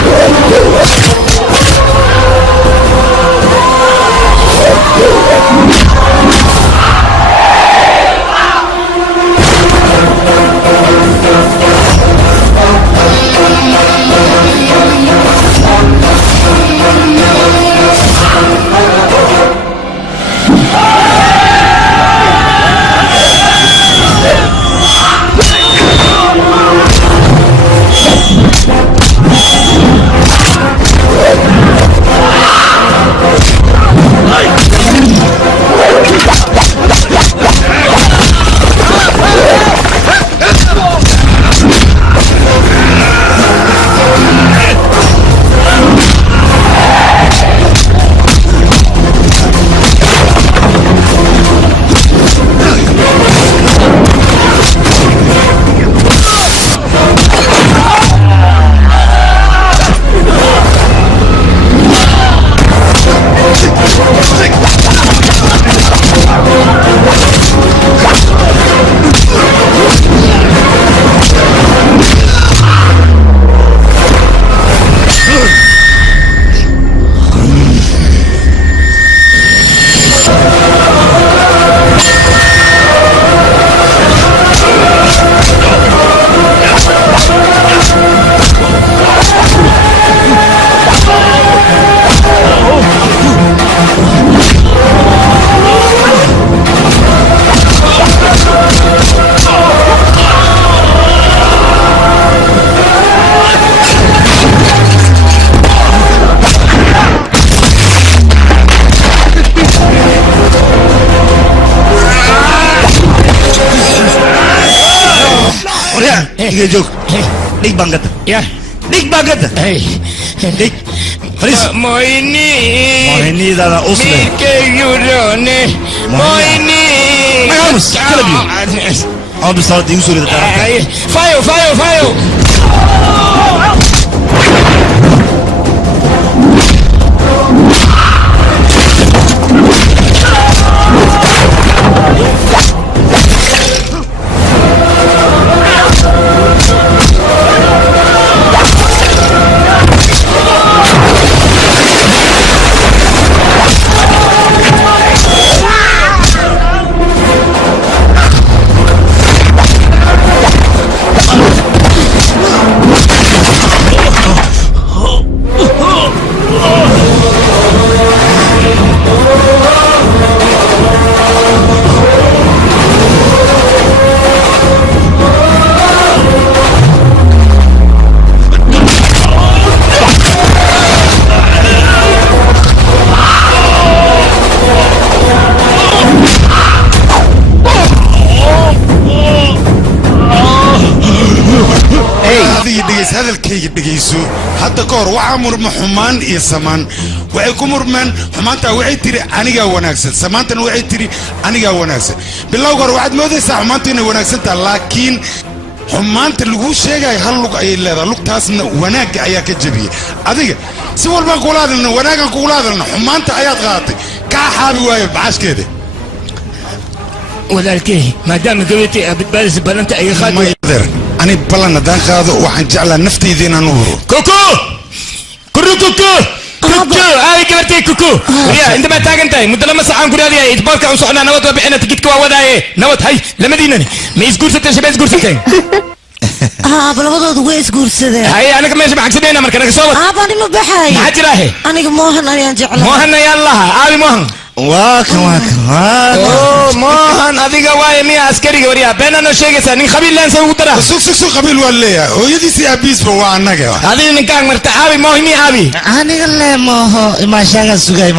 joog dhig baan gada dhig baan gada dhig fariis moyniidada usle mirkeyurone moyni magamus kala biyo ama bisaarada igu soo rida daaranta fayo fayo fayo hadalkayga dhegayso hadda ka hor waxaa murma xumaan iyo samaan waxay ku murmeen xumaantaa waxay tiri anigaa wanaagsan samaantana waxay tiri anigaa wanaagsan bilowga hore waxaad moodaysaa xumaantu inay wanaagsan tahay laakiin xumaanta laguu sheegayo hal lug ayay leedahay lugtaasna wanaagga ayaa ka jebiyey adiga si walbaan kula hadalna wanaagaan kugula hadalna xumaanta ayaad qaadatay kaa xaabi waayo macaashkeeda walaalkey maadaama gabadhii aad badbaadisa ballanta ay qaadi ani ballan haddaan qaado waxaan jeclaa naftayda inaan u huro kuku kuru kuku kuku ay gabartay kuku riya inta ma taagan tahay muddo lama saacaan ku raadiyay isboorka u socnaa nabad waa bixina tikidka waa wadaaye nabad hay lamadiinani ma isguursatay shabees isguursatay labadoodu way isguursadeen hay anaga meesha maxaa sameeyna marka naga soo wad bani ma baxay maxaa jiraahe aniga moohan ayaan jeclaa moohan ayaan laha aabi moohan moohan adiga waaye miya askariga wariyaa beenano sheegaysaa nin qabiil leensa ugu dara sug qabiil waa leeyahay hooyadiisii aabiisba waa annaga adiga ninkaan marta aabi moohi miya aabi aniga lee mooho imaashaaga sugay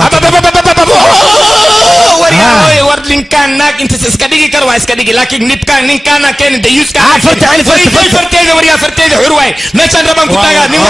wariyaa war ninkaan naag intas iska dhigi karo waa iska dhigi laakiin nibkaan ninkaana keenin dayuuska farteeda waryaa farteeda xur waay meeshaan rabaan ku taagaa nin